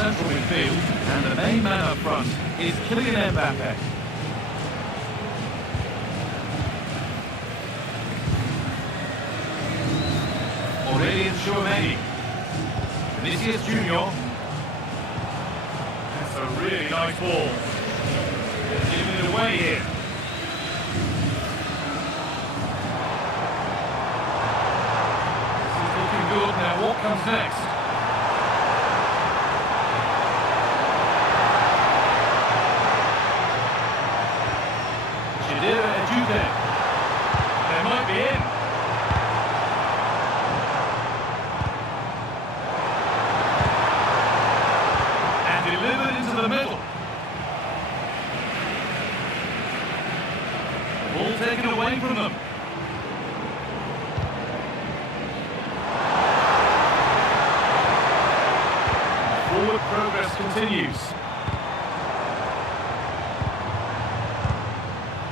central midfield, and the main man up front is Kylian Mbappe. Aurelien Chouameni. Vinicius Junior. That's a really nice ball. Giving it away here. This is looking good. Now what comes next? They might be in. And delivered into the middle. Ball taken away from them. Forward progress continues.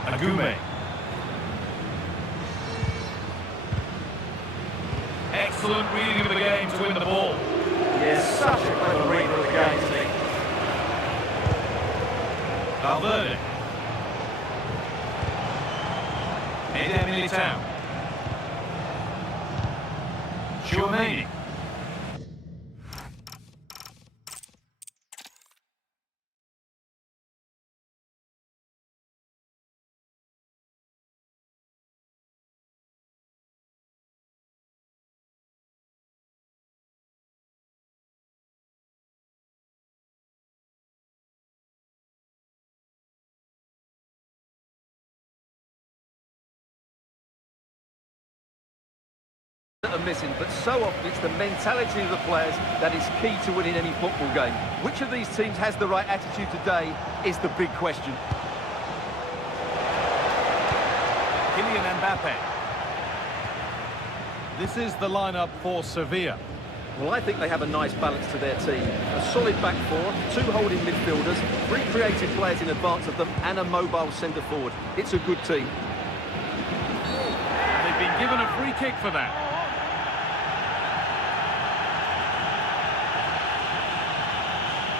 Agume. Excellent reading of the game to win the ball. Yes, such a clever reader of the game, isn't he? Valverde. Eder Militao. Chouameni. That are missing, but so often it's the mentality of the players that is key to winning any football game. Which of these teams has the right attitude today is the big question. Kylian Mbappe. This is the lineup for Sevilla. Well, I think they have a nice balance to their team. A solid back four, two holding midfielders, three creative players in advance of them, and a mobile centre forward. It's a good team. And they've been given a free kick for that.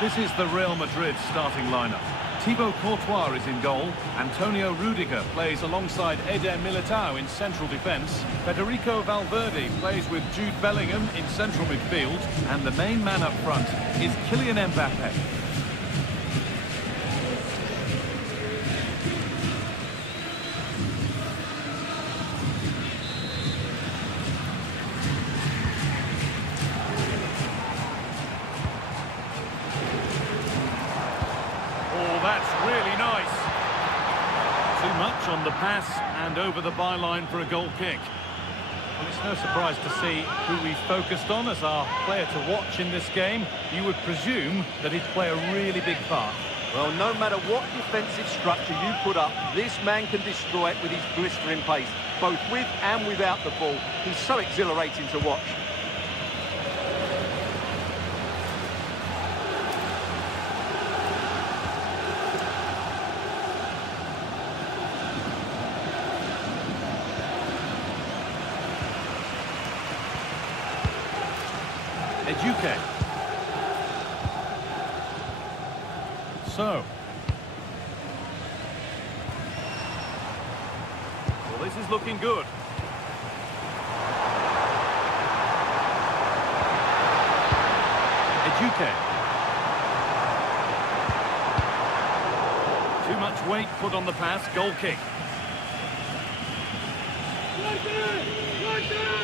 This is the Real Madrid starting lineup. Thibaut Courtois is in goal. Antonio Rudiger plays alongside Eder Militao in central defence. Federico Valverde plays with Jude Bellingham in central midfield. And the main man up front is Kylian Mbappe. That's really nice. Too much on the pass and over the byline for a goal kick. Well, it's no surprise to see who we focused on as our player to watch in this game. You would presume that he'd play a really big part. Well, no matter what defensive structure you put up, this man can destroy it with his blistering pace, both with and without the ball. He's so exhilarating to watch. Eduque. So. Well, this is looking good. Eduque. Too much weight put on the pass, goal kick. Right there! Right there!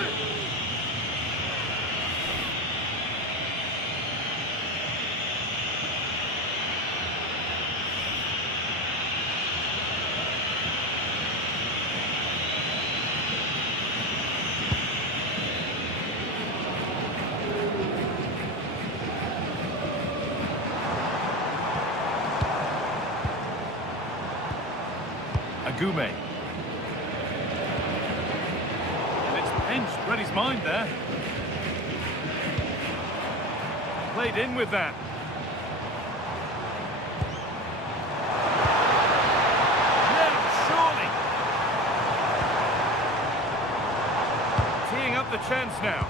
Agume. And it's pinched, read his mind there. Played in with that. No, surely. Teeing up the chance now.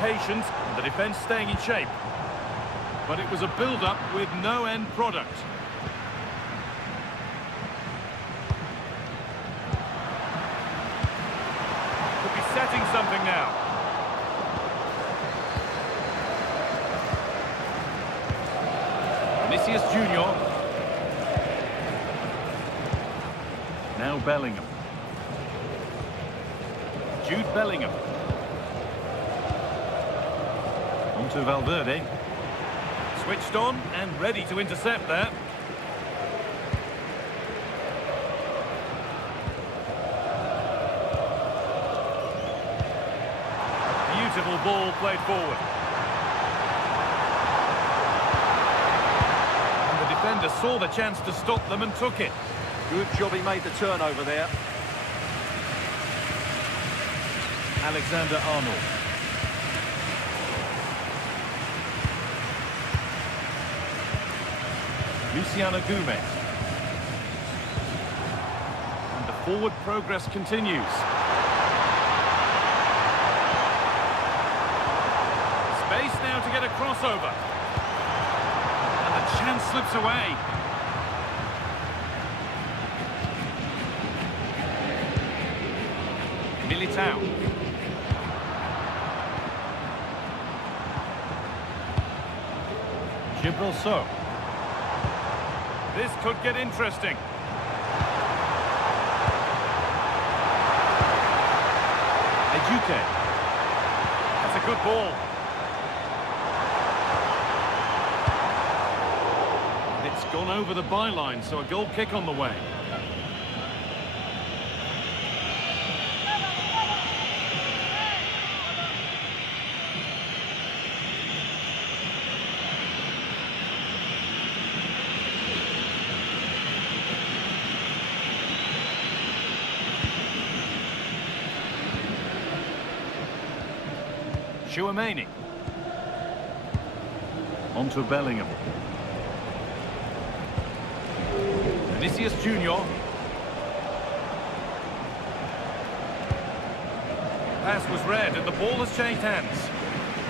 patient, and the defence staying in shape. But it was a build-up with no end product. Could be setting something now. Vinicius Junior. Now Bellingham. Jude Bellingham. On to Valverde. Switched on and ready to intercept there. Beautiful ball played forward. And the defender saw the chance to stop them and took it. Good job he made the turnover there. Alexander-Arnold. Luciano Gomez. And the forward progress continues. Space now to get a crossover. And the chance slips away. Militao. Gibraltar. This could get interesting. Eduque. That's a good ball. And it's gone over the byline, so a goal kick on the way. Chouameni. On to Bellingham. Vinicius Junior. Pass was read and the ball has changed hands.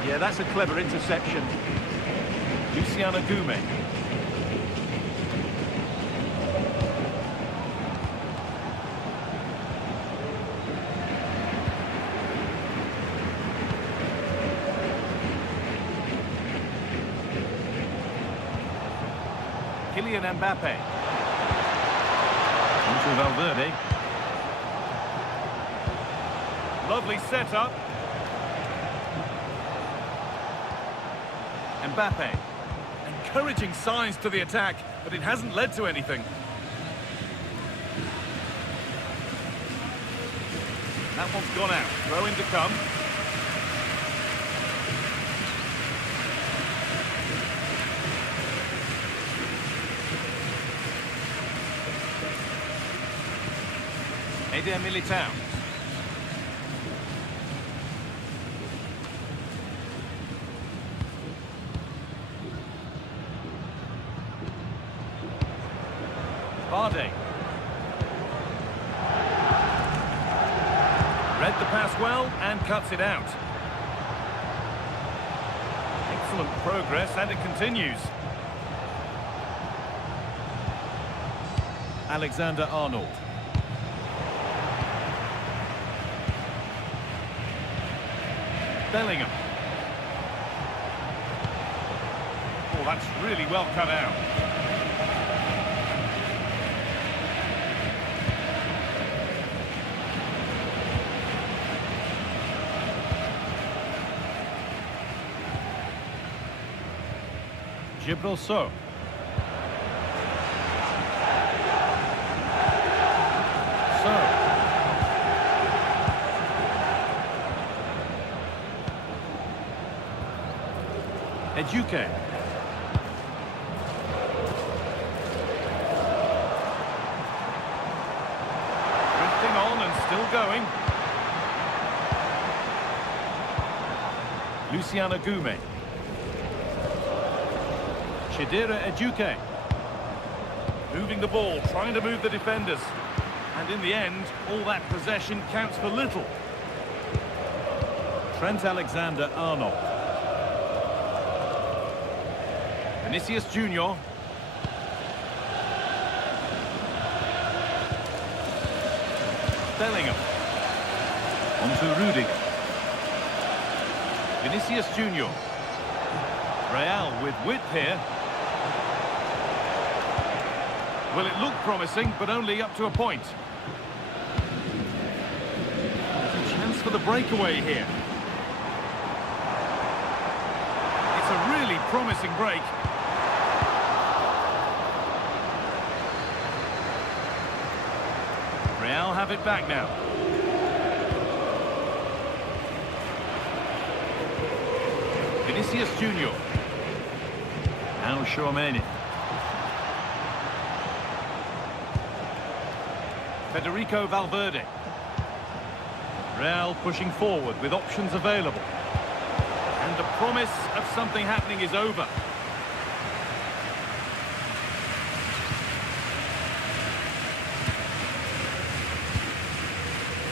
Yeah, that's a clever interception. Luciano Gomez. Kylian Mbappe. Onto Valverde. Lovely setup. Mbappe. Encouraging signs to the attack, but it hasn't led to anything. That one's gone out. Throw in to come. Eder Militao. Vardy. Read the pass well and cuts it out. Excellent progress and it continues. Alexander-Arnold. Bellingham. Oh, that's really well cut out. Gibraltar. Eduque. Drifting on and still going. Luciano Gomez. Chidera Eduque. Moving the ball, trying to move the defenders. And in the end, all that possession counts for little. Trent Alexander-Arnold. Vinicius Junior. Bellingham. On to Rudiger. Vinicius Junior. Real with width here. Well, it looked promising, but only up to a point. There's a chance for the breakaway here. It's a really promising break. Real have it back now. Vinicius Junior. Now Tchouaméni. Federico Valverde. Real pushing forward with options available. And the promise of something happening is over.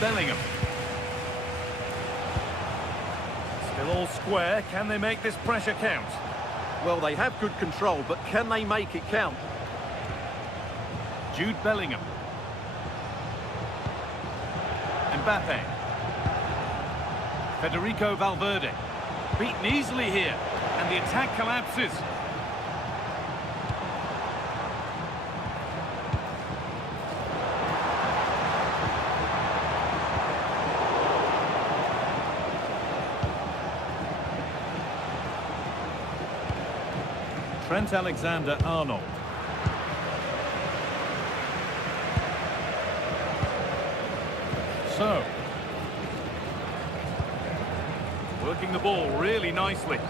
Bellingham. Still all square. Can they make this pressure count? Well, they have good control, but can they make it count? Jude Bellingham. Mbappe. Federico Valverde. Beaten easily here. And the attack collapses. Trent Alexander-Arnold. So, working the ball really nicely. And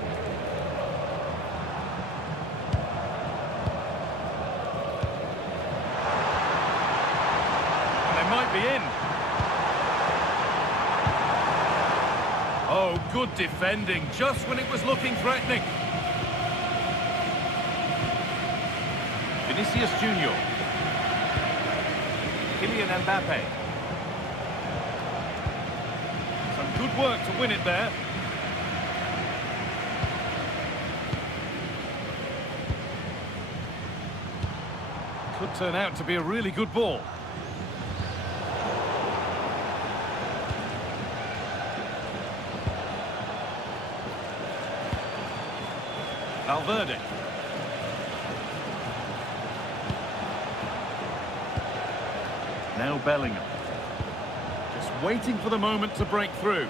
they might be in. Oh, good defending, just when it was looking threatening. Vinicius Junior. Kylian Mbappe. Some good work to win it there. Could turn out to be a really good ball. Valverde. Now Bellingham. Just waiting for the moment to break through.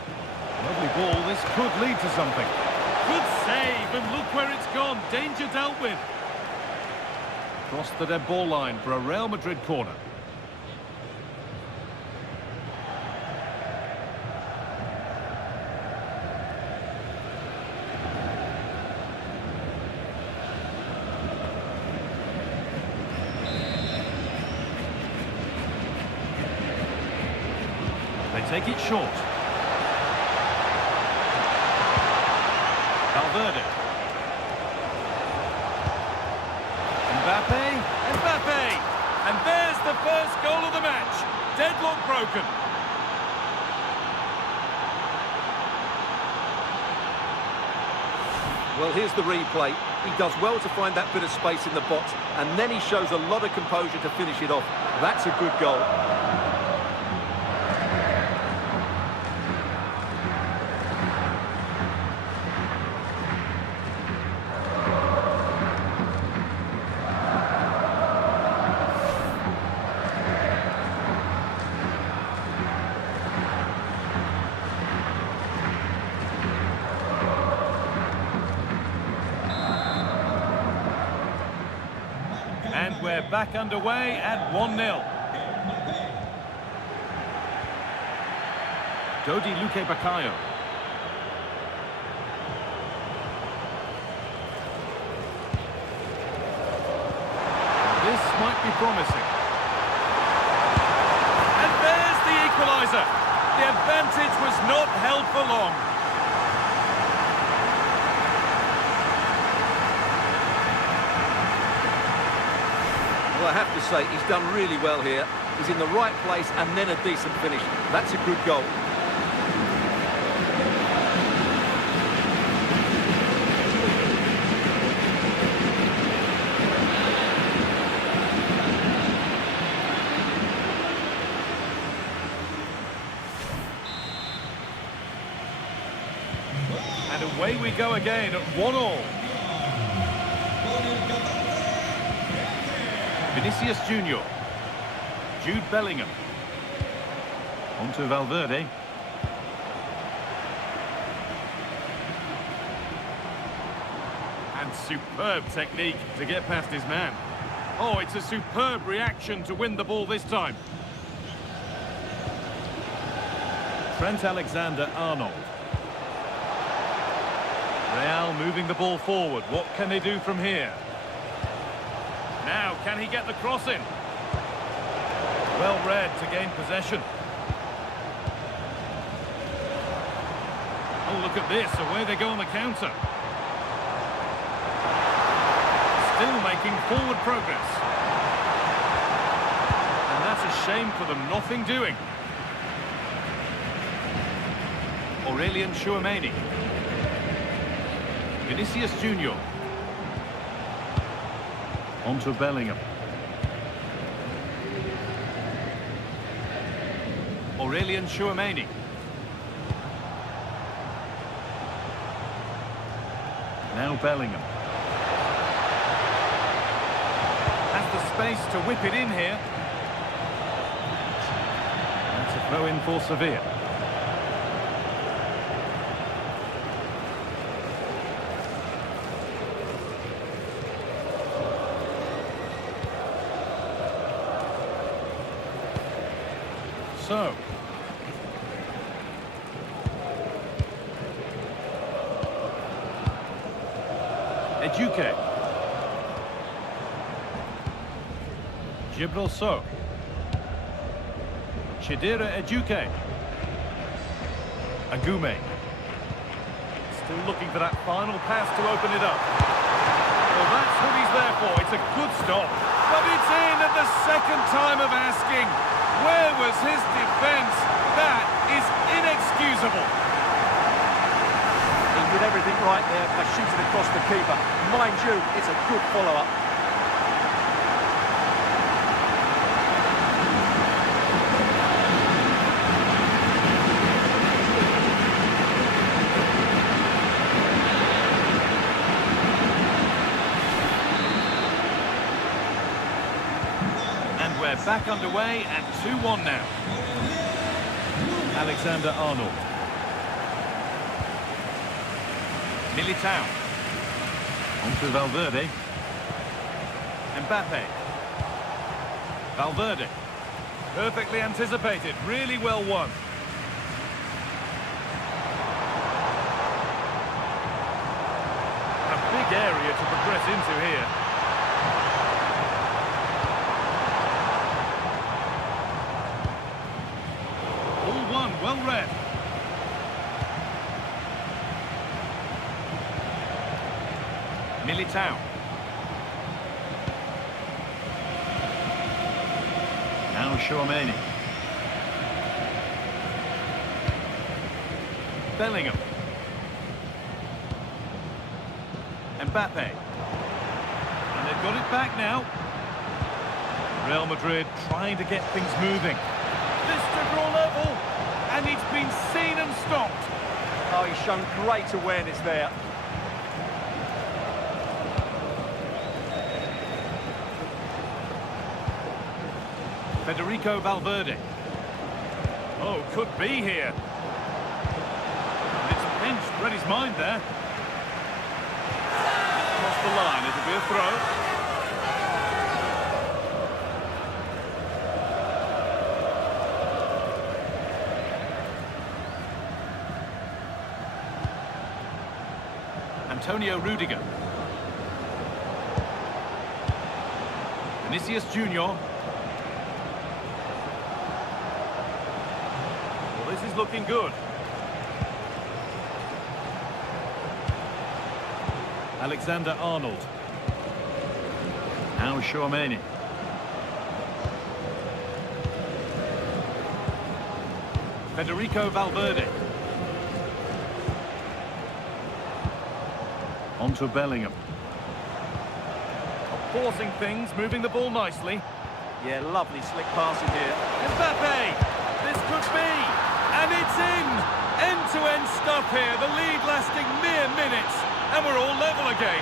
Lovely ball, this could lead to something. Good save, and look where it's gone. Danger dealt with. Cross the dead ball line for a Real Madrid corner. They take it short. Valverde. Mbappe. Mbappe. And there's the first goal of the match. Deadlock broken. Well, here's the replay. He does well to find that bit of space in the box, and then he shows a lot of composure to finish it off. That's a good goal. And we're back underway at 1-0. Dodi Luque Baccaio. This might be promising. And there's the equaliser. The advantage was not held for long. Well, I have to say, he's done really well here. He's in the right place and then a decent finish. That's a good goal. And away we go again at 1-1. Vinicius Junior. Jude Bellingham. On to Valverde. And superb technique to get past his man. Oh, it's a superb reaction to win the ball this time. Trent Alexander-Arnold. Real moving the ball forward. What can they do from here? Now, can he get the cross in? Well read to gain possession. Oh, look at this. Away they go on the counter. Still making forward progress. And that's a shame for them. Nothing doing. Aurelien Tchouameni. Vinicius Junior. On to Bellingham. Aurelien Tchouameni. Now Bellingham. Has the space to whip it in here. That's a throw in for Sevilla. So, Eduque. Gibril So. Chidera Eduque. Agume. Still looking for that final pass to open it up. Well, that's what he's there for. It's a good stop. But it's in at the second time of asking. Where was his defence? That is inexcusable. He did everything right there by shooting across the keeper. Mind you, it's a good follow-up. And we're back underway at 2-1 now. Alexander-Arnold. Militao. On to Valverde. Mbappe. Valverde. Perfectly anticipated. Really well won. A big area to progress into here. All one, well read. Militao. Now Tchouameni. Bellingham. Mbappe. And they've got it back now. Real Madrid trying to get things moving. This to draw level. And it's been seen and stopped. Oh, he's shown great awareness there. Federico Valverde. Oh, could be here. And it's pinched, read his mind there. Across the line, it'll be a throw. Antonio Rudiger. Vinicius Junior. This is looking good. Alexander-Arnold. Now Tchouameni. Federico Valverde. On to Bellingham. Forcing things, moving the ball nicely. Yeah, lovely slick passing here. Mbappe! This could be! And it's in! End-to-end stuff here, the lead lasting mere minutes, and we're all level again.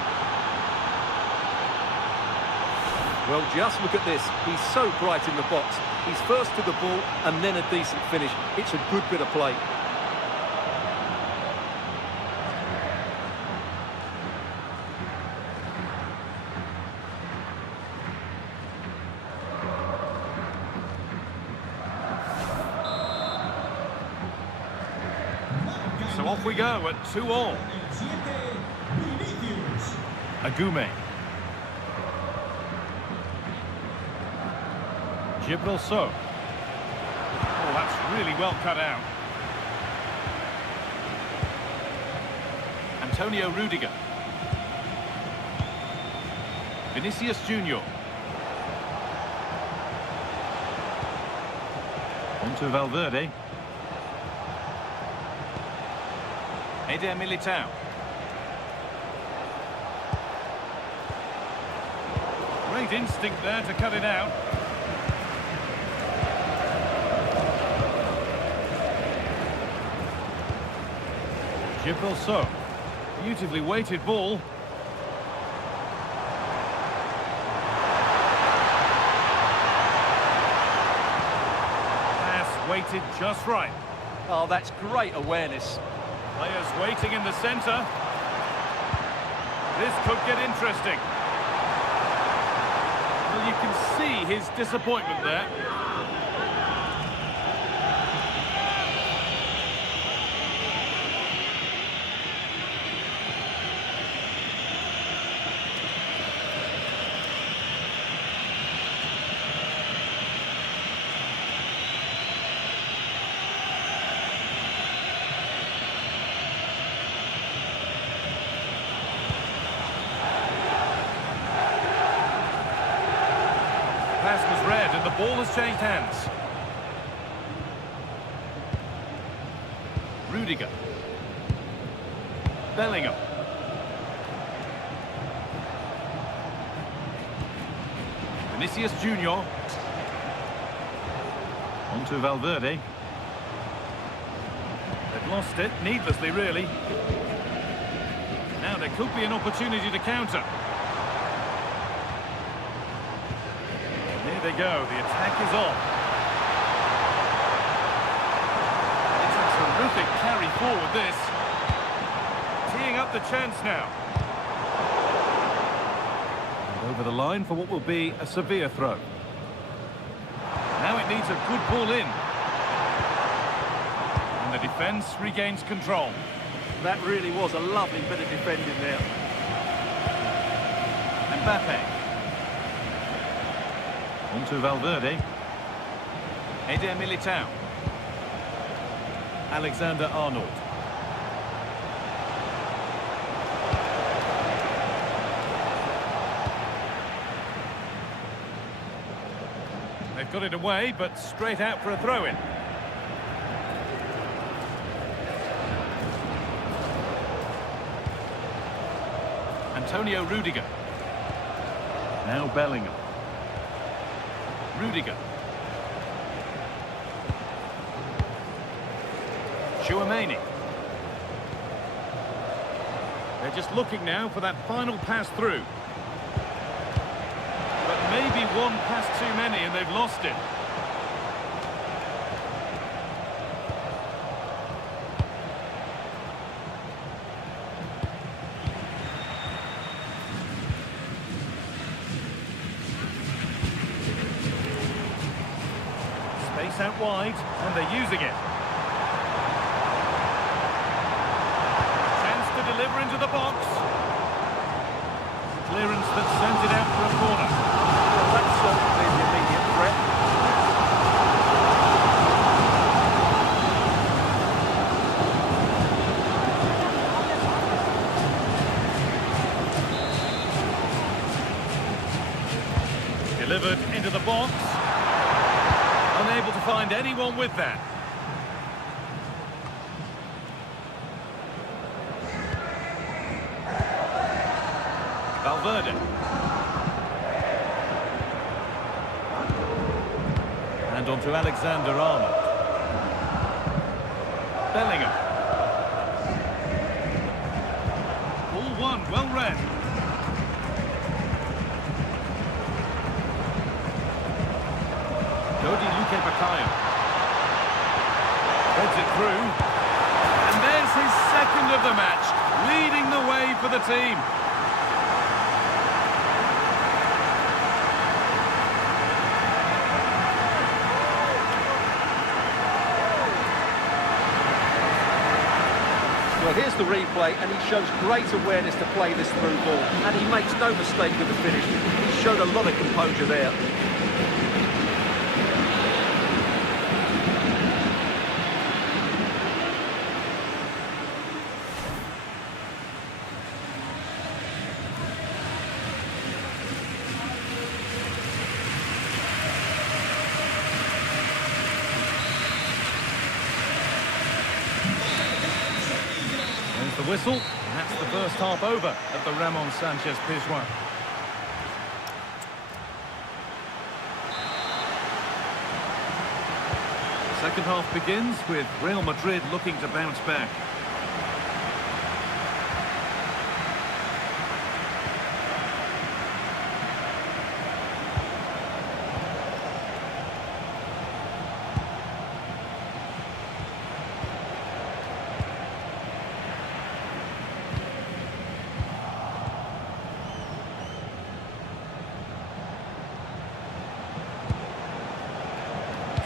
Well, just look at this. He's so bright in the box. He's first to the ball and then a decent finish. It's a good bit of play. So off we go at 2-all. Agume. Gibril So. Oh, that's really well cut out. Antonio Rudiger. Vinicius Junior. On to Valverde. Eder Militao. Great instinct there to cut it out. Gibril So. Beautifully weighted ball. Pass weighted just right. Oh, that's great awareness. Players waiting in the centre. This could get interesting. Well, you can see his disappointment there. Pass was read and the ball has changed hands. Rudiger. Bellingham. Vinicius Junior. On to Valverde. They've lost it, needlessly really. Now there could be an opportunity to counter. They go, the attack is on. It's a terrific carry forward, this. Teeing up the chance now. And over the line for what will be a Sevilla throw. Now it needs a good ball in. And the defence regains control. That really was a lovely bit of defending there. Mbappe. On to Valverde. Eder Militao. Alexander-Arnold. They've got it away, but straight out for a throw-in. Antonio Rudiger. Now Bellingham. Rudiger. Chouameni. They're just looking now for that final pass through. But maybe one pass too many and they've lost it. Space out wide, and they're using it. Chance to deliver into the box. Clearance that sends it out for a corner. Well, that's certainly the immediate threat. Delivered into the box. Unable to find anyone with that. Valverde. And on to Alexander-Arnold. Bellingham. Ball won, well read. Luke Bakayo. Heads it through. And there's his second of the match, leading the way for the team. Well, here's the replay, and he shows great awareness to play this through ball. And he makes no mistake with the finish. He showed a lot of composure there. The whistle, and that's the first half over at the Ramon Sanchez Pizjuan. The second half begins with Real Madrid looking to bounce back.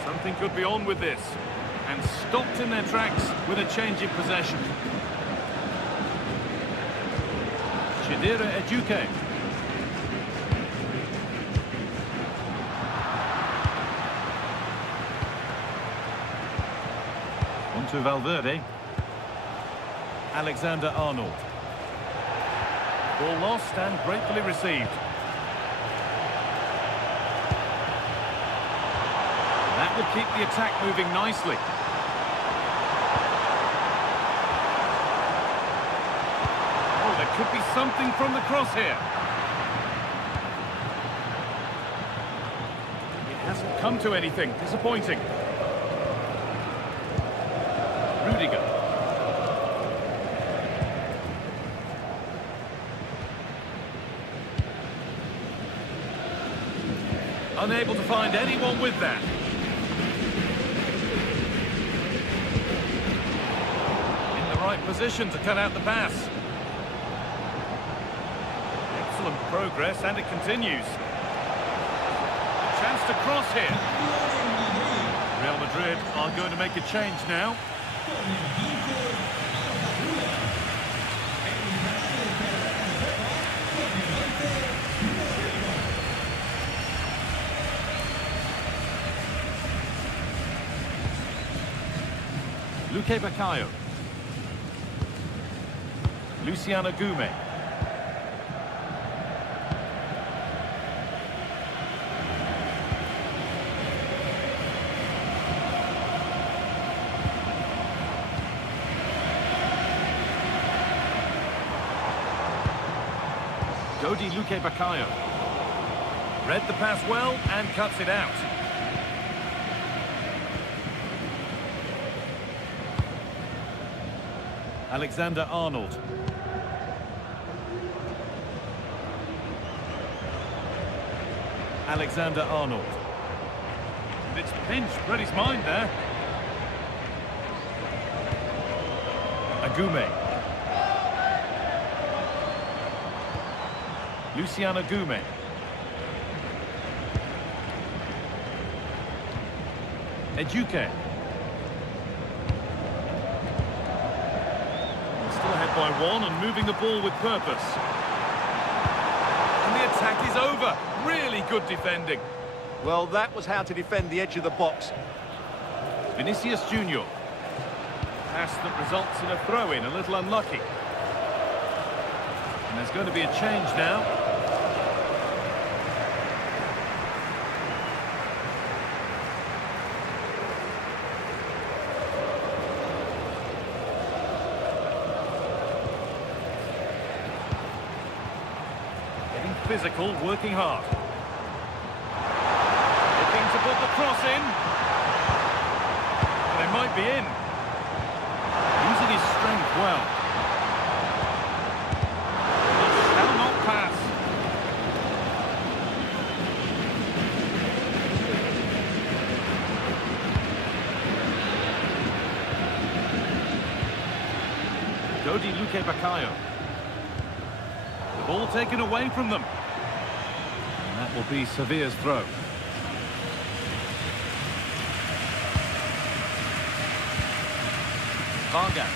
Something could be on with this, and stopped in their tracks with a change in possession. Chidera Ejuke. On to Valverde. Alexander Arnold. Ball lost and gratefully received. That would keep the attack moving nicely. Oh, there could be something from the cross here. It hasn't come to anything. Disappointing. Rudiger. Unable to find anyone with that. Right position to cut out the pass. Excellent progress, and it continues. A chance to cross here. Real Madrid are going to make a change now. Luque Bakayo. Luciano Gume. Luque Bakayo. Read the pass well and cuts it out. Alexander Arnold. Alexander Arnold. It's pinched, read his mind there. Agume. Luciano Gume. Ejuke. Still ahead by one and moving the ball with purpose. And the attack is over. Really good defending. Well, that was how to defend the edge of the box. Vinicius Junior. Pass that results in a throw-in, a little unlucky. And there's going to be a change now. Getting physical, working hard. Looking to put the cross in. They might be in. Dodi Luque Baccaio. The ball taken away from them. And that will be Sevilla's throw. Vargas.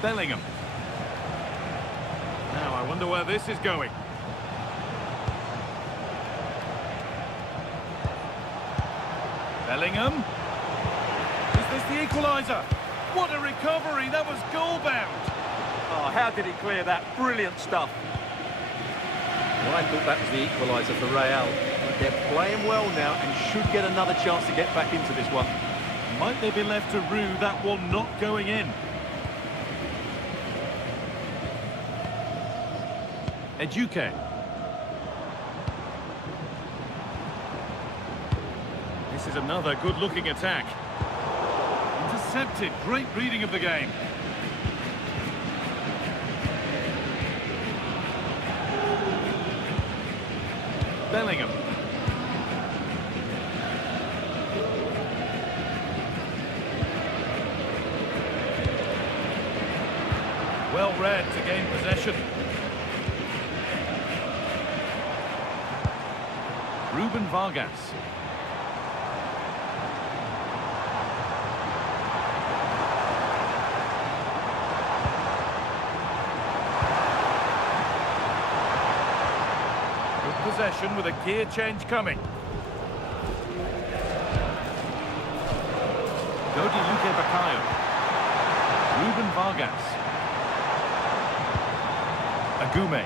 Bellingham. Now I wonder where this is going. Bellingham. Is this the equaliser? What a recovery! That was goal-bound. Oh, how did he clear that? Brilliant stuff. Well, I thought that was the equaliser for Real. They're playing well now and should get another chance to get back into this one. Might they be left to rue that one not going in? Eduque. This is another good-looking attack. Intercepted. Great reading of the game. Bellingham. Well read to gain possession. Ruben Vargas. Good possession with a gear change coming. Dodi Luque Baccaio. Ruben Vargas. Agume.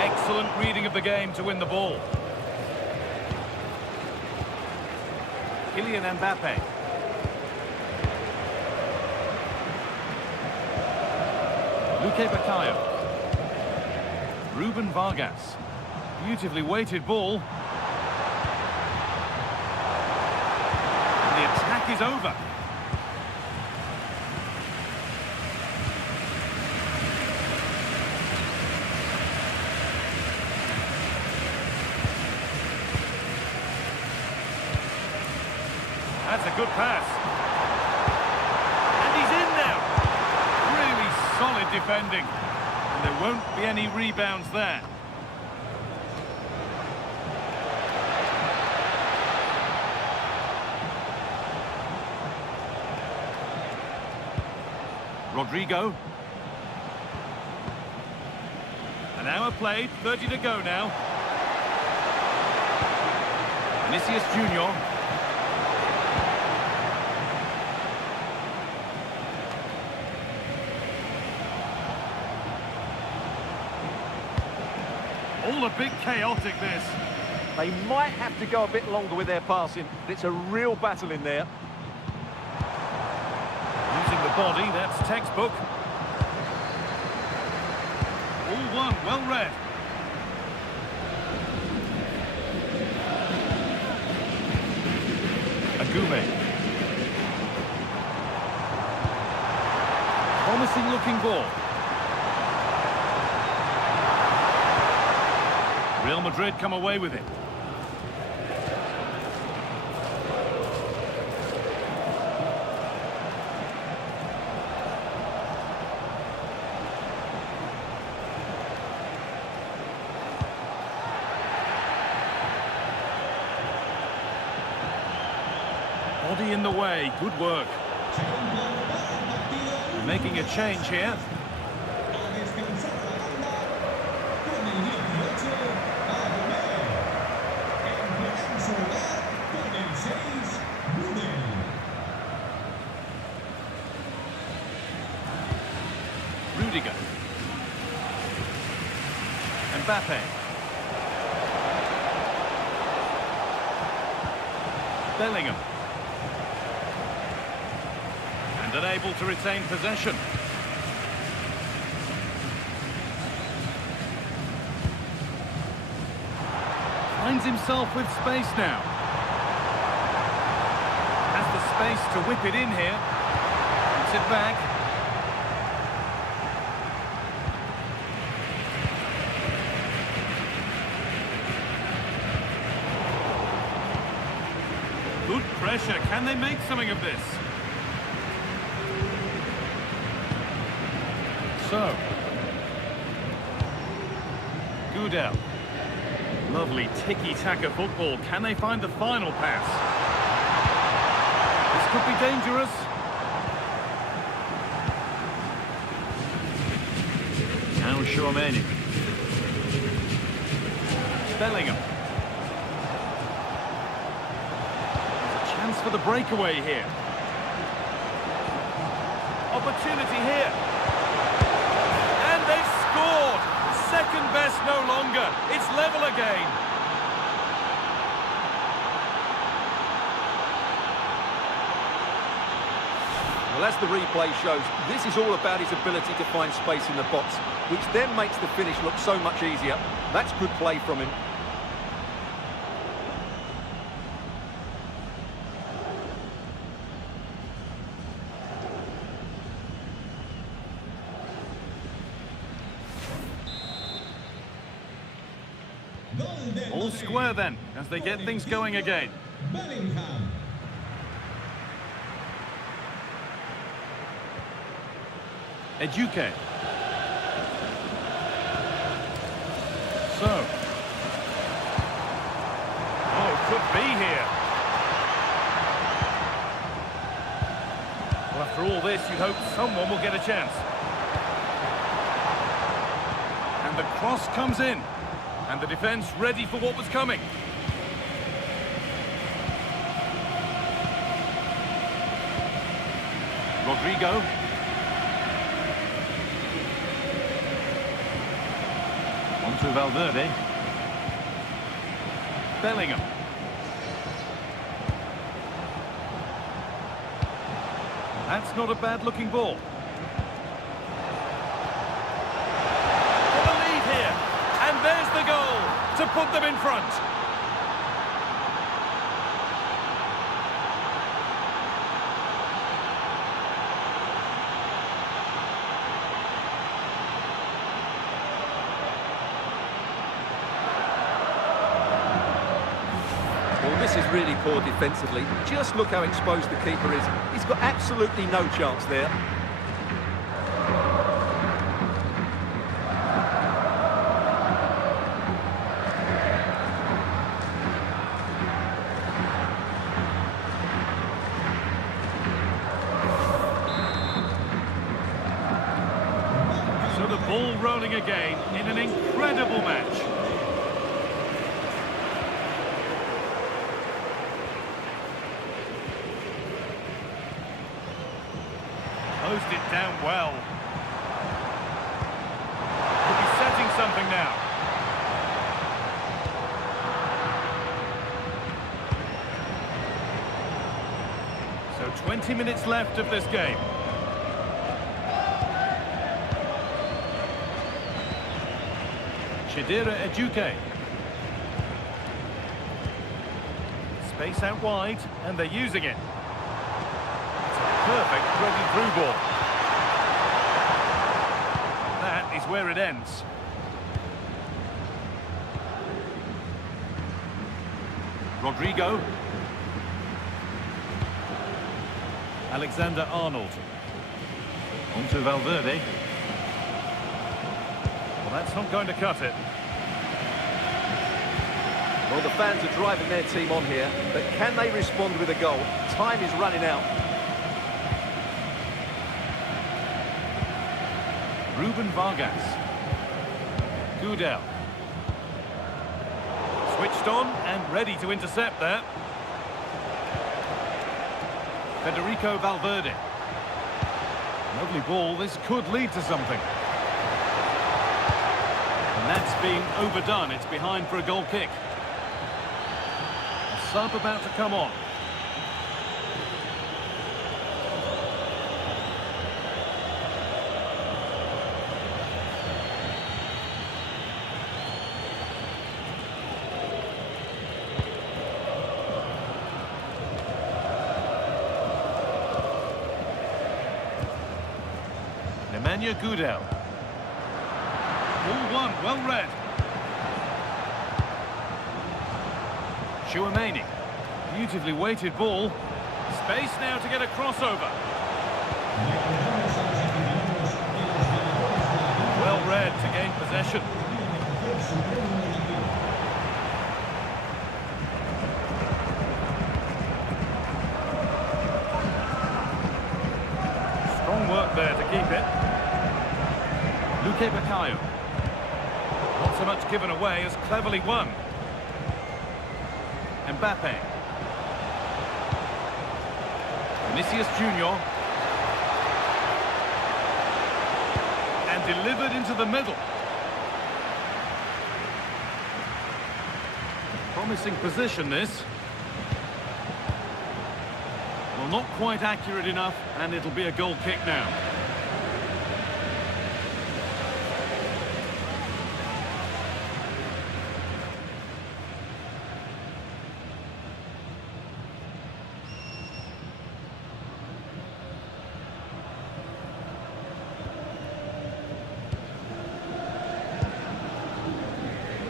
Excellent reading of the game to win the ball. Kylian Mbappe. Luque Baccaio. Ruben Vargas. Beautifully weighted ball. And the attack is over. That's a good pass. And he's in now. Really solid defending. And there won't be any rebounds there. Rodrigo. An hour played, 30 to go now. Vinicius Junior. All a bit chaotic, this. They might have to go a bit longer with their passing. It's a real battle in there. Using the body, that's textbook. All one, well read. Agume. Promising looking ball. Real Madrid come away with it. Body in the way, good work. Making a change here. Rudiger. Mbappe. Bellingham. And unable to retain possession. Finds himself with space now. Has the space to whip it in here. Puts it back. pressure. Can they make something of this? So. Gudel. Lovely tiki-taka football. Can they find the final pass? This could be dangerous. Now Chouameni. Bellingham. There's a chance for the breakaway here. Opportunity here. And they've scored. Second best no longer. It's level again. Well, as the replay shows, this is all about his ability to find space in the box, which then makes the finish look so much easier. That's good play from him. All square then, as they get things going again. Bellingham. Eduque. So. Oh, could be here. Well, after all this, you hope someone will get a chance. And the cross comes in. And the defence ready for what was coming. Rodrigo. On to Valverde. Bellingham. That's not a bad-looking ball. And there's the goal to put them in front. Well, this is really poor defensively. Just look how exposed the keeper is. He's got absolutely no chance there. So the ball rolling again in an incredible match. Closed it down well. Could be setting something now. So 20 minutes left of this game. Eduque. Space out wide, and they're using it. It's a perfect threaded-through ball. That is where it ends. Rodrigo. Alexander-Arnold. On to Valverde. Well, that's not going to cut it. Well, the fans are driving their team on here, but can they respond with a goal? Time is running out. Ruben Vargas. Gudel. Switched on and ready to intercept there. Federico Valverde. Lovely ball. This could lead to something. And that's being overdone. It's behind for a goal kick. A sub about to come on. Nemanja Gudel. Ball one, well read. Chouameni. Beautifully weighted ball. Space now to get a crossover. Well read to gain possession. Strong work there to keep it. Luque Baccaio. Not so much given away as cleverly won. Mbappe. Vinicius Junior. And delivered into the middle. Promising position, this. Well, not quite accurate enough, and it'll be a goal kick now.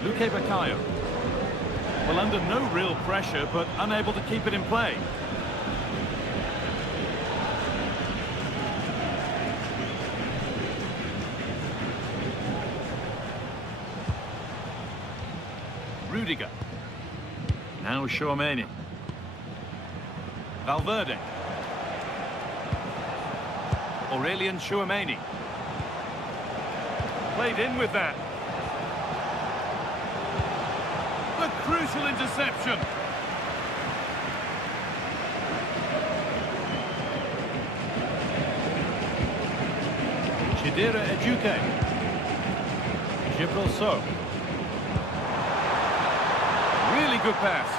Luque Baccaio. Well, under no real pressure, but unable to keep it in play. Rudiger. Now Tchouaméni. Valverde. Aurelien Tchouaméni. Played in with that. A crucial interception. Chidera Ejuke. Gibril So. Really good pass.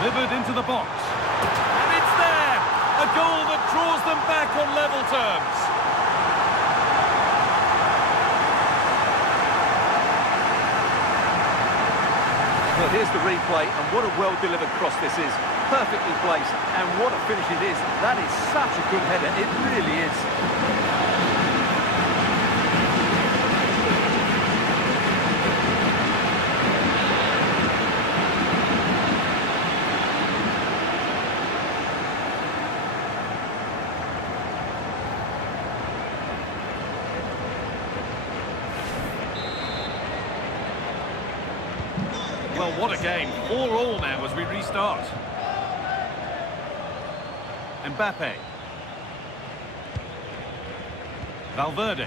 Delivered into the box. And it's there! A goal that draws them back on level terms. Well, here's the replay, and what a well-delivered cross this is. Perfectly placed, and what a finish it is. That is such a good header, it really is. Well, what a game. 4-4 now as we restart. Mbappe. Valverde.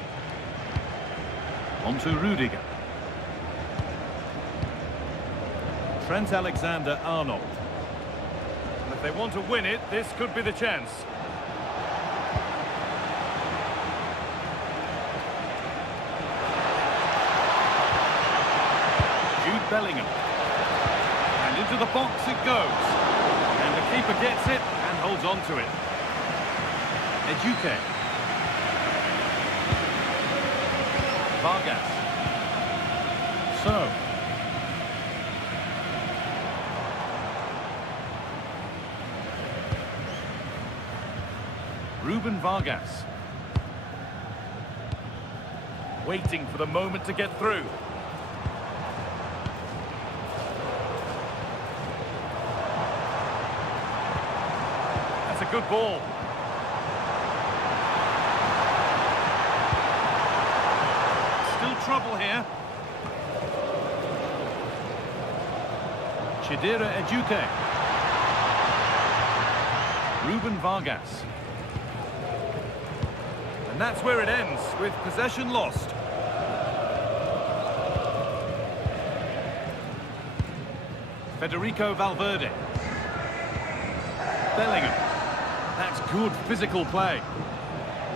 On to Rudiger. Trent Alexander-Arnold. If they want to win it, this could be the chance. Jude Bellingham. And into the box it goes. And the keeper gets it and holds on to it. Ejuke. Vargas. So. Ruben Vargas. Waiting for the moment to get through. That's a good ball. Still trouble here. Chidera Ejuke. Ruben Vargas. And that's where it ends, with possession lost. Federico Valverde. Bellingham. That's good physical play.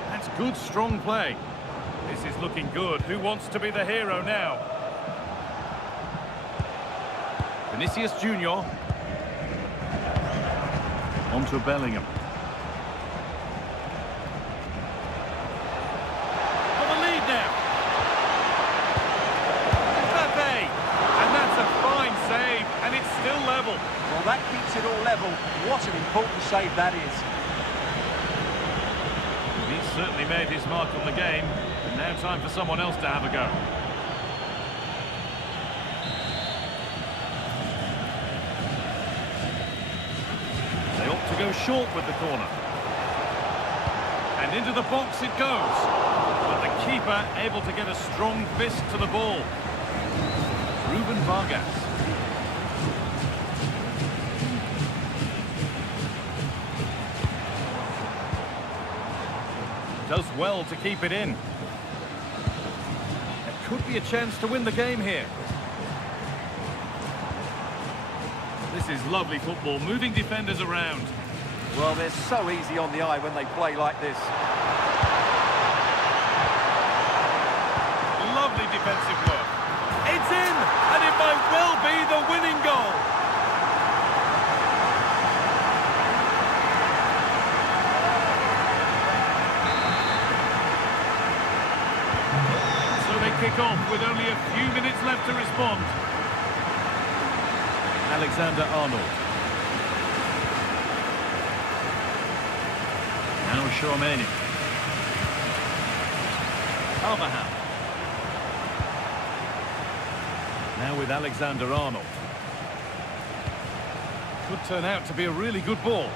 That's good, strong play. This is looking good. Who wants to be the hero now? Vinicius Junior. On to Bellingham. For the lead now. Mbappe. And that's a fine save, and it's still level. Well, that keeps it all level. What an important save that is. He's certainly made his mark on the game. And now time for someone else to have a go. short with the corner. And into the box it goes. But the keeper able to get a strong fist to the ball. Ruben Vargas. Does well to keep it in. There could be a chance to win the game here. This is lovely football, moving defenders around. Well, they're so easy on the eye when they play like this. Lovely defensive work. It's in, and it might well be the winning goal. So they kick off with only a few minutes left to respond. Alexander-Arnold. Now Chouameni. Carvajal. Now with Alexander-Arnold. Could turn out to be a really good ball.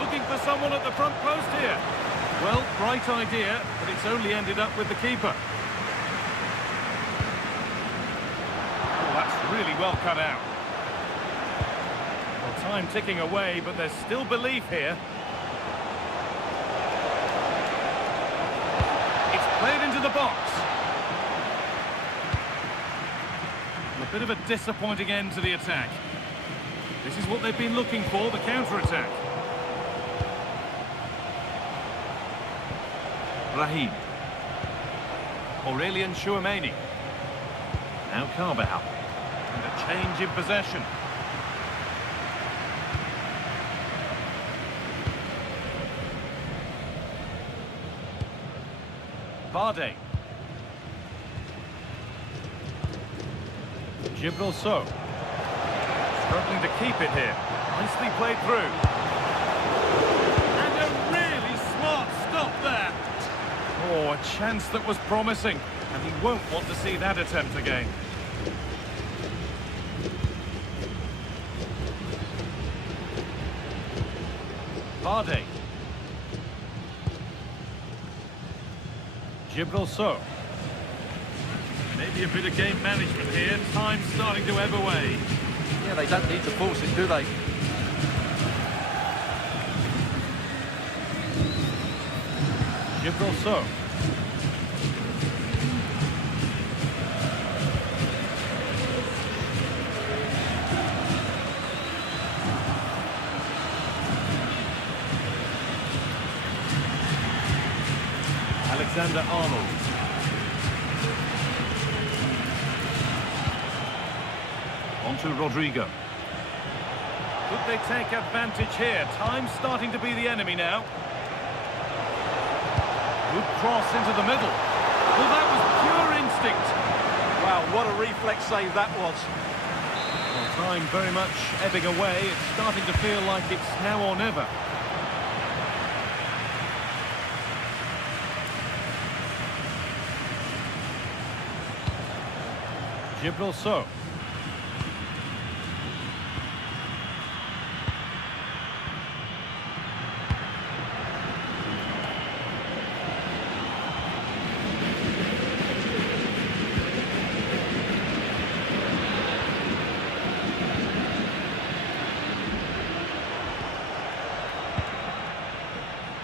Looking for someone at the front post here. Well, bright idea, but it's only ended up with the keeper. Oh, that's really well cut out. Well, time ticking away, but there's still belief here. It's played into the box. A bit of a disappointing end to the attack. This is what they've been looking for, the counter-attack. Raheem. Aurelien Chouameni. Now Carvajal. And a change in possession. Bardet. Gibraltar. Struggling to keep it here. Nicely played through. And a really smart stop there. Oh, a chance that was promising. And he won't want to see that attempt again. Bardet. Gibraltar. Maybe a bit of game management here. Time's starting to ebb away. Yeah, they don't need to force it, do they? Gibraltar. Alexander-Arnold. On to Rodrigo. Could they take advantage here? Time's starting to be the enemy now. Good cross into the middle. Well, that was pure instinct. Wow, what a reflex save that was. Well, time very much ebbing away. It's starting to feel like it's now or never. Gibraltar.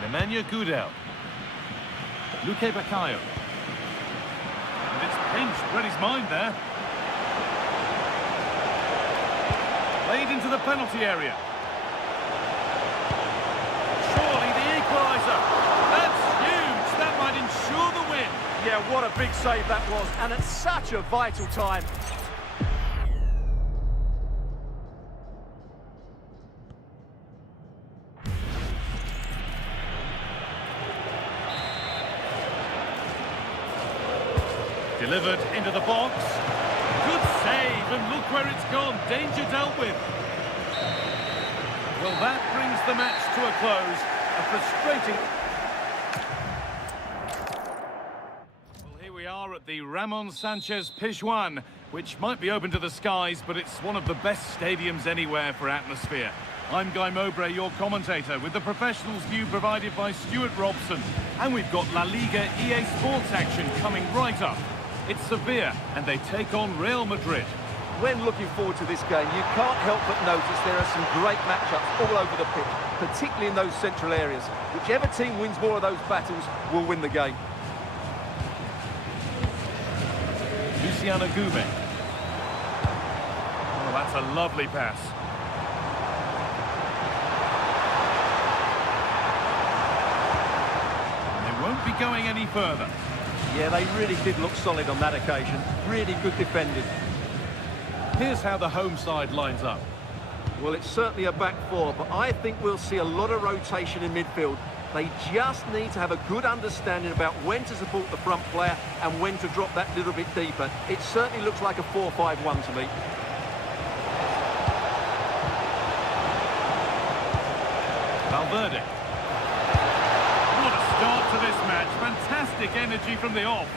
Nemanja Gudel. Luque Baccaio. And it's pinched, read his mind there. Played into the penalty area. Surely the equaliser. That's huge. That might ensure the win. Yeah, what a big save that was, and at such a vital time. Delivered into the box. Good save, and look where it's gone. Danger dealt with. Well, that brings the match to a close. A frustrating... Well, here we are at the Ramon Sanchez Pizjuan, which might be open to the skies, but it's one of the best stadiums anywhere for atmosphere. I'm Guy Mowbray, your commentator, with the professionals' view provided by Stuart Robson. And we've got La Liga EA Sports action coming right up. It's Sevilla, and they take on Real Madrid. When looking forward to this game, you can't help but notice there are some great matchups all over the pitch, particularly in those central areas. Whichever team wins more of those battles will win the game. Luciano Gube. Oh, that's a lovely pass. They won't be going any further. Yeah, they really did look solid on that occasion. Really good defending. Here's how the home side lines up. Well, it's certainly a back four, but I think we'll see a lot of rotation in midfield. They just need to have a good understanding about when to support the front player and when to drop that little bit deeper. It certainly looks like a 4-5-1 to me. Valverde. What a start to this match. Fantastic energy from the off.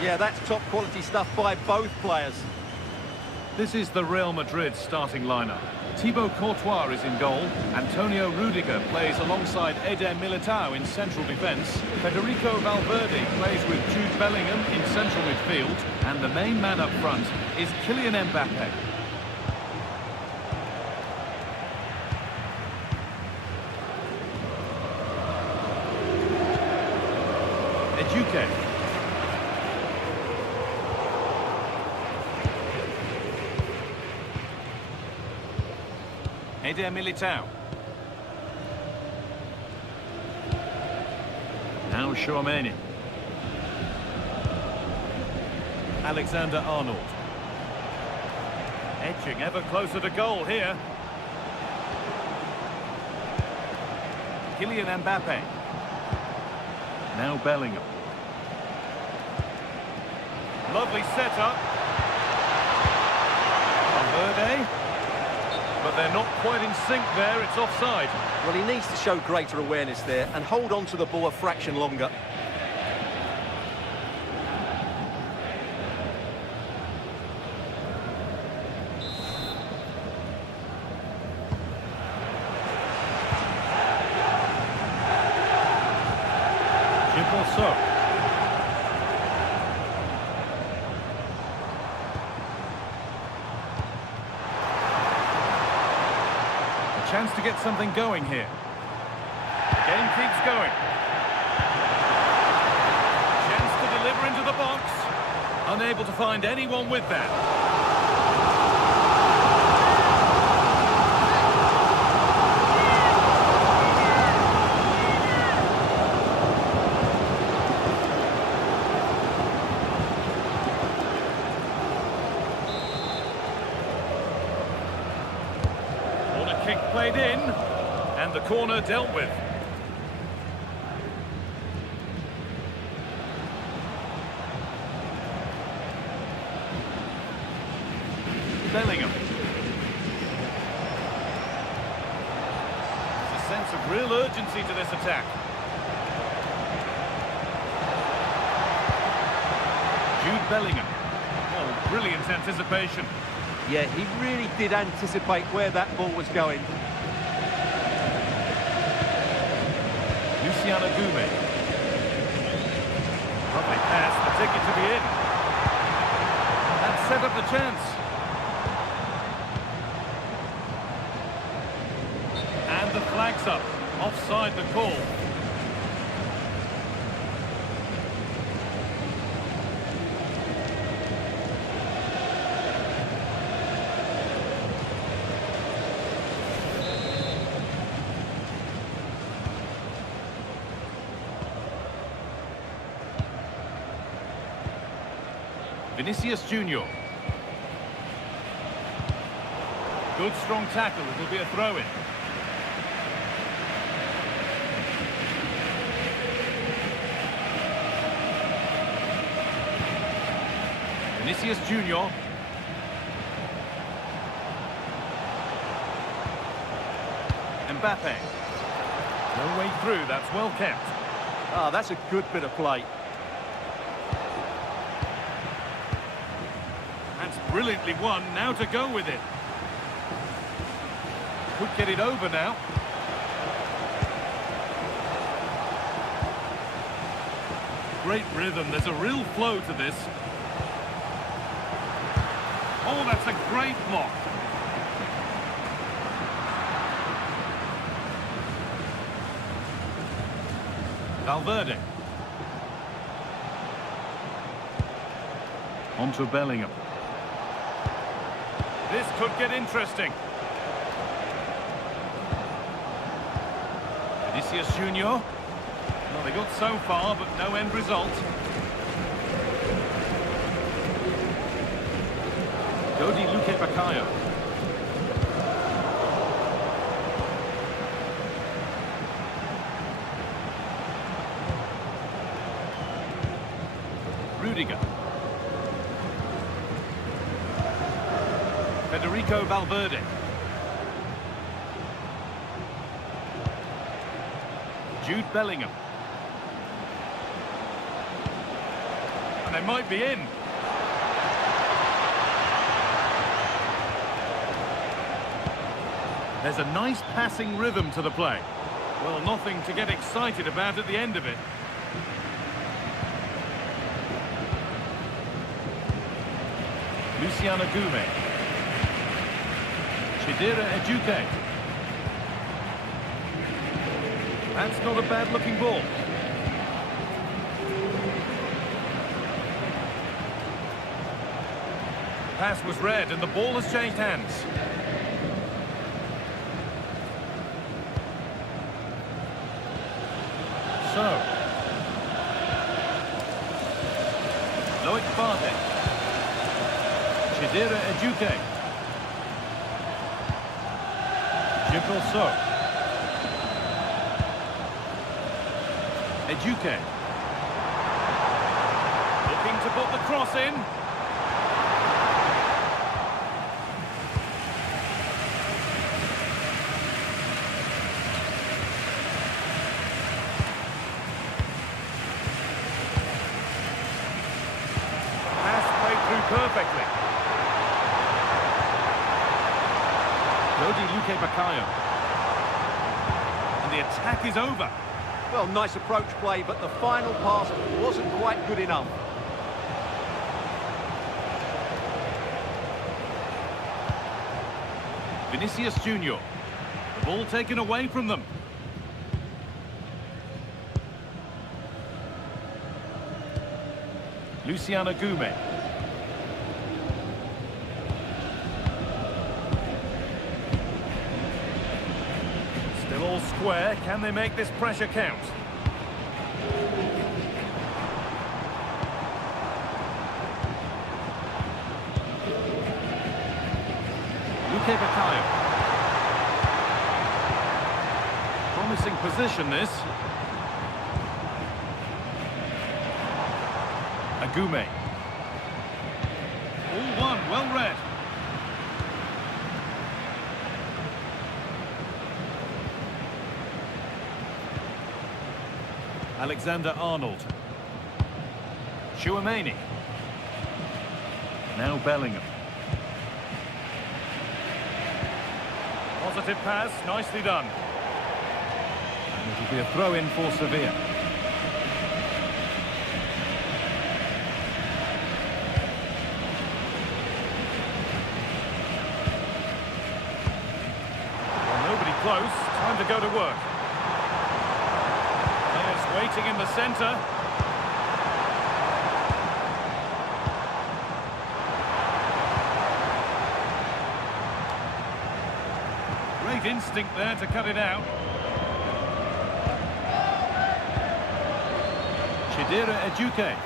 Yeah, that's top quality stuff by both players. This is the Real Madrid starting lineup. Thibaut Courtois is in goal. Antonio Rudiger plays alongside Eder Militao in central defence. Federico Valverde plays with Jude Bellingham in central midfield. And the main man up front is Kylian Mbappe. Eduque. Eder Militao. Now Chouameni. Alexander-Arnold. Edging ever closer to goal here. Kylian Mbappe. Now Bellingham. Lovely setup. Valverde. But they're not quite in sync there, it's offside. Well, he needs to show greater awareness there and hold on to the ball a fraction longer. Chance to get something going here. The game keeps going. Chance to deliver into the box. Unable to find anyone with that. Kick played in, and the corner dealt with. Bellingham. There's a sense of real urgency to this attack. Jude Bellingham. Oh, brilliant anticipation. Yeah, he really did anticipate where that ball was going. Luciano Gube. Lovely pass, the ticket to be in. That set up the chance. And the flag's up. Offside the call. Vinicius Junior. Good strong tackle, it'll be a throw-in. Vinicius Junior. Mbappe. No way through, that's well kept. Ah, that's a good bit of play. That's brilliantly won, now to go with it. Could get it over now. Great rhythm. There's a real flow to this. Oh, that's a great block. Valverde. On to Bellingham. This could get interesting. Vinicius Junior. Well, they got so far, but no end result. Dodi Luque Baccaio. Rudiger. Federico Valverde. Jude Bellingham. And they might be in. There's a nice passing rhythm to the play. Well, nothing to get excited about at the end of it. Luciano Gume. Chidera Ejuke. That's not a bad-looking ball. Pass was read and the ball has changed hands. So. Loic Partey. Chidera Ejuke. Jibril So. Ejuke. Looking to put the cross in. Perfectly. Dodi Luque Baccaio. And the attack is over. Well, nice approach play, but the final pass wasn't quite good enough. Vinicius Junior. The ball taken away from them. Luciano Gume. All square. Can they make this pressure count? Luque Baccaio. Promising position this. Agume. All one, well read. Alexander-Arnold. Tchouaméni. Now Bellingham. Positive pass, nicely done. And it'll be a throw-in for Sevilla. Well, nobody close. Time to go to work. Waiting in the centre. Great instinct there to cut it out. Chidera Ejuke.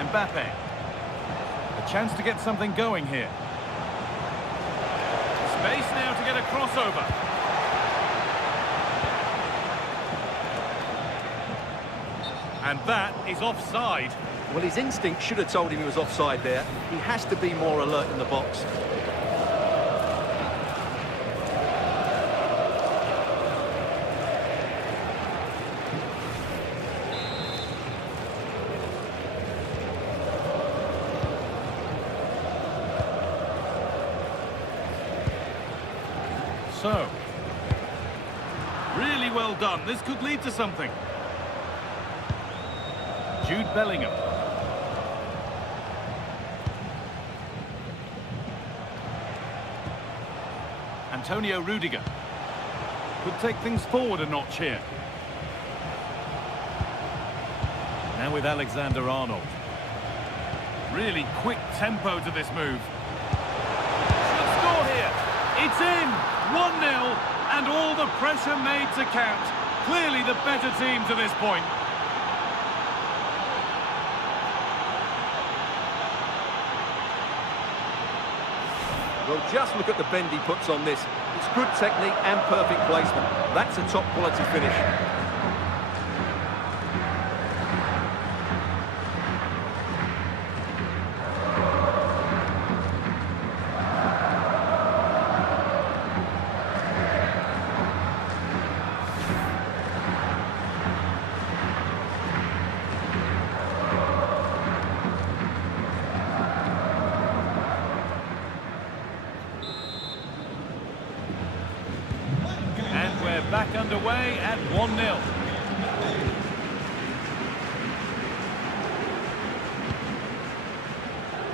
Mbappe. A chance to get something going here. Space now to get a crossover. And that is offside. Well, his instinct should have told him he was offside there. He has to be more alert in the box. so. Really well done. This could lead to something. Jude Bellingham. Antonio Rudiger. Could take things forward a notch here. Now with Alexander-Arnold. Really quick tempo to this move. Should score here. It's in. 1-0. And all the pressure made to count. Clearly the better team to this point. Well, just look at the bend he puts on this. It's good technique and perfect placement. That's a top quality finish. Back underway at 1-0.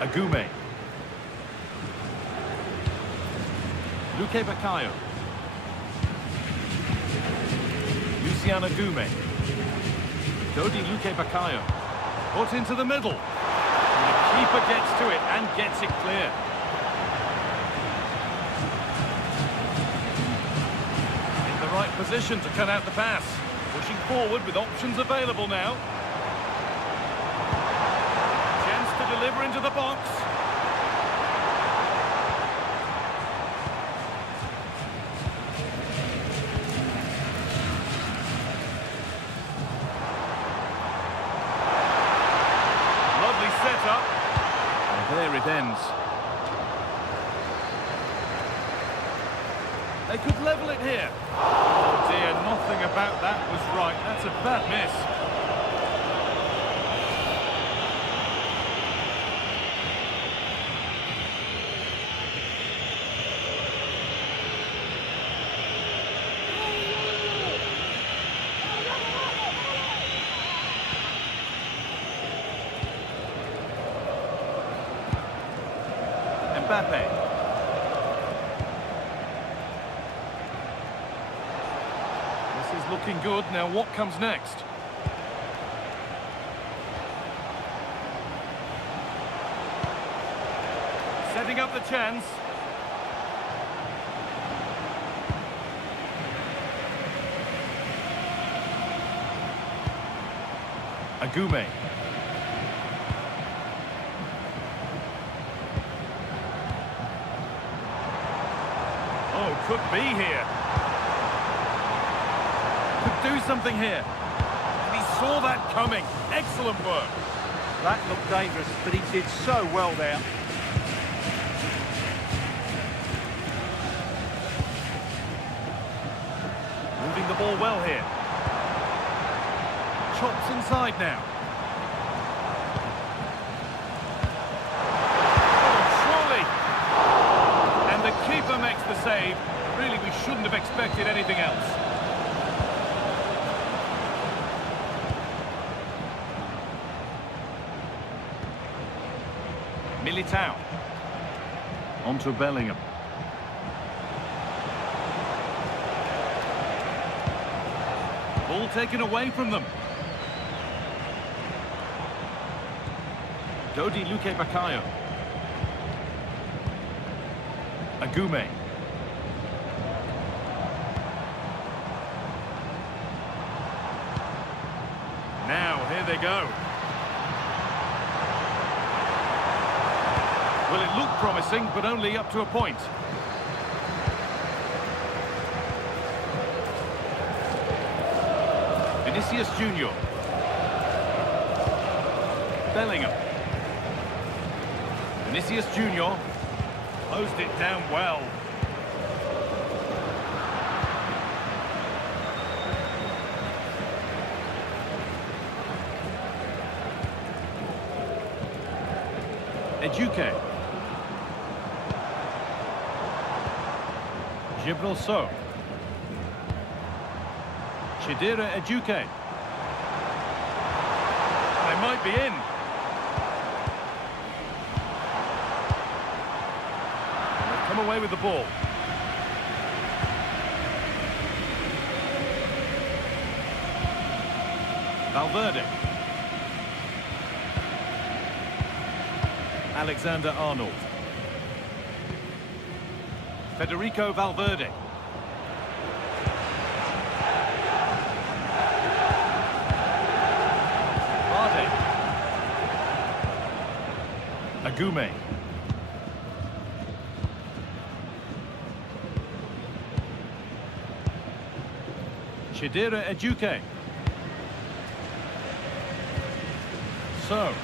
Agume. Luque Baccaio. Luciano Agume. Dodi Luque Baccaio. Put into the middle. And the keeper gets to it and gets it clear. Right position to cut out the pass. Pushing forward with options available now. Chance to deliver into the box. Lovely setup. And there it ends. They could level it here. Oh dear, nothing about that was right. That's a bad miss. Mbappe. This is looking good. Now what comes next? Setting up the chance. Agume. Oh, could be here. Could do something here. And he saw that coming. Excellent work. That looked dangerous, but he did so well there. Moving the ball well here. Chops inside now. The keeper makes the save. Really, we shouldn't have expected anything else. Militao. On to Bellingham. Ball taken away from them. Dodi Luque Baccaio. Agume. Now, here they go. Well, it looked promising, but only up to a point. Vinicius Junior. Bellingham. Vinicius Junior. Closed it down well. Eduque. Gibril So. Chidera Ejuke. They might be in. They've come away with the ball. Valverde. Alexander-Arnold. Federico Valverde. Vardy. Agume. Chidera Ejuke. So.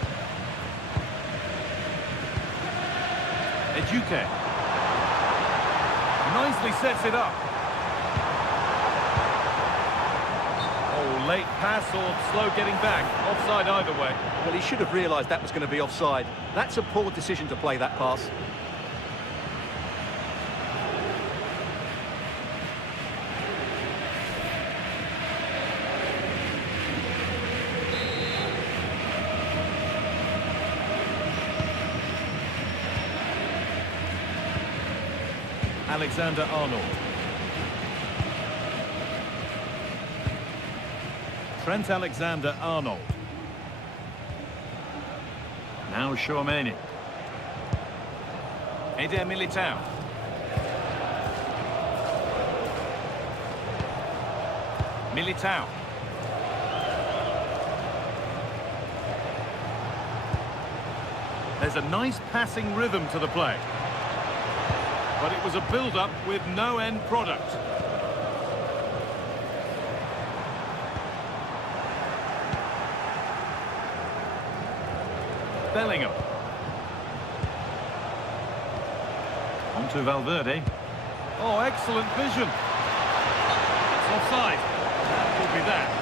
Ejuke. Nicely sets it up. Oh, late pass or slow getting back. Offside either way. Well, he should have realised that was going to be offside. That's a poor decision to play that pass. Alexander-Arnold. Trent Alexander-Arnold. Now Tchouaméni. Eder Militao. Militao. There's a nice passing rhythm to the play. But it was a build-up with no end product. Bellingham. On to Valverde. Oh, excellent vision. It's offside. That could be that.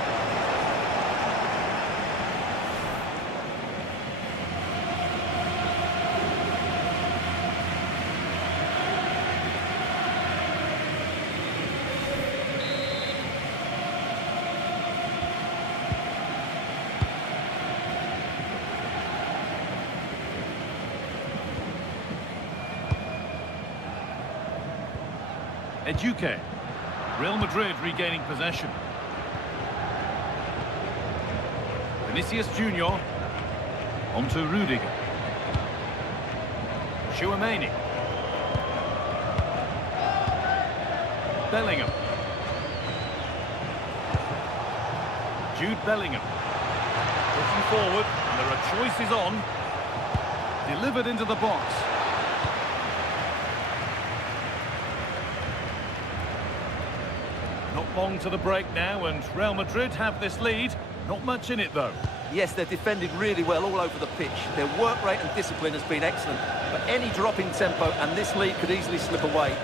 Ejuke. Real Madrid regaining possession. Vinicius Junior. On to Rudiger. Tchouaméni. Bellingham. Jude Bellingham. Pushing forward, and there are choices on. Delivered into the box. Not long to the break now, and Real Madrid have this lead. Not much in it, though. Yes, they've defended really well all over the pitch. Their work rate and discipline has been excellent. But any drop in tempo, and this lead could easily slip away.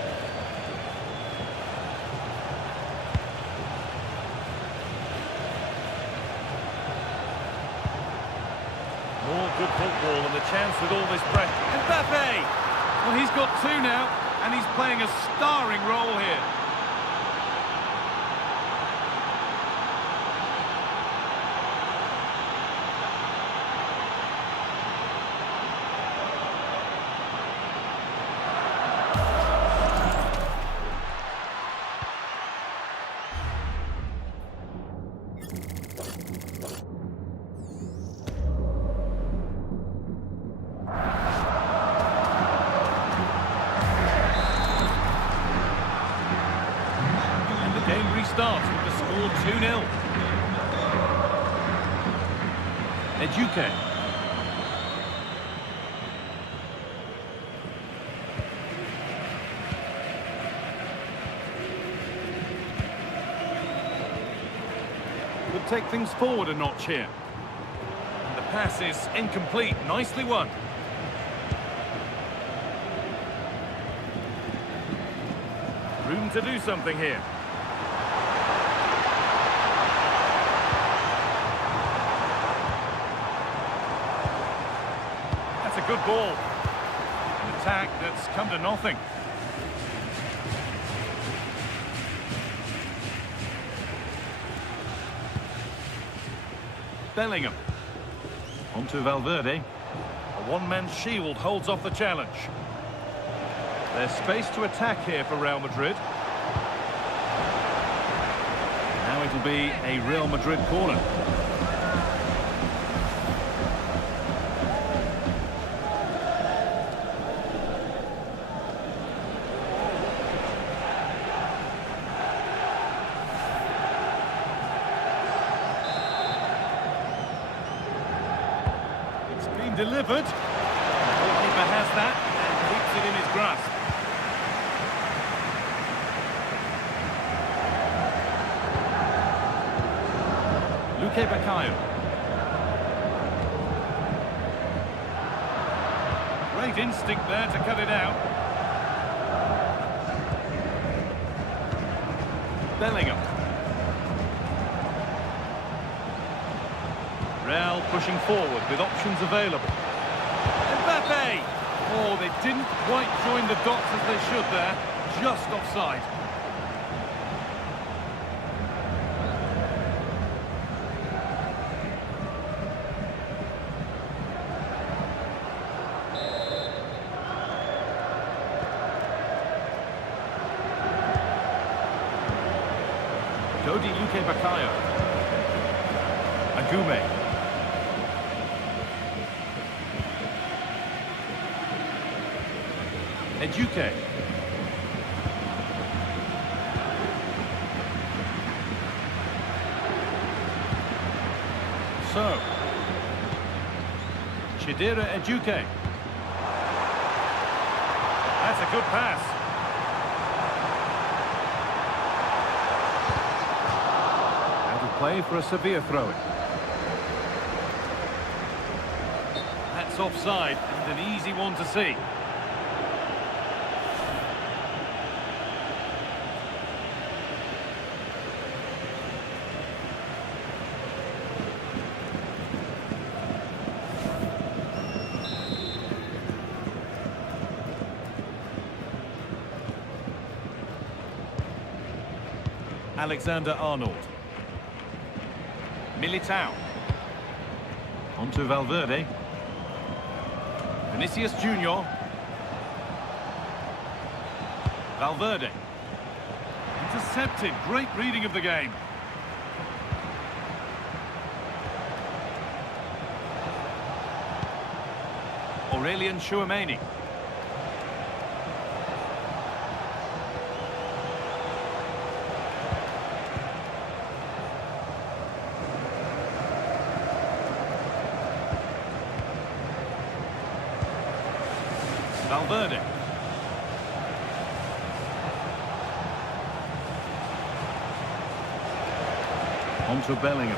More good football and the chance with all this pressure. Mbappe! Well, he's got two now, and he's playing a starring role here. Starts with the score 2-0. Ejuke. Could take things forward a notch here. And the pass is incomplete. Nicely won. Room to do something here. That's a good ball. An attack that's come to nothing. Bellingham. On to Valverde. A one-man shield holds off the challenge. There's space to attack here for Real Madrid. Now it'll be a Real Madrid corner. It's been delivered. The goalkeeper has that and keeps it in his grasp. Luque Baccaio. Great instinct there to cut it out. Bellingham. Real pushing forward with options available. Mbappe! Oh, they didn't quite join the dots as they should there. Just offside. Dodi Luque Baccaio. Agume. Eduque. So. Chidera Eduque. That's a good pass. Play for a Sevilla throw-in. That's offside and an easy one to see. Alexander-Arnold. Militao. On to Valverde. Vinicius Junior. Valverde. Intercepted. Great reading of the game. Aurelian Tchouameni. Valverde. On to Bellingham.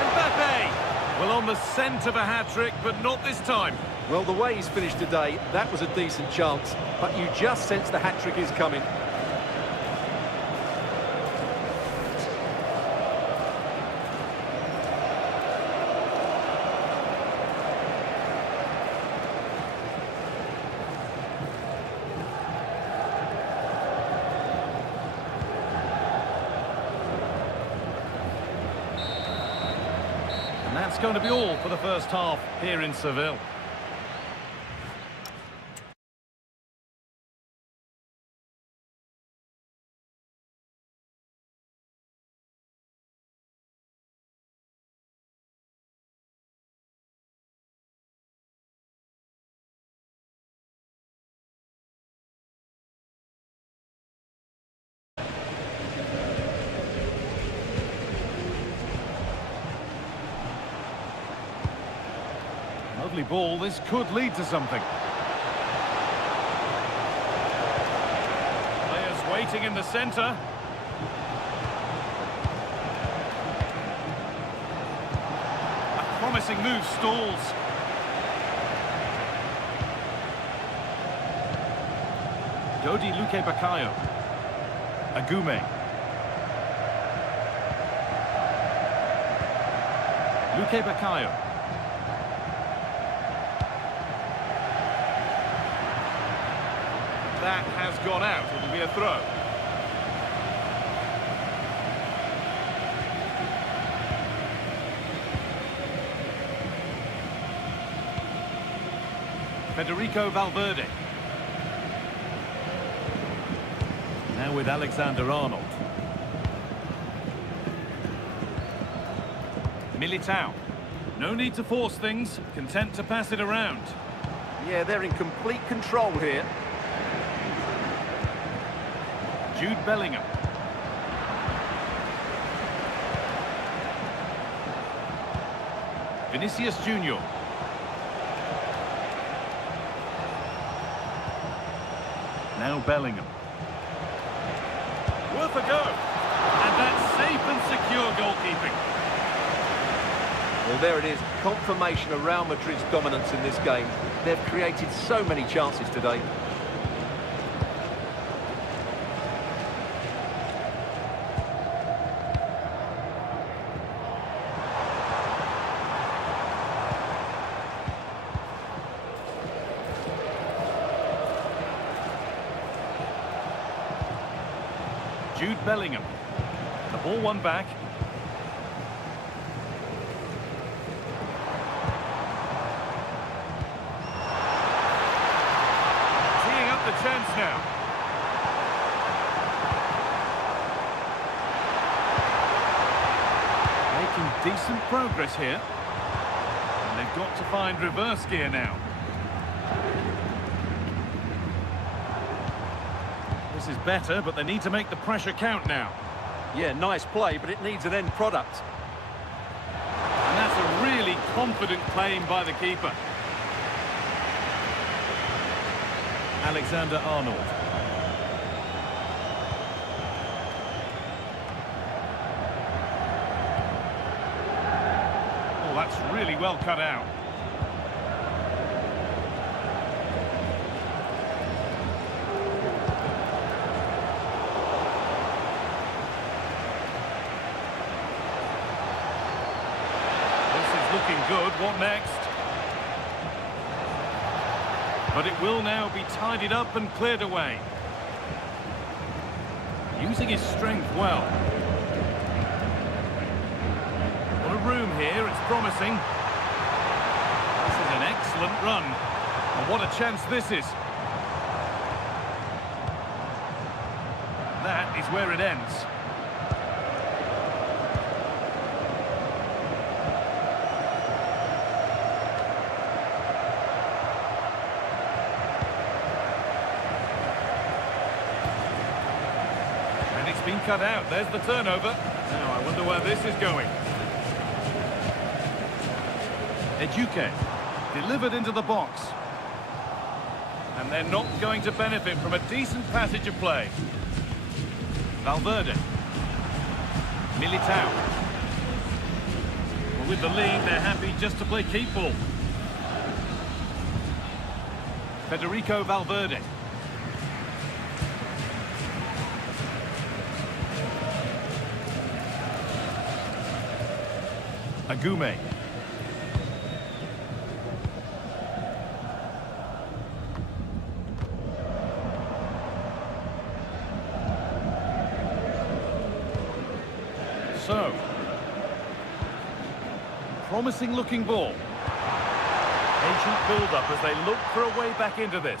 Mbappe! Well, on the scent of a hat-trick, but not this time. Well, the way he's finished today, that was a decent chance, but you just sense the hat-trick is coming. And that's going to be all for the first half here in Seville. Lovely ball, this could lead to something. Players waiting in the centre. A promising move stalls. Dodi Luque Baccaio. Agume. Luque Baccaio. That has gone out. It'll be a throw. Federico Valverde. Now with Alexander-Arnold. Militao. No need to force things, content to pass it around. Yeah, they're in complete control here. Jude Bellingham. Vinicius Junior. Now Bellingham. Worth a go. And that's safe and secure goalkeeping. Well, there it is. Confirmation of Real Madrid's dominance in this game. They've created so many chances today. Jude Bellingham. The ball won back. Teeing up the chance now. Making decent progress here. And they've got to find reverse gear now. This is better, but they need to make the pressure count now. Yeah, nice play, but it needs an end product. And that's a really confident claim by the keeper. Alexander-Arnold. Oh, that's really well cut out. Looking good. What next? But it will now be tidied up and cleared away. Using his strength well. What a room here. It's promising. This is an excellent run. And what a chance this is. That is where it ends. Been cut out. There's the turnover. Now I wonder where this is going. Eduque delivered into the box, and they're not going to benefit from a decent passage of play. Valverde. Militao. Well, with the lead, they're happy just to play keep ball. Federico Valverde. Agume. So, promising looking ball. Patient build-up as they look for a way back into this.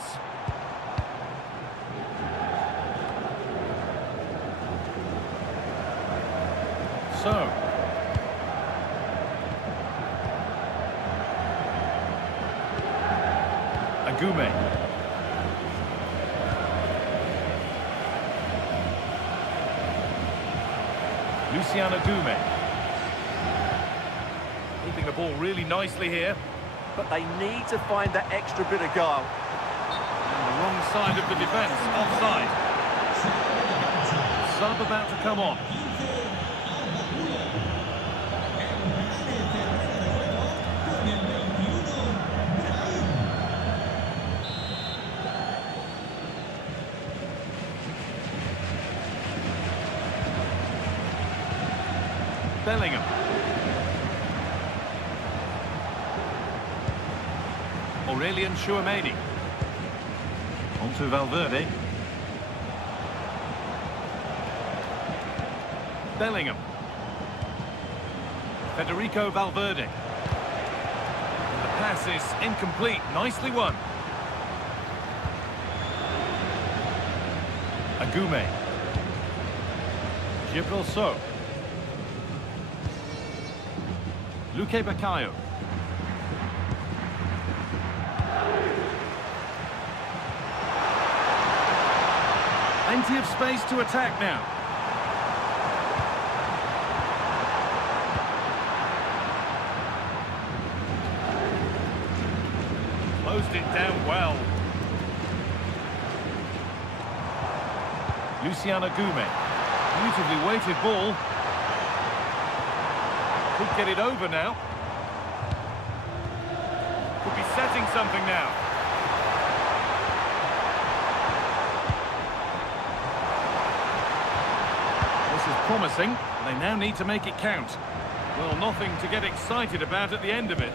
So, Agume. Luciano Agume. Keeping the ball really nicely here. But they need to find that extra bit of guile. And the wrong side of the defence, offside. Sub about to come on. Bellingham. Aurelian Chouameni. On to Valverde. Bellingham. Federico Valverde. The pass is incomplete. Nicely won. Agume. Gibril So. Luque Baccaio. Plenty of space to attack now. Closed it down well. Luciano Agume. Beautifully weighted ball. Could get it over now. Could be setting something now. This is promising. They now need to make it count. Well, nothing to get excited about at the end of it.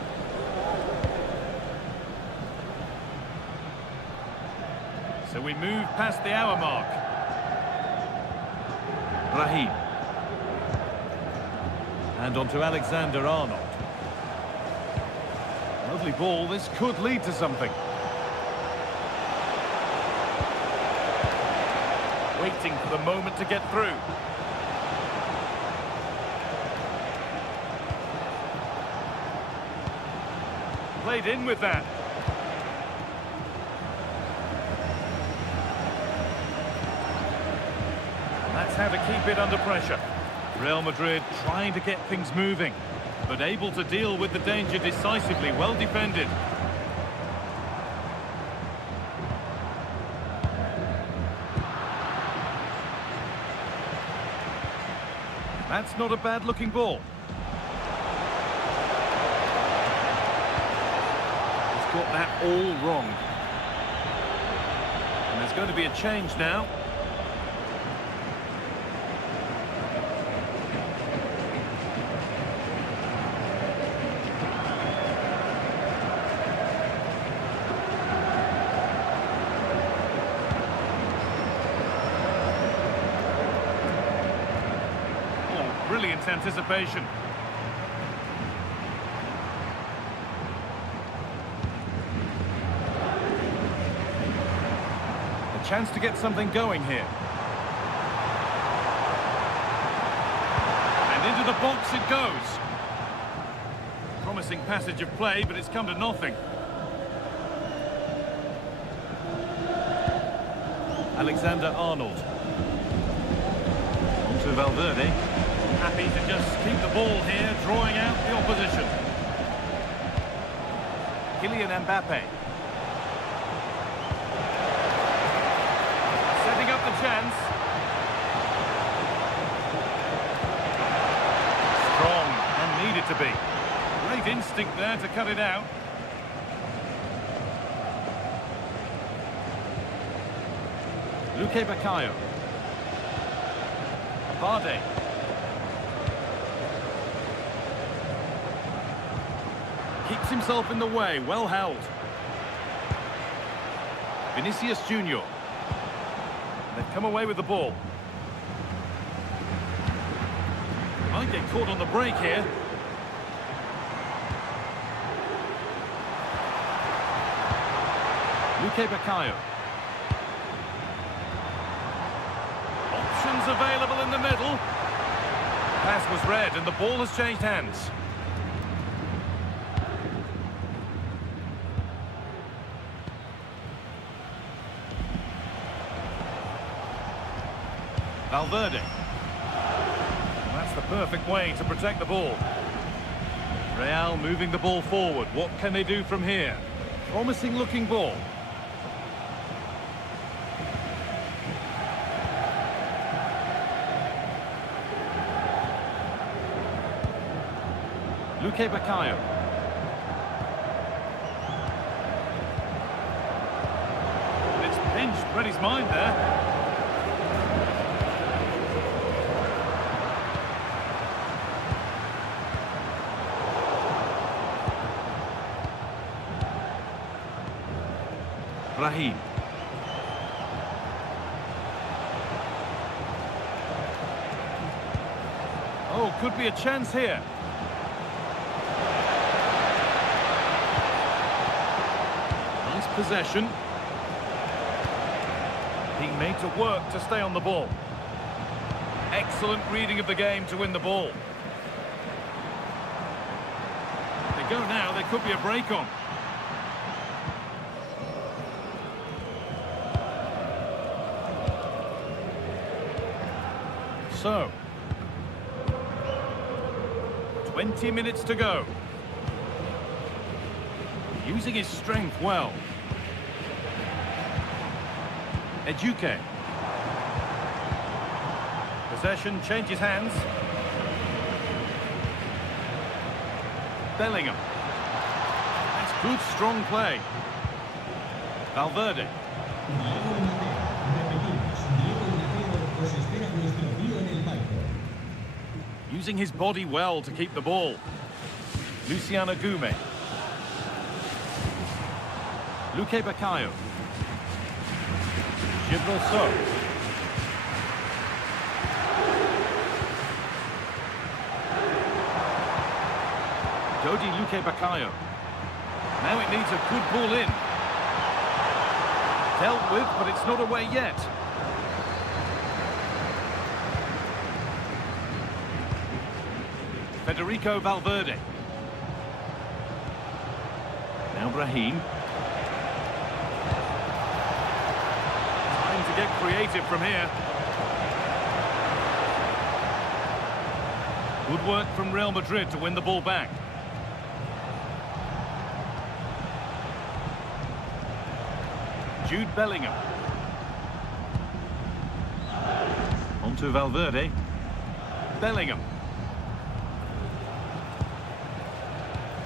So we move past the hour mark. Brahim. And on to Alexander-Arnold. Lovely ball, this could lead to something. Waiting for the moment to get through. Played in with that. That's how to keep it under pressure. Real Madrid trying to get things moving, but able to deal with the danger decisively. Well defended. That's not a bad looking ball. He's got that all wrong. And there's going to be a change now. Brilliant anticipation. A chance to get something going here. And into the box it goes. Promising passage of play, but it's come to nothing. Alexander-Arnold. On to Valverde. Happy to just keep the ball here, drawing out the opposition. Kylian Mbappe. Setting up the chance. Strong and needed to be. Great instinct there to cut it out. Luque Baccaio. Barde. Keeps himself in the way, well held. Vinicius Junior. They've come away with the ball. Might get caught on the break here. Luque Baccaio. Options available in the middle. Pass was read and the ball has changed hands. Valverde. That's the perfect way to protect the ball. Real moving the ball forward. What can they do from here? Promising looking ball. Luque Baccaio. It's pinched, read his mind there. Brahim. Oh, could be a chance here. Nice possession. Being made to work to stay on the ball. Excellent reading of the game to win the ball. They go now, there could be a break on. So, 20 minutes to go. Using his strength well. Eduque. Possession changes hands. Bellingham. That's good, strong play. Valverde. Using his body well to keep the ball. Luciano Gume. Luque Baccaio. Gibril So. Dodi Luque Baccaio. Now it needs a good ball in. Dealt with, but it's not away yet. Federico Valverde. Now Brahim. Time to get creative from here. Good work from Real Madrid to win the ball back. Jude Bellingham. On to Valverde. Bellingham.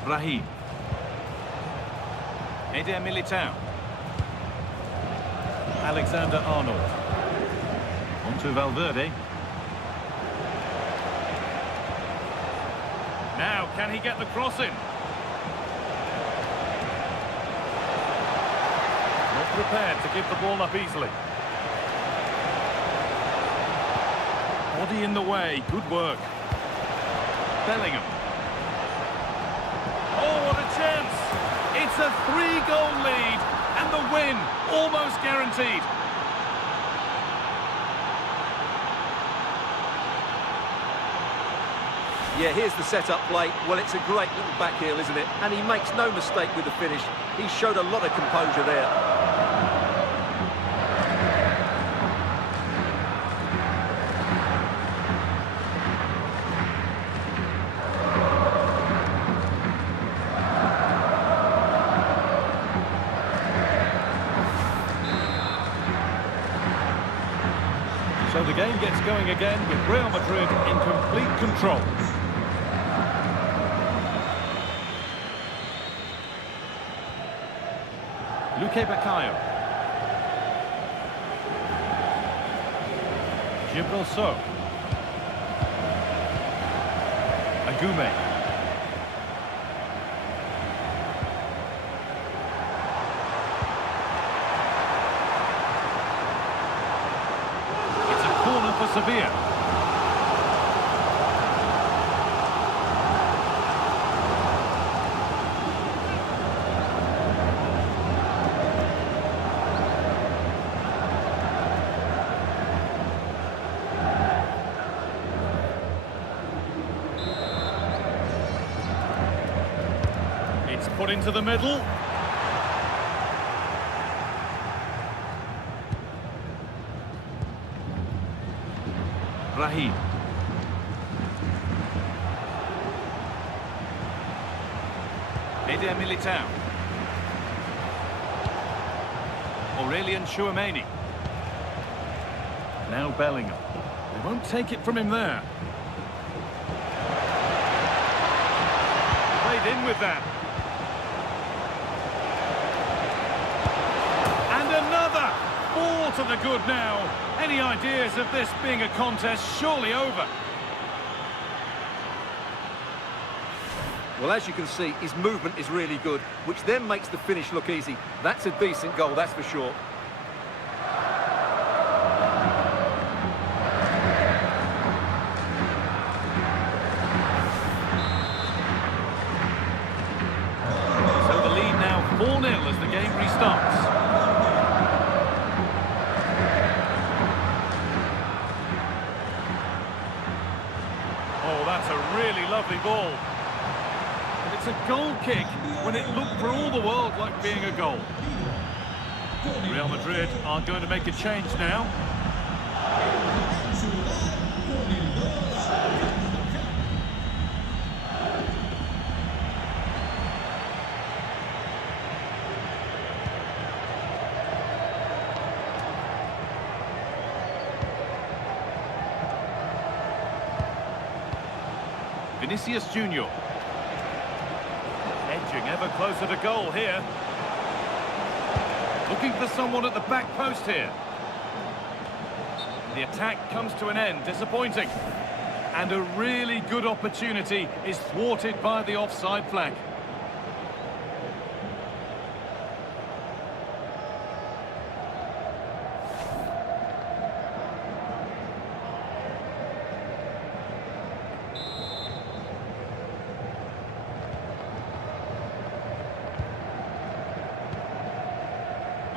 Brahim. Eder Militao. Alexander-Arnold. On to Valverde. Now, can he get the cross in? Not prepared to give the ball up easily. Body in the way, good work. Bellingham. Oh, what a chance! It's a 3-goal lead, and the win almost guaranteed. Yeah, here's the setup play. Well, it's a great little back heel, isn't it? And he makes no mistake with the finish. He showed a lot of composure there. So the game gets going again with Real Madrid in complete control. Luque Baccaio. Gibril So. Agume. It's a corner for Sevilla. Put into the middle. Brahim. Eder Militao. Aurelian Tchouameni. Now Bellingham. They won't take it from him there. Played in with that. Another! 4 to the good now. Any ideas of this being a contest surely over? Well, as you can see, his movement is really good, which then makes the finish look easy. That's a decent goal, that's for sure. So the lead now 4-0 as the game restarts. lovely ball. And it's a goal kick when it looked for all the world like being a goal. Real Madrid are going to make a change now. Vinicius Junior. Edging ever closer to goal here. Looking for someone at the back post here. The attack comes to an end, disappointing. And a really good opportunity is thwarted by the offside flag.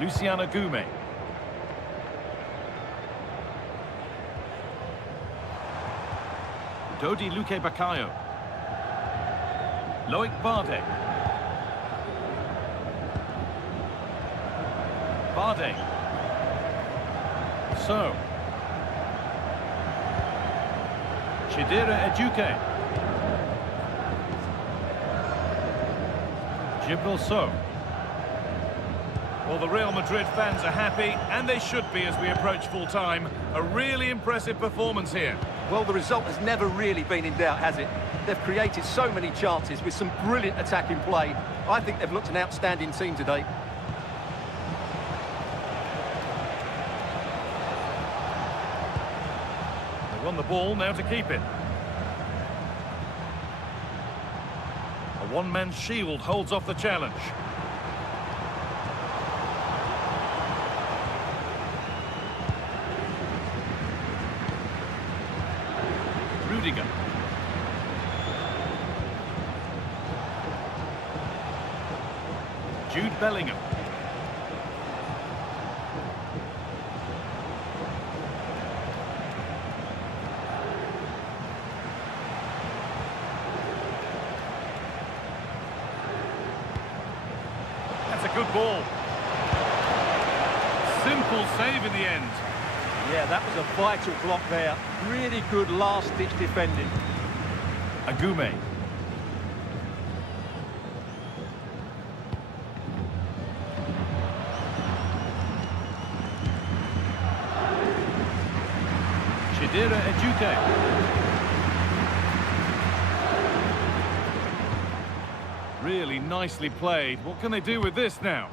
Luciano Gume. Dodi Luque Baccaio. Loic Bardet. Bardet. So. Chidera Ejuke. Jibril So. Well, the Real Madrid fans are happy, and they should be as we approach full-time. A really impressive performance here. Well, the result has never really been in doubt, has it? They've created so many chances with some brilliant attacking play. I think they've looked an outstanding team today. They won the ball, now to keep it. A one-man shield holds off the challenge. Rudiger. Jude Bellingham. That's a good ball. Simple save in the end. Yeah, that was a vital block there. Really good last-ditch defending. Agume. Chidera Ejuke. Really nicely played. What can they do with this now?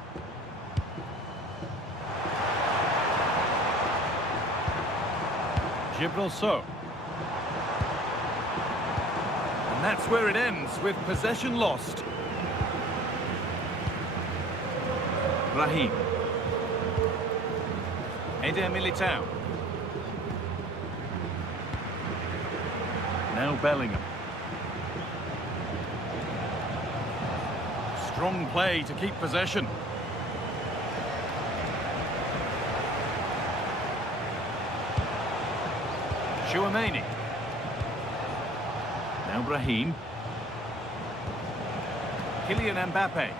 Jibril So. And that's where it ends, with possession lost. Raheem. Eder Militao. Now Bellingham. Strong play to keep possession. Chouameni. Now Brahim. Kylian Mbappe.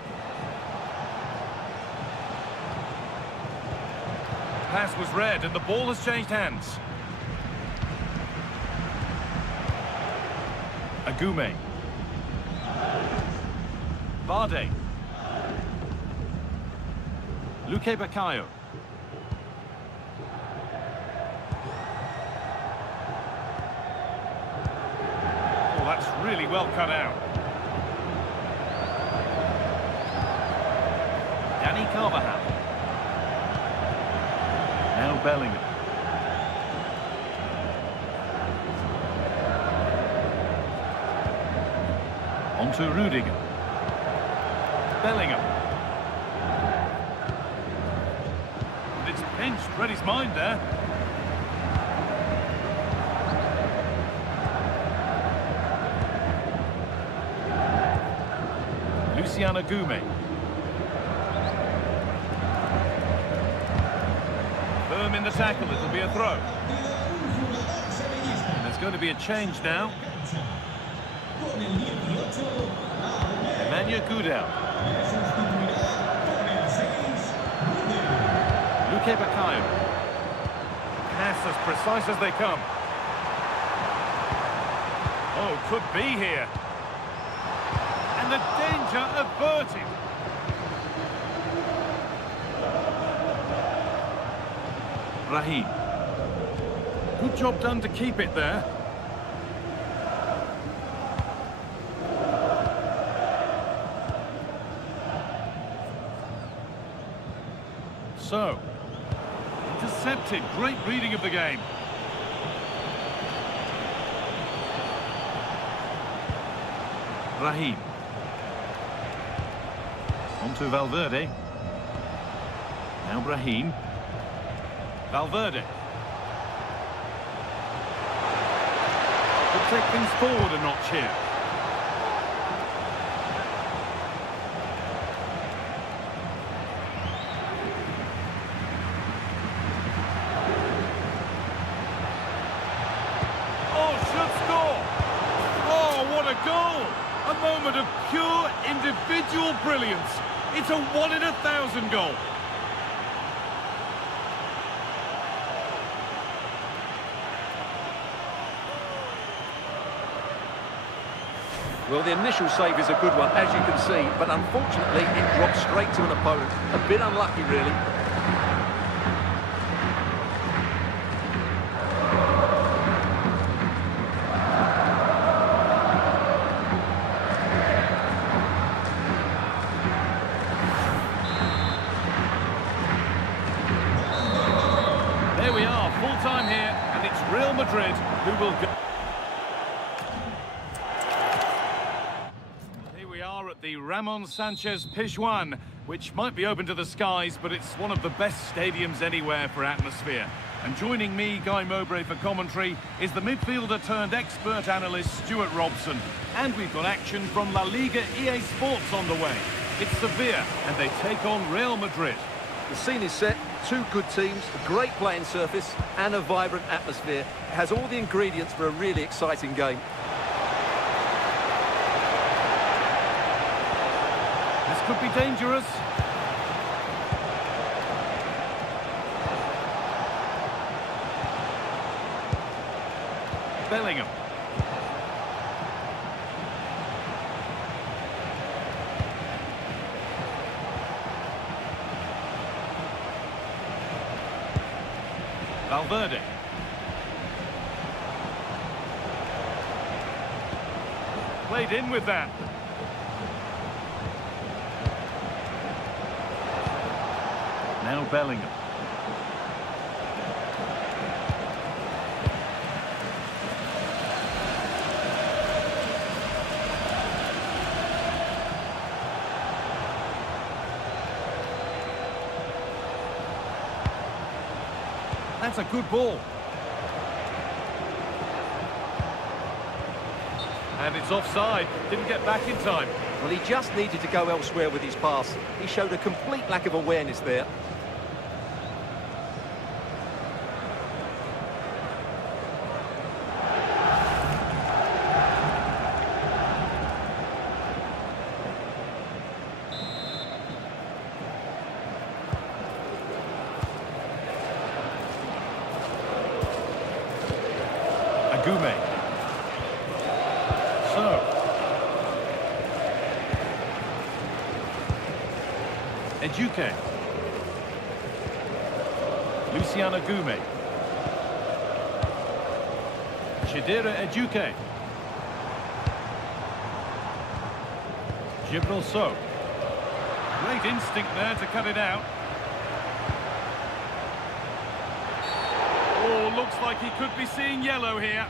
Pass was read and the ball has changed hands. Agume. Bardet. Luque Baccaio. Oh, that's really well cut out. Dani Carvajal. Now Bellingham. On to Rudiger. Bellingham. And it's pinched, read his mind there. Luciano Gume. Firm in the tackle, it'll be a throw. And there's going to be a change now. Emmanuel Gudel. Luque Baccaio. Pass as precise as they come. Oh, could be here. And the danger averted. Raheem. Good job done to keep it there. So, intercepted. Great reading of the game. Raheem. On to Valverde. Now Raheem. Valverde. Could take things forward a notch here. Oh, should score! Oh, what a goal! A moment of pure individual brilliance. It's a 1 in 1,000 goal. Well, the initial save is a good one, as you can see, but unfortunately it dropped straight to an opponent. A bit unlucky, really. There we are, full time here, and it's Real Madrid who will go. At the Ramon Sanchez Pizjuan, which might be open to the skies, but it's one of the best stadiums anywhere for atmosphere. And joining me, Guy Mowbray, for commentary is the midfielder turned expert analyst Stuart Robson. And we've got action from Laliga EA Sports on the way. It's Sevilla, and they take on Real Madrid. The scene is set, two good teams, a great playing surface and a vibrant atmosphere. It has all the ingredients for a really exciting game. This could be dangerous. Bellingham. Valverde. Played in with that. Now Bellingham. That's a good ball. And it's offside. Didn't get back in time. Well, he just needed to go elsewhere with his pass. He showed a complete lack of awareness there. Agume. So. Eduque. Luciano Agume. Chidera Eduque. Gibril So. Great instinct there to cut it out. Oh, looks like he could be seeing yellow here.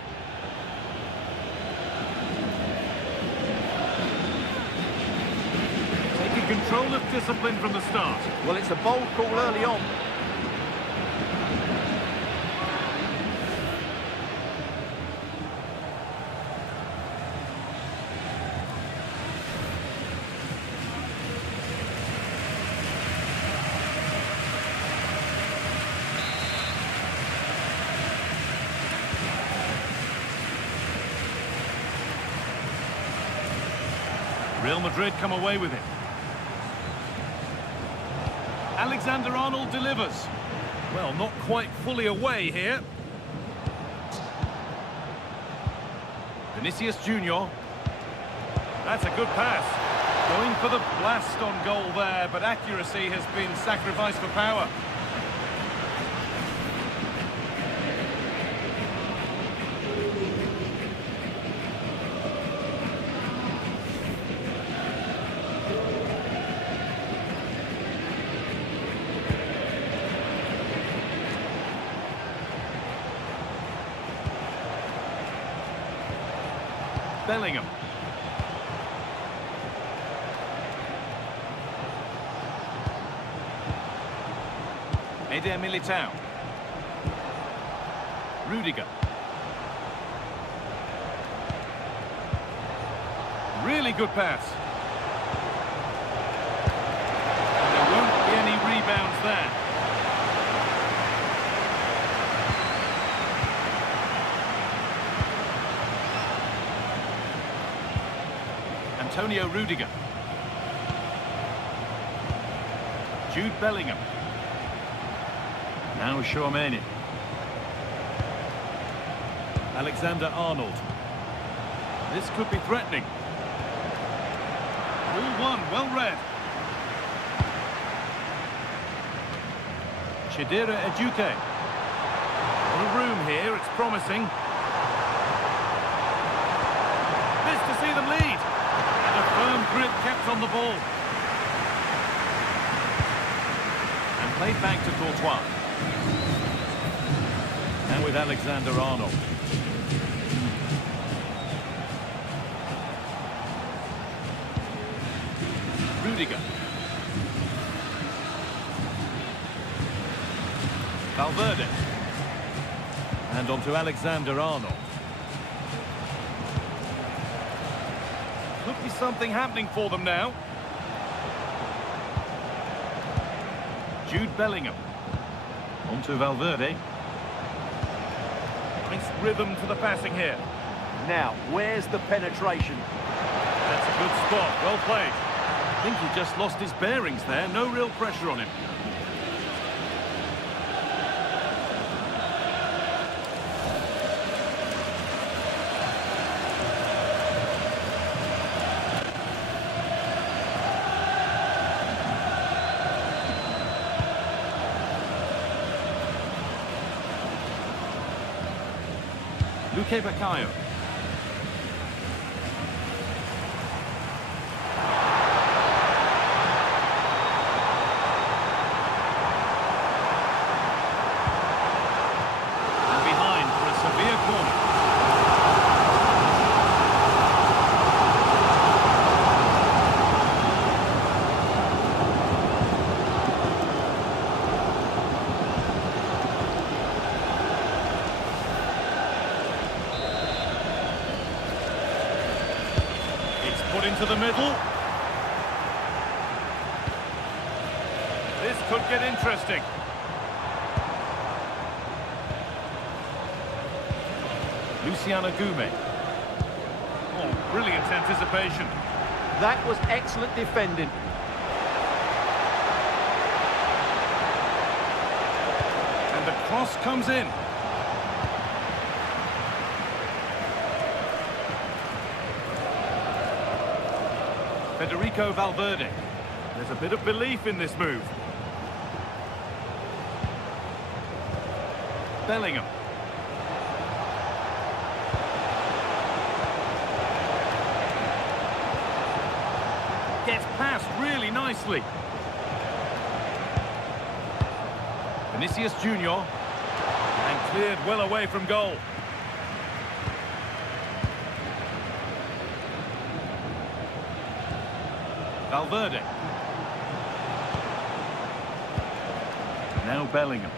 Taking control of discipline from the start. Well, it's a bold call early on. Real Madrid come away with it. Alexander-Arnold delivers. Well, not quite fully away here. Vinicius Junior. That's a good pass. Going for the blast on goal there, but accuracy has been sacrificed for power. Bellingham. Eder Militao. Rudiger. Really good pass. And there won't be any rebounds there. Antonio Rudiger. Jude Bellingham. Now Tchouaméni. Alexander-Arnold. This could be threatening. All one, well read. Chidera Ejuke. A lot of room here, it's promising. This to see them lead. And a firm grip kept on the ball. And played back to Courtois. Now with Alexander-Arnold. Rudiger. Valverde. And on to Alexander-Arnold. Could be something happening for them now. Jude Bellingham. On to Valverde. Nice rhythm to the passing here. Now, where's the penetration? That's a good spot. Well played. I think he just lost his bearings there. No real pressure on him. Luque Baccaio. And behind for a Sevilla corner. Put into the middle. This could get interesting. Luciano Gume. Oh, brilliant anticipation. That was excellent defending. And the cross comes in. Federico Valverde. There's a bit of belief in this move. Bellingham. Gets past really nicely. Vinicius Junior. And cleared well away from goal. Valverde. Now Bellingham.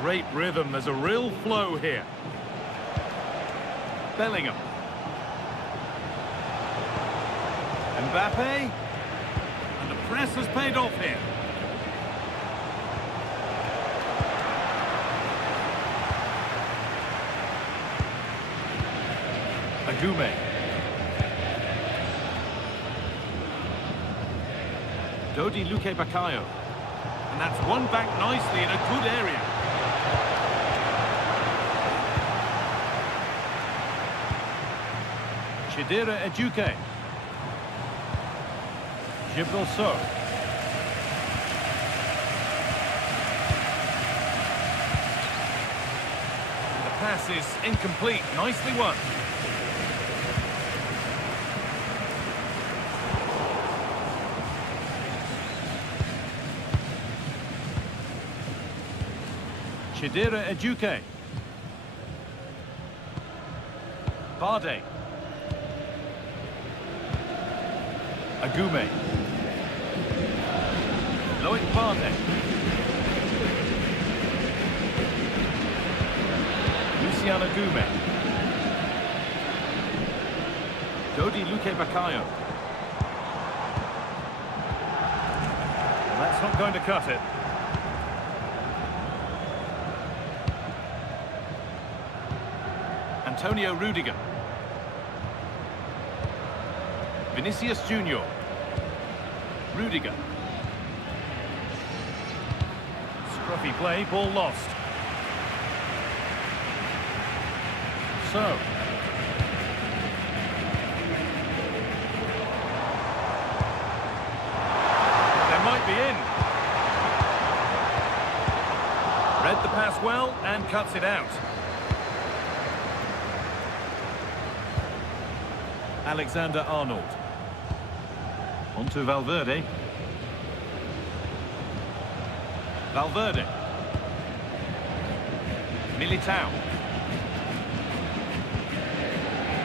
Great rhythm, there's a real flow here. Bellingham. Mbappe. And the press has paid off here. Agume. Dodi Luque Baccaio. And that's won back nicely in a good area. Chidera Ejuke. Gibril So. The pass is incomplete. Nicely won. Chidera Ejuke. Barde. Agume. Loic Barde. Luciano Agume. Dodi Luque Baccaio. Well, that's not going to cut it. Antonio Rudiger. Vinicius Junior. Rudiger. Scruffy play, ball lost. So. They might be in. Read the pass well and cuts it out. Alexander-Arnold. On to Valverde. Valverde. Militao.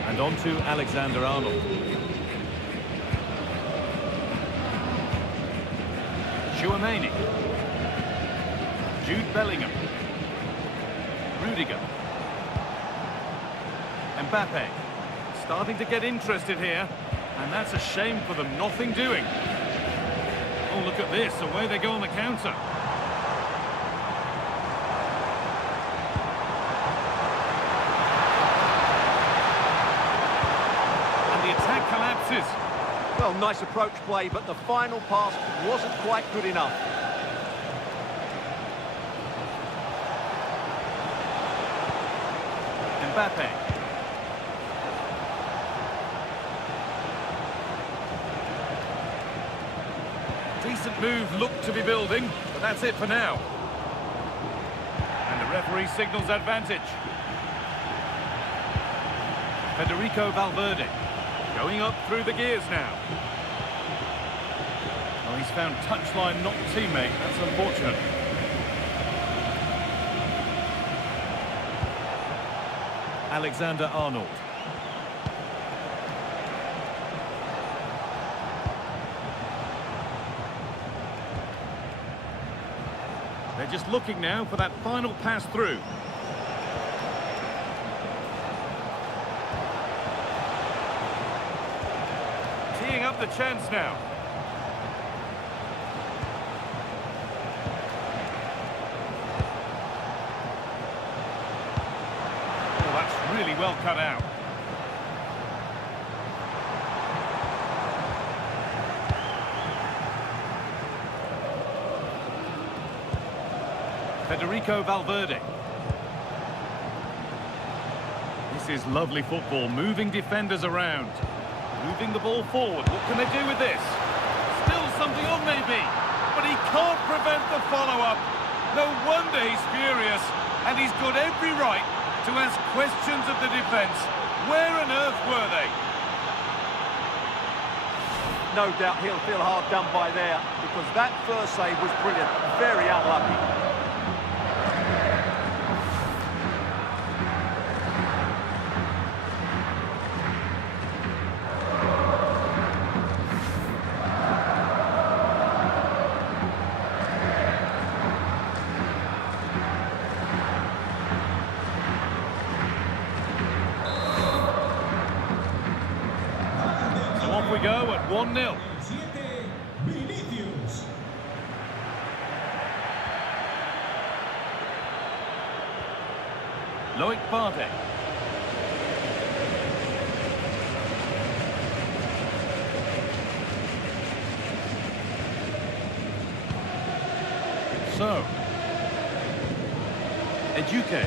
And on to Alexander-Arnold. Tchouaméni. Jude Bellingham. Rudiger. Mbappe. Starting to get interested here, and that's a shame for them. Nothing doing. Oh, look at this. Away they go on the counter. And the attack collapses. Well, nice approach play, but the final pass wasn't quite good enough. Mbappe. Decent move looked to be building, but that's it for now. And the referee signals advantage. Federico Valverde going up through the gears now. Well, he's found touchline, not teammate. That's unfortunate. Alexander-Arnold. They're just looking now for that final pass through. Teeing up the chance now. Oh, that's really well cut out. Federico Valverde. This is lovely football, moving defenders around. Moving the ball forward. What can they do with this? Still something on maybe. But he can't prevent the follow-up. No wonder he's furious. And he's got every right to ask questions of the defence. Where on earth were they? No doubt he'll feel hard done by there, because that first save was brilliant. Very unlucky. We go at 1-0. Loic Barde. So. Eduque.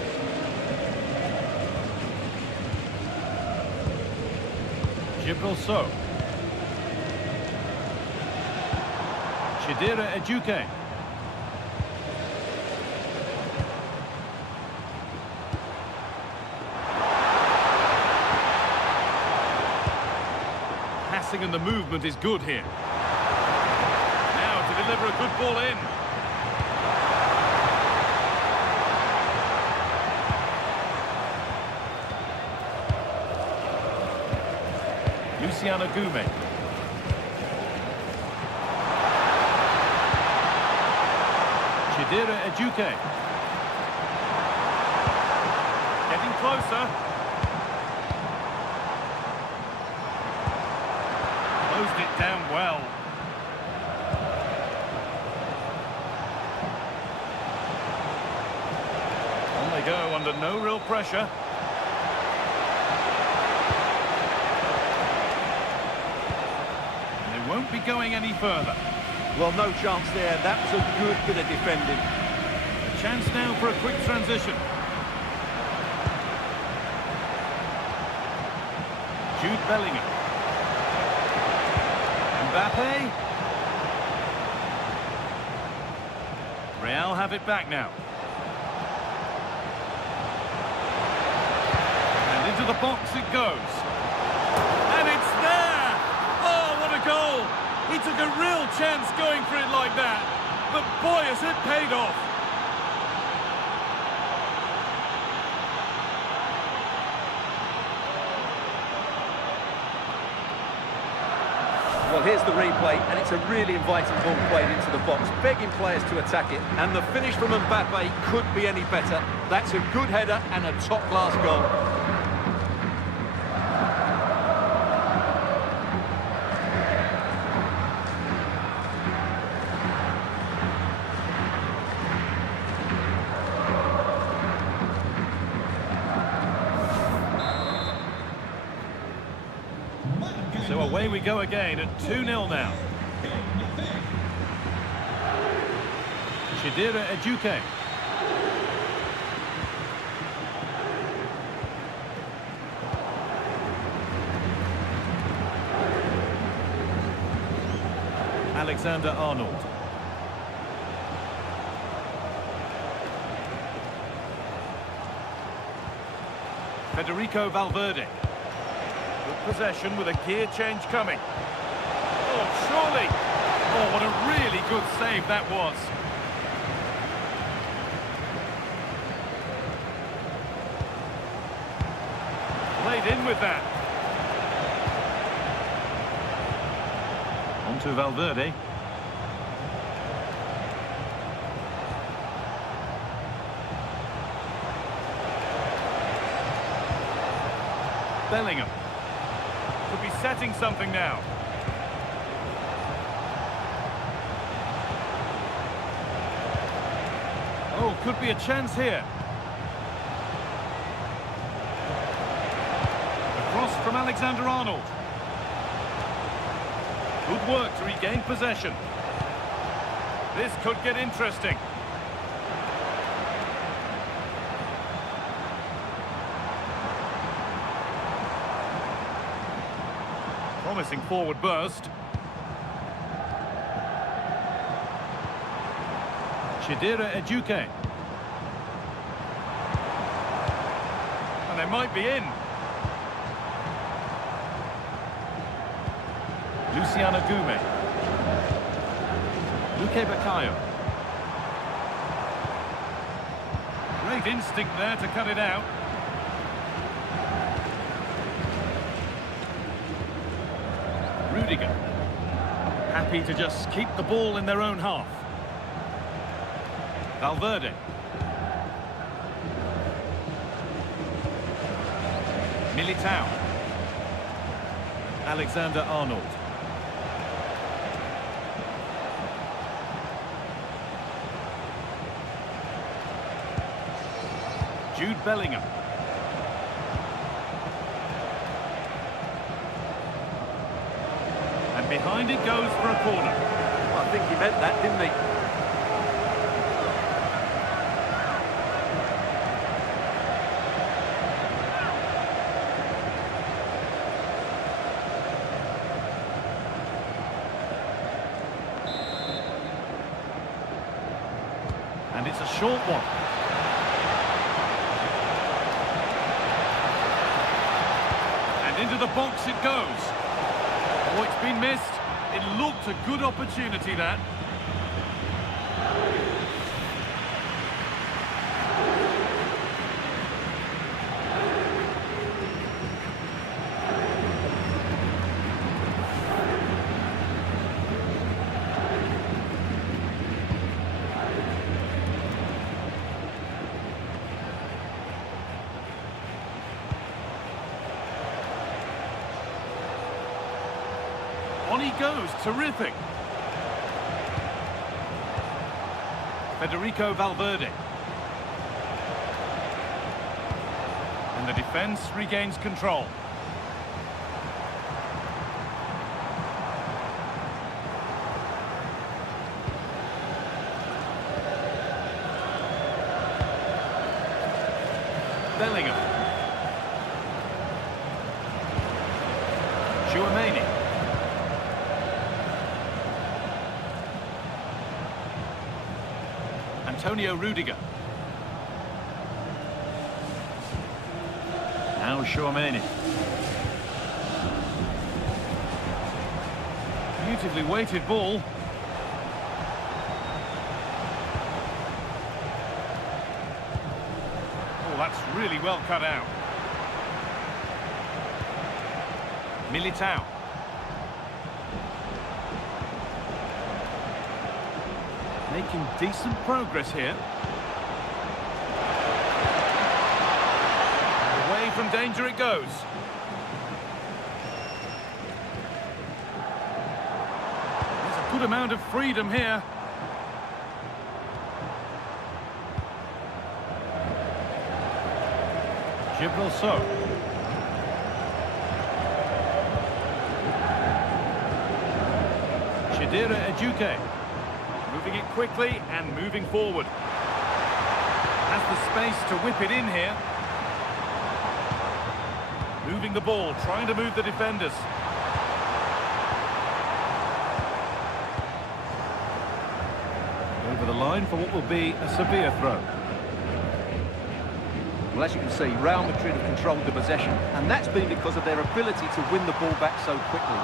So. Shadira Eduque. Passing and the movement is good here. Now to deliver a good ball in. Luciano Gume. Shadira Eduque. Getting closer. Closed it down well. On they go under no real pressure. Won't be going any further. Well, no chance there. That was a good bit of defending. A chance now for a quick transition. Jude Bellingham. Mbappe. Real have it back now. And into the box it goes. And it's there! Oh, what a goal! He took a real chance going for it like that. But boy, has it paid off. Well, here's the replay, and it's a really inviting ball played into the box, begging players to attack it. And the finish from Mbappe could be any better. That's a good header and a top-class goal. So away we go again at 2-0 now. Shadira Eduque. Alexander-Arnold. Federico Valverde. Good possession with a gear change coming. Oh, surely. Oh, what a really good save that was. Played in with that. On to Valverde. Bellingham. Could be setting something now. Oh, could be a chance here. A cross from Alexander-Arnold. Good work to regain possession. This could get interesting. Promising forward burst. Shadira Eduque. And they might be in. Luciano Gume. Luque Baccaio. Great instinct there to cut it out. Rudiger. Happy to just keep the ball in their own half. Valverde. Militao. Alexander-Arnold. Jude Bellingham. And behind it goes for a corner. I think he meant that, didn't he? short one. And into the box it goes. Oh, it's been missed. It looked a good opportunity, that. On he goes, terrific. Federico Valverde. And the defence regains control. Bellingham. Tchouaméni. Antonio Rudiger. Now Tchouaméni. Beautifully weighted ball. Oh, that's really well cut out. Militao. Making decent progress here. Away from danger it goes. There's a good amount of freedom here. Gibraltar. Chidera Ejuke. Moving it quickly and moving forward. Has the space to whip it in here. Moving the ball, trying to move the defenders. Over the line for what will be a Sevilla throw. Well, as you can see, Real Madrid have controlled the possession, and that's been because of their ability to win the ball back so quickly.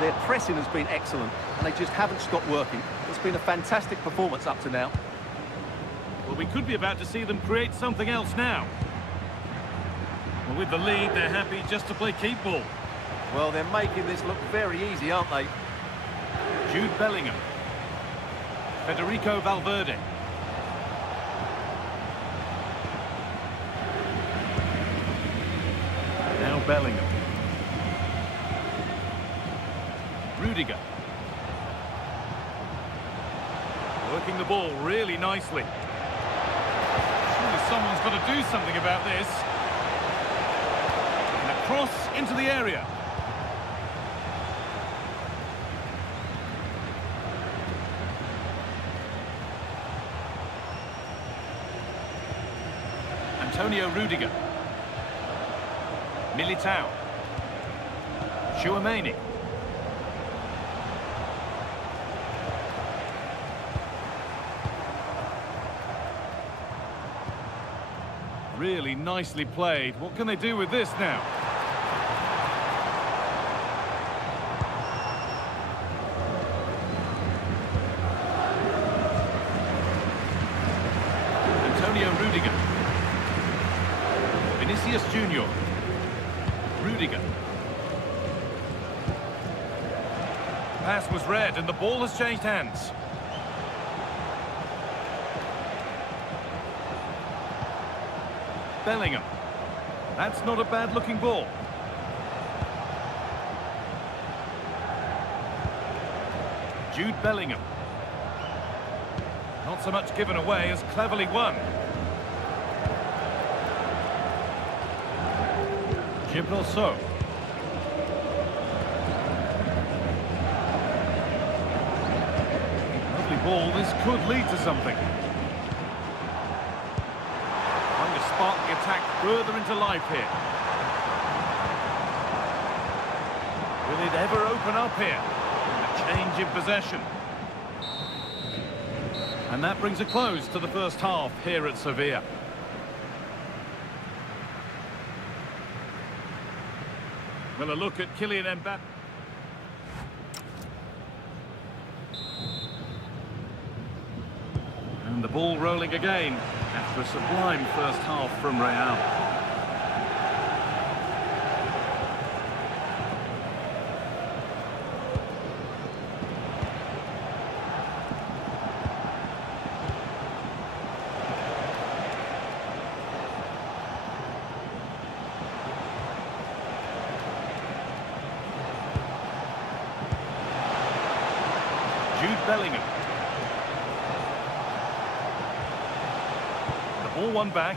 Their pressing has been excellent, and they just haven't stopped working. It's been a fantastic performance up to now. Well, we could be about to see them create something else now. Well, with the lead, they're happy just to play keep ball. Well, they're making this look very easy, aren't they? Jude Bellingham. Federico Valverde. Now Bellingham. Rudiger. Working the ball really nicely. Surely someone's got to do something about this. And a cross into the area. Antonio Rudiger. Militao. Tchouaméni. Really nicely played. What can they do with this now? Antonio Rudiger. Vinicius Junior. Rudiger. Pass was read and the ball has changed hands. Bellingham. That's not a bad looking ball. Jude Bellingham. Not so much given away as cleverly won. Gibraltar. Lovely ball. This could lead to something. Trying to spark the attack further into life here. Will it ever open up here? A change in possession. And that brings a close to the first half here at Sevilla. Well, a look at Kylian Mbappe. And the ball rolling again after a sublime first half from Real. Jude Bellingham. The ball won back.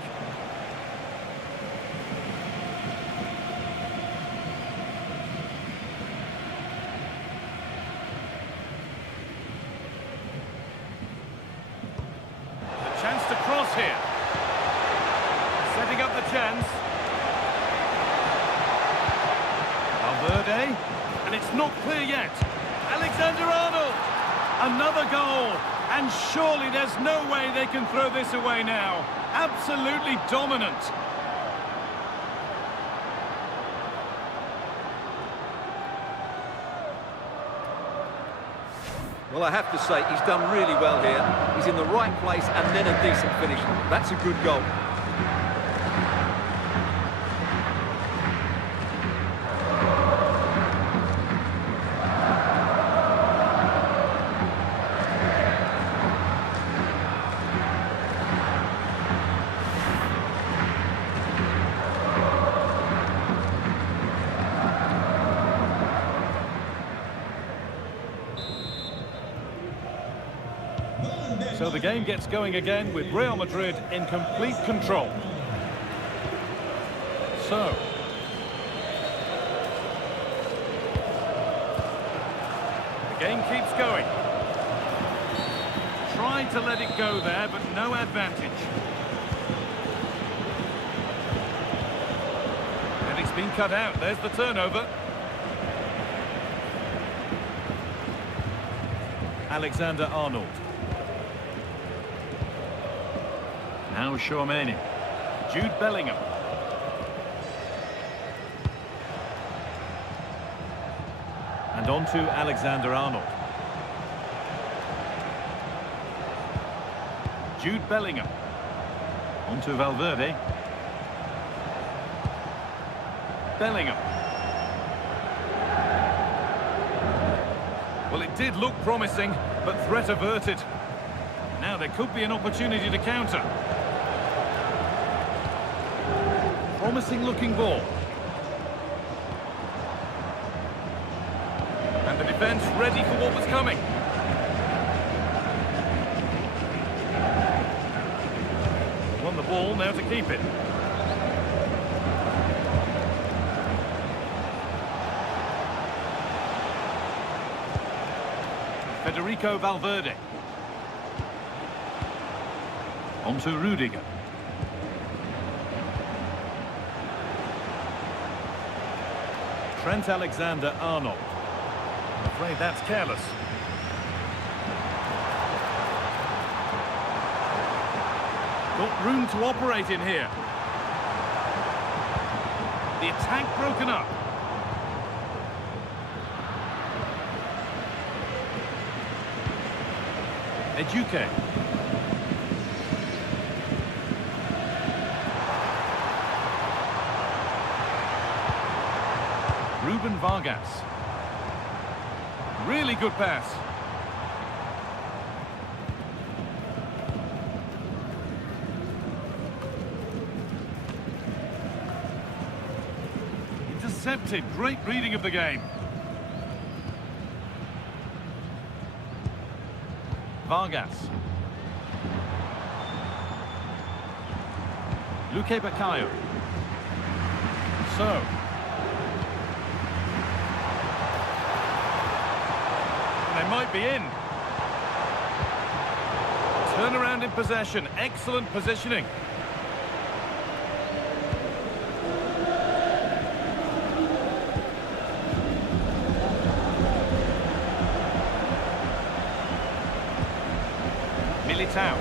A chance to cross here. Setting up the chance. Valverde. And it's not clear yet. Alexander-Arnold. Another goal, and surely there's no way they can throw this away now. Absolutely dominant. Well, I have to say, he's done really well here. He's in the right place and then a decent finish. That's a good goal. So the game gets going again with Real Madrid in complete control. So, the game keeps going. Tried to let it go there, but no advantage. And it's been cut out. There's the turnover. Alexander-Arnold. Now Tchouaméni. Jude Bellingham. And on to Alexander-Arnold. Jude Bellingham. On to Valverde. Bellingham. Well, it did look promising, but threat averted. Now there could be an opportunity to counter. Promising looking ball. And the defence ready for what was coming. Won the ball, now to keep it. Federico Valverde. On to Rudiger. Trent Alexander-Arnold. I'm afraid that's careless. Got room to operate in here. The attack broken up. Eduque. Ruben Vargas. Really good pass. Intercepted. Great reading of the game. Vargas. Luque Baccaio. So. They might be in. Turnaround in possession. Excellent positioning. Militao.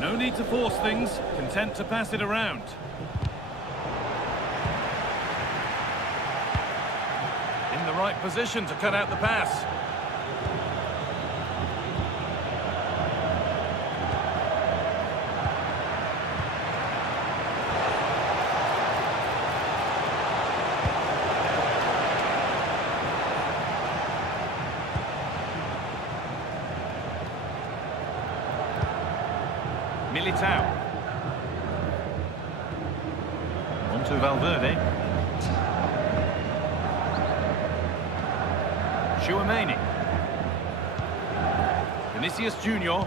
No need to force things, content to pass it around. In the right position to cut out the pass. Militao. On to Valverde. Tchouaméni. Vinicius Junior.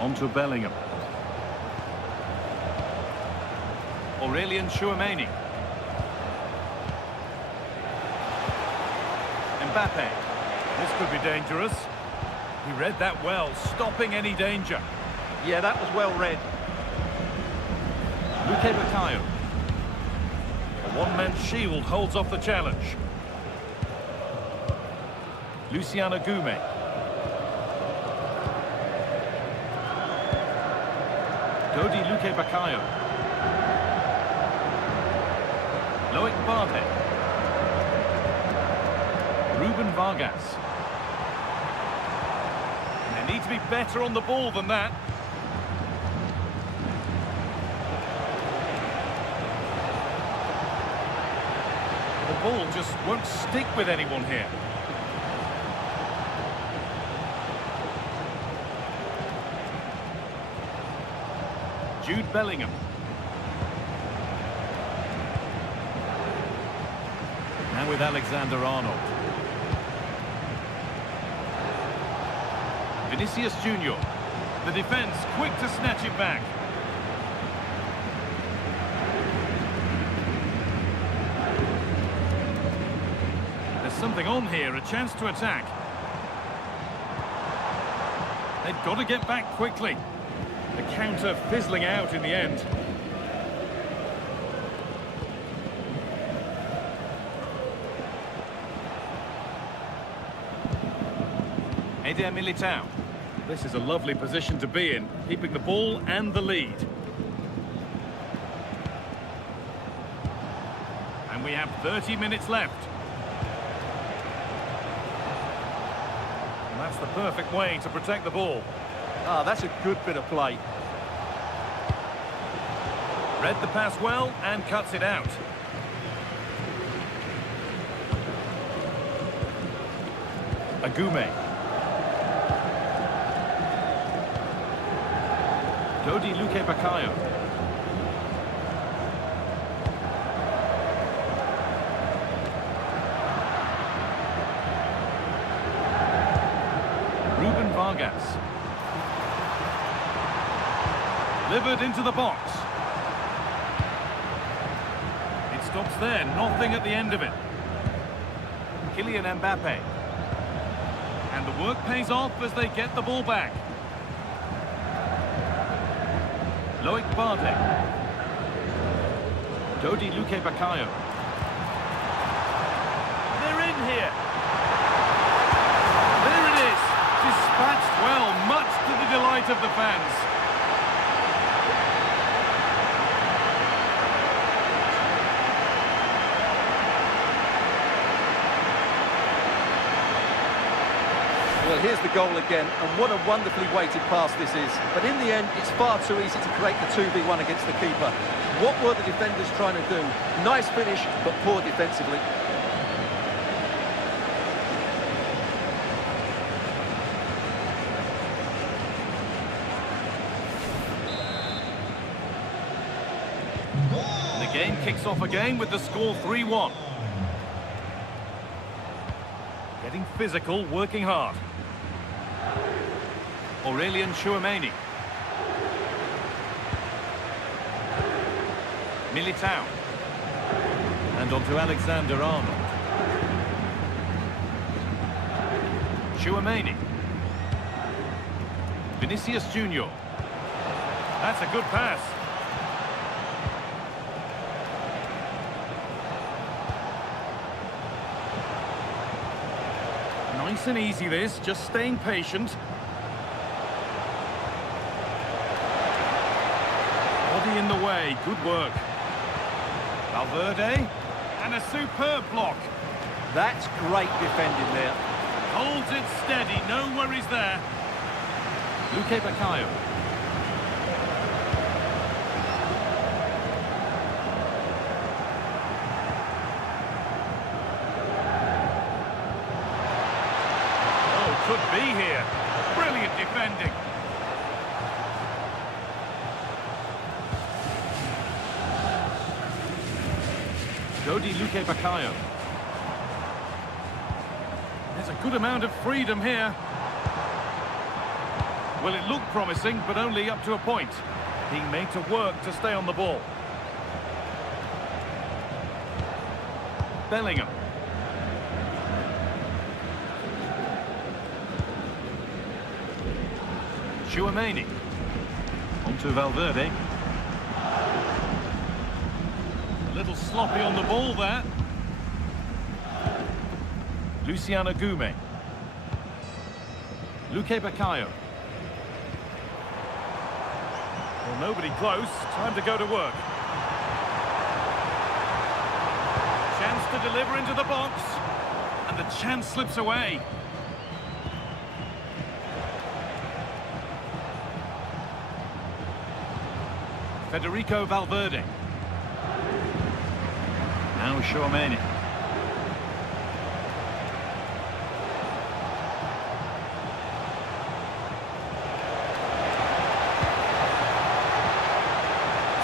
On to Bellingham. Aurelien Tchouaméni. Mbappe. This could be dangerous. He read that well, stopping any danger. Yeah, that was well read. Luque Baccaio. A one-man shield holds off the challenge. Luciano Gume. Dodi Luque Baccaio. Loic Bardet. Ruben Vargas. They need to be better on the ball than that. The ball just won't stick with anyone here. Jude Bellingham. Now with Alexander-Arnold. Vinicius Junior. The defence quick to snatch it back. There's something on here, a chance to attack. They've got to get back quickly. The counter fizzling out in the end. Eder Militao. This is a lovely position to be in, keeping the ball and the lead. And we have 30 minutes left. And that's the perfect way to protect the ball. Ah, that's a good bit of play. Read the pass well and cuts it out. Agume. Dodi Luque Baccaio. Ruben Vargas. Delivered into the box. It stops there, nothing at the end of it. Kylian Mbappe. And the work pays off as they get the ball back. Loic Bardet. Dodi Luque Baccaio. They're in here. There it is. Dispatched well, much to the delight of the fans. Well, here's the goal again, and what a wonderfully weighted pass this is. But in the end, it's far too easy to create the 2v1 against the keeper. What were the defenders trying to do? Nice finish, but poor defensively. And the game kicks off again with the score 3-1. Getting physical, working hard. Aurelien Tchouaméni. Militao. And on to Alexander-Arnold. Tchouaméni. Vinicius Junior. That's a good pass. Nice and easy this, just staying patient. Body in the way, good work. Valverde, and a superb block. That's great defending there. Holds it steady, no worries there. Luque Baccaio. Oh, could be here. Brilliant defending. Jody Luque Baccaio. There's a good amount of freedom here. Well, it looked promising, but only up to a point. Being made to work to stay on the ball. Bellingham. Tchouaméni. Onto Valverde. A little sloppy on the ball there. Luciano Gume. Luque Baccaio. Well, nobody close. Time to go to work. Chance to deliver into the box. And the chance slips away. Federico Valverde. Now Tchouaméni.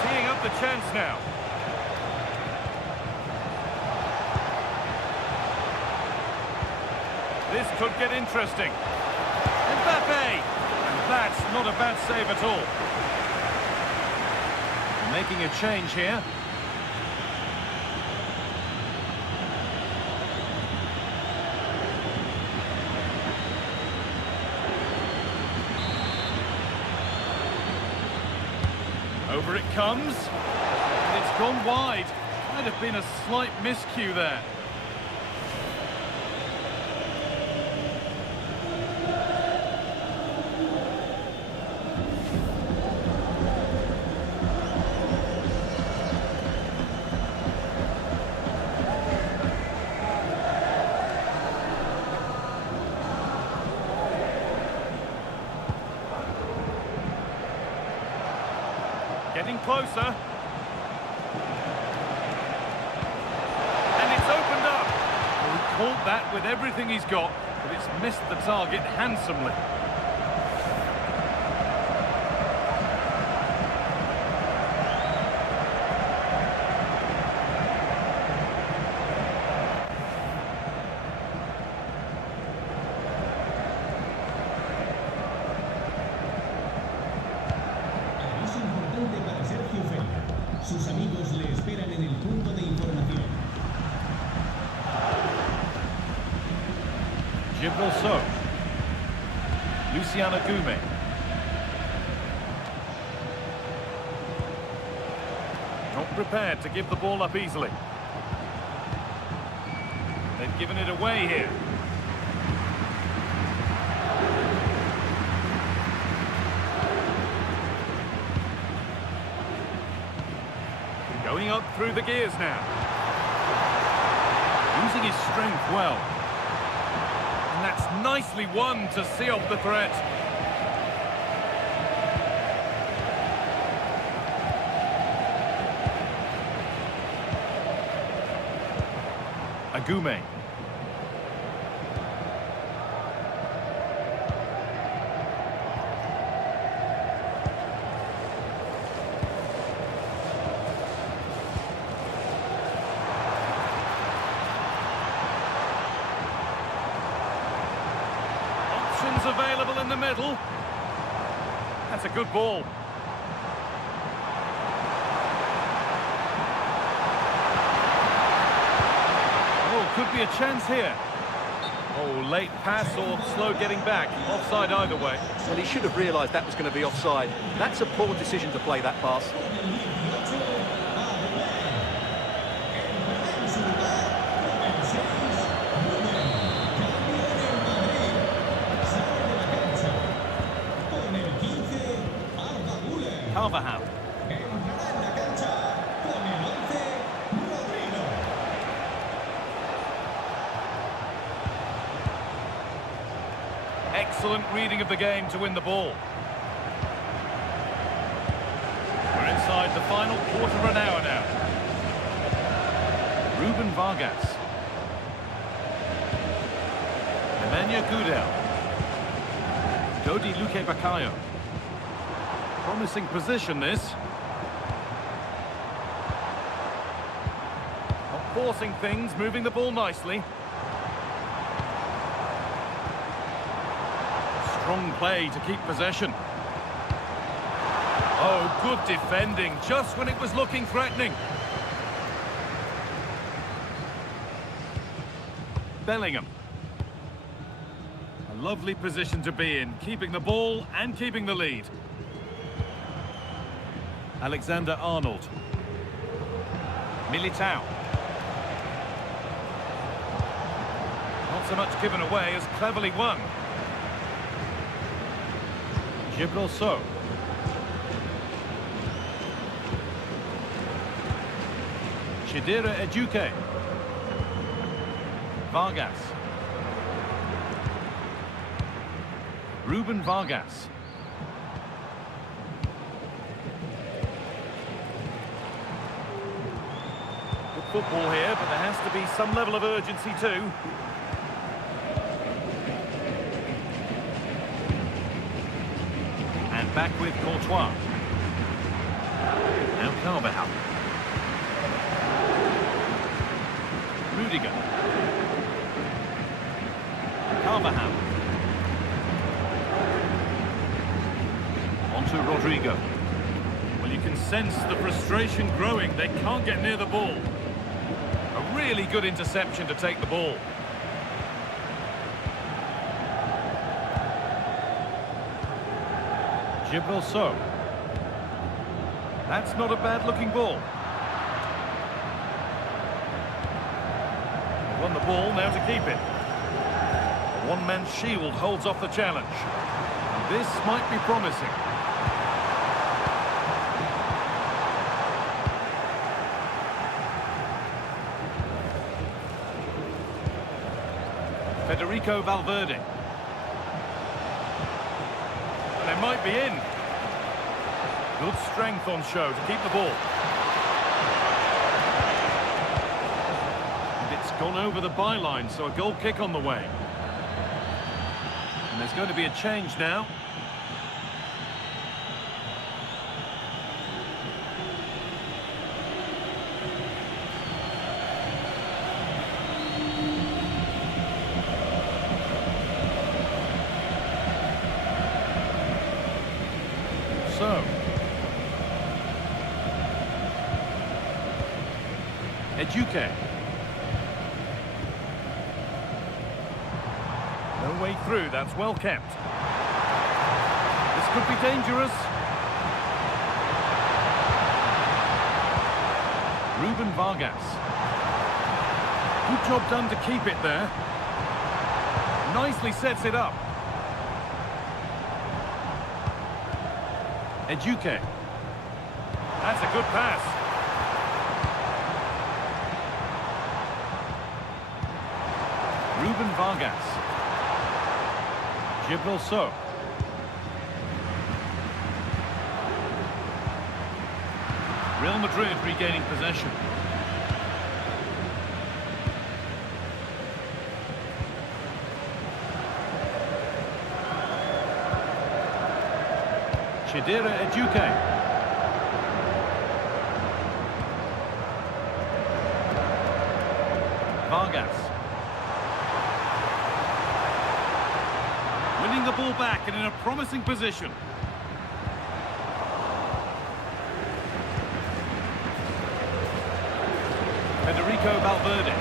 Teeing up the chance now. This could get interesting. Mbappe! And that's not a bad save at all. Making a change here. Over it comes. And it's gone wide. Might have been a slight miscue there. Getting closer. And it's opened up. Well, he caught that with everything he's got, but it's missed the target handsomely. Sus amigos le esperan en el punto de información. Gilberto. Luciano Gume. Not prepared to give the ball up easily. They've given it away here. Going up through the gears now. Using his strength well. And that's nicely won to see off the threat. Agume. Available in the middle. That's a good ball. Oh, could be a chance here. Oh, late pass or slow getting back. Offside either way. Well, he should have realised that was going to be offside. That's a poor decision to play that pass. Carvajal. Entrará en la cancha con el 11, Rodrigo. Excellent reading of the game to win the ball. We're inside the final quarter of an hour now. Ruben Vargas. Nemanja Gudel. Dodi Luque Bacallo. Promising position, this. Not forcing things, moving the ball nicely. Strong play to keep possession. Oh, good defending, just when it was looking threatening. Bellingham. A lovely position to be in, keeping the ball and keeping the lead. Alexander-Arnold. Militao. Not so much given away as cleverly won. Gibraltar. Chidera Ejuke. Vargas. Ruben Vargas. Good football here, but there has to be some level of urgency too. And back with Courtois. Now Carvajal. Rudiger. Carvajal. On to Rodrigo. Well, you can sense the frustration growing. They can't get near the ball. A really good interception to take the ball. Gibraltar. That's not a bad-looking ball. Won the ball, now to keep it. A one-man shield holds off the challenge. This might be promising. Federico Valverde. They might be in. Good strength on show to keep the ball. And it's gone over the byline, so a goal kick on the way. And there's going to be a change now. Ejuke. No way through, that's well kept. This could be dangerous. Ruben Vargas. Good job done to keep it there. Nicely sets it up. Ejuke. That's a good pass. Ruben Vargas. Gibraltar. Real Madrid regaining possession. Chidera Ejuke. Vargas. Winning the ball back and in a promising position. Federico Valverde.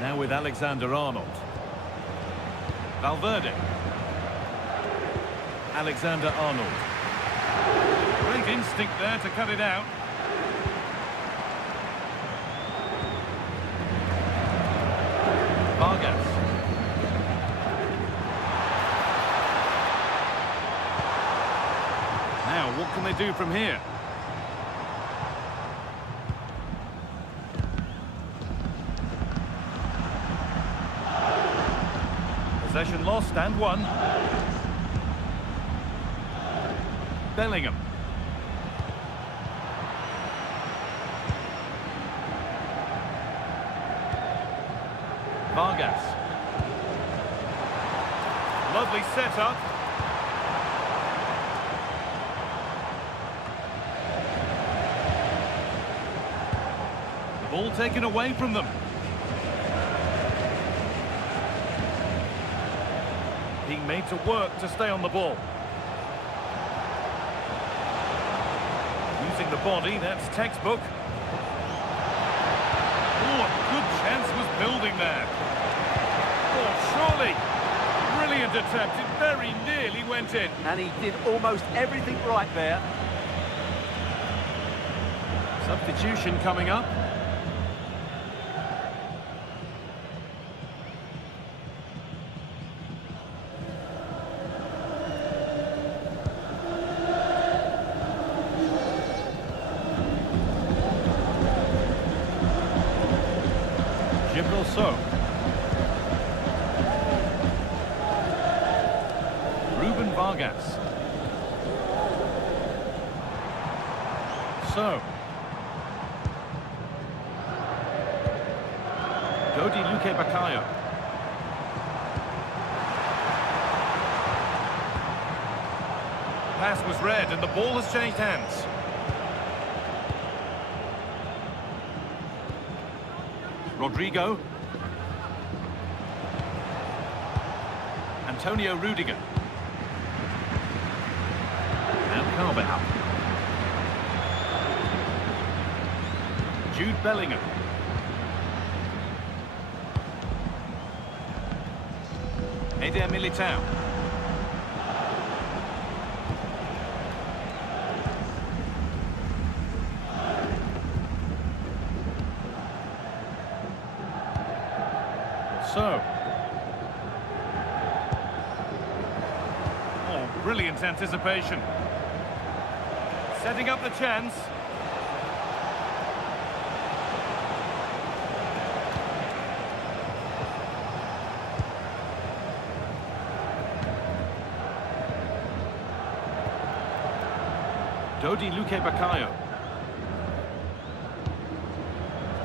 Now with Alexander-Arnold. Valverde. Alexander-Arnold. Great instinct there to cut it out. Vargas. Vargas. Now, what can they do from here? Possession lost and won. Bellingham. Vargas. Lovely setup. The ball taken away from them. Being made to work to stay on the ball. Using the body, that's textbook. Oh, a good chance was building there. Oh, surely. Brilliant attempt. It very nearly went in. And he did almost everything right there. Substitution coming up. So, Ruben Vargas. So, Dodi Luque Baccaio. Pass was read and the ball has changed hands. Rodrigo. Antonio Rudiger. And Carvajal. Jude Bellingham. Eder Militao. So. Brilliant anticipation. Setting up the chance. Dodi Luque Baccaio.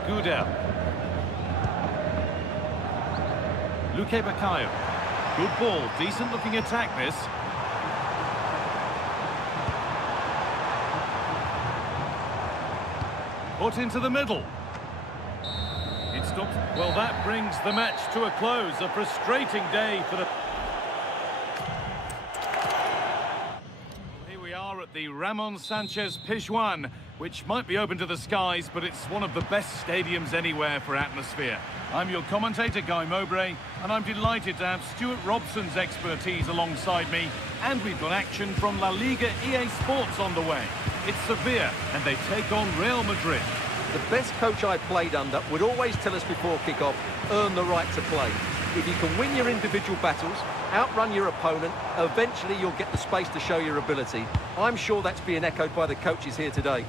Gudel. Luque Baccaio. Good ball, decent looking attack this. Put into the middle. It stops. Well, that brings the match to a close. A frustrating day for the... Well, here we are at the Ramon Sanchez Pizjuan, which might be open to the skies, but it's one of the best stadiums anywhere for atmosphere. I'm your commentator, Guy Mowbray, and I'm delighted to have Stuart Robson's expertise alongside me, and we've got action from Laliga EA Sports on the way. It's Sevilla, and they take on Real Madrid. The best coach I played under would always tell us before kick-off, earn the right to play. If you can win your individual battles, outrun your opponent, eventually you'll get the space to show your ability. I'm sure that's being echoed by the coaches here today.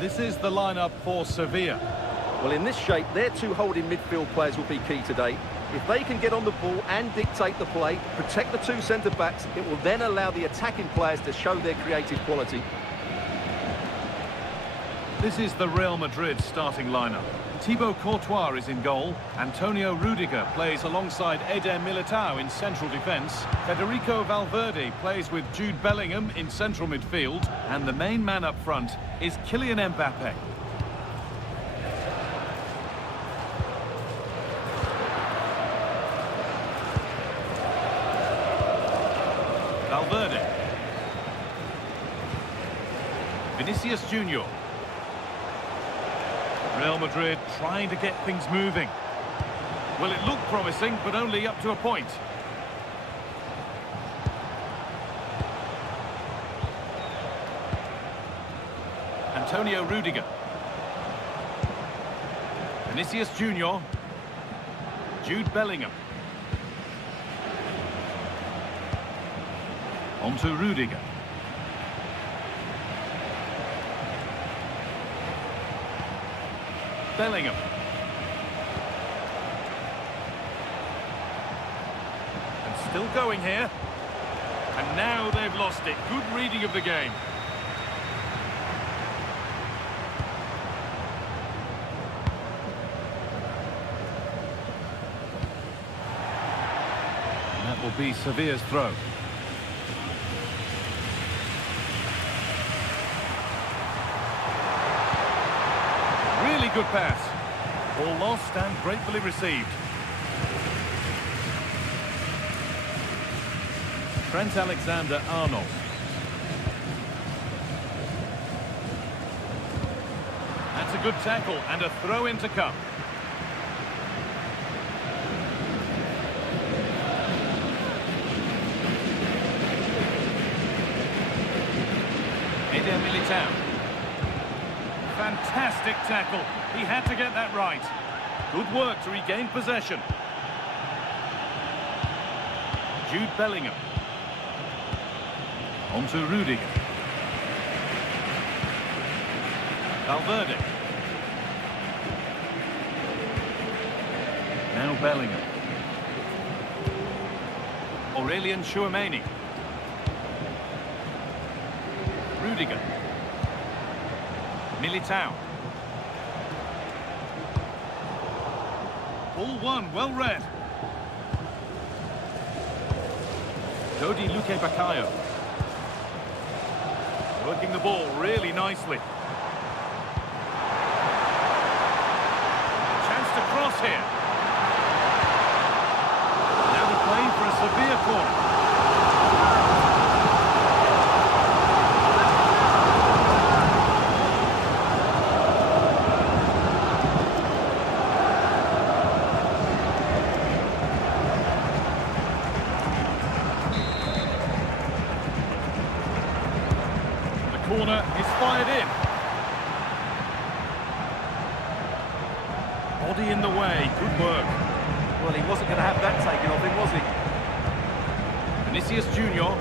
This is the lineup for Sevilla. Well, in this shape, their two holding midfield players will be key today. If they can get on the ball and dictate the play, protect the two centre-backs, it will then allow the attacking players to show their creative quality. This is the Real Madrid starting lineup. Thibaut Courtois is in goal. Antonio Rudiger plays alongside Eder Militao in central defence. Federico Valverde plays with Jude Bellingham in central midfield. And the main man up front is Kylian Mbappe. Valverde. Vinicius Junior. Real Madrid trying to get things moving. Well, it looked promising, but only up to a point. Antonio Rudiger. Vinicius Junior. Jude Bellingham. On to Rudiger. Bellingham. And still going here. And now they've lost it. Good reading of the game. And that will be Sevilla's throw. Really good pass. Ball lost and gratefully received. Trent Alexander-Arnold. That's a good tackle and a throw in to come. Eder Militao. Fantastic tackle. He had to get that right. Good work to regain possession. Jude Bellingham. On to Rudiger. Valverde. Now Bellingham. Aurelian Tchouameni. Rudiger. Militao. Ball one, well read. Dodi Luque Baccaio. Working the ball really nicely. Chance to cross here. Now the play for a Sevilla corner. Corner is fired in. Body in the way, good work. Well, he wasn't going to have that taken off him, was he? Vinicius Junior.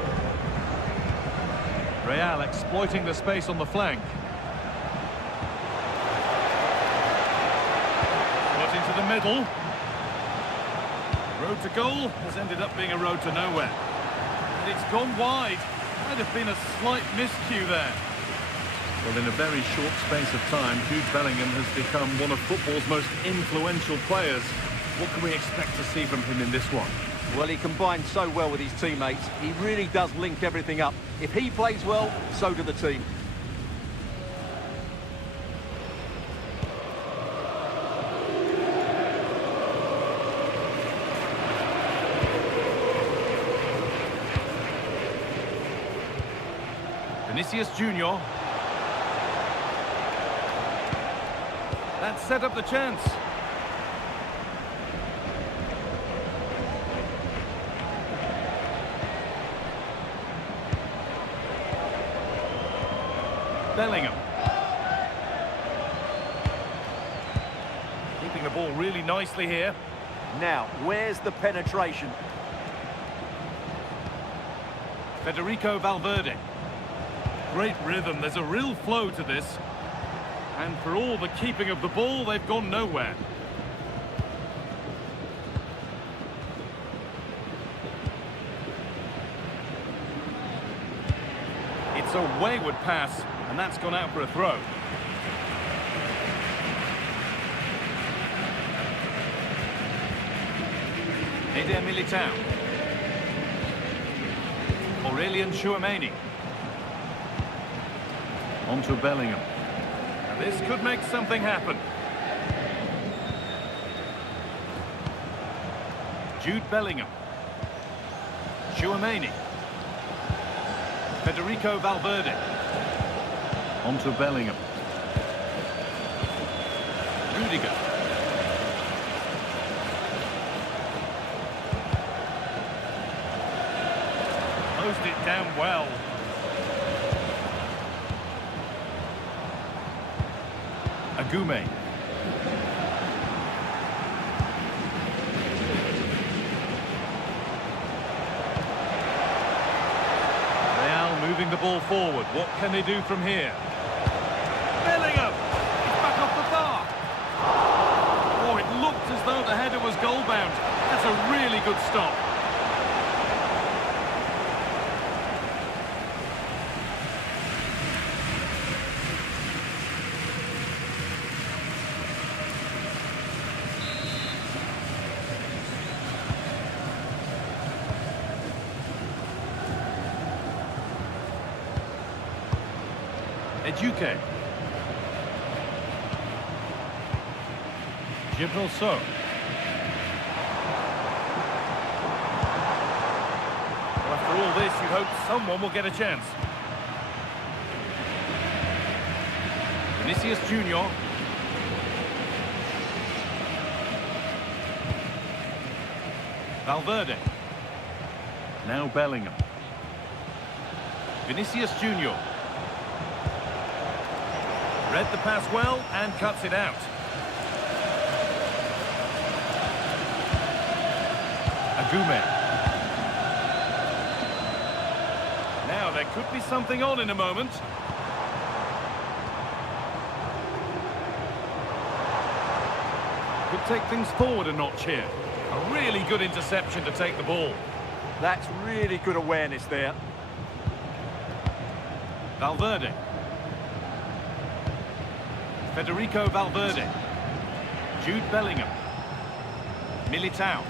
Real exploiting the space on the flank. Got into the middle. Road to goal has ended up being a road to nowhere. And it's gone wide. Might have been a slight miscue there. Well, in a very short space of time, Jude Bellingham has become one of football's most influential players. What can we expect to see from him in this one? Well, he combines so well with his teammates. He really does link everything up. If he plays well, so do the team. Vinicius Junior. That set up the chance. Bellingham. Keeping the ball really nicely here. Now, where's the penetration? Federico Valverde. Great rhythm, there's a real flow to this. And for all the keeping of the ball, they've gone nowhere. It's a wayward pass, and that's gone out for a throw. Eder Militao. Aurelian Tchouameni. On to Bellingham. Now this could make something happen. Jude Bellingham. Tchouameni. Federico Valverde. On to Bellingham. Rudiger. Closed it down well. Agume. ball forward. What can they do from here? Bellingham! He's back off the bar. Oh, it looked as though the header was goal-bound. That's a really good stop. Eduque. Gibril So. Well, after all this, you hope someone will get a chance. Vinicius Junior. Valverde. Now Bellingham. Vinicius Junior. Read the pass well and cuts it out. Agume. Now there could be something on in a moment. Could take things forward a notch here. A really good interception to take the ball. That's really good awareness there. Valverde. Federico Valverde. Jude Bellingham. Militao.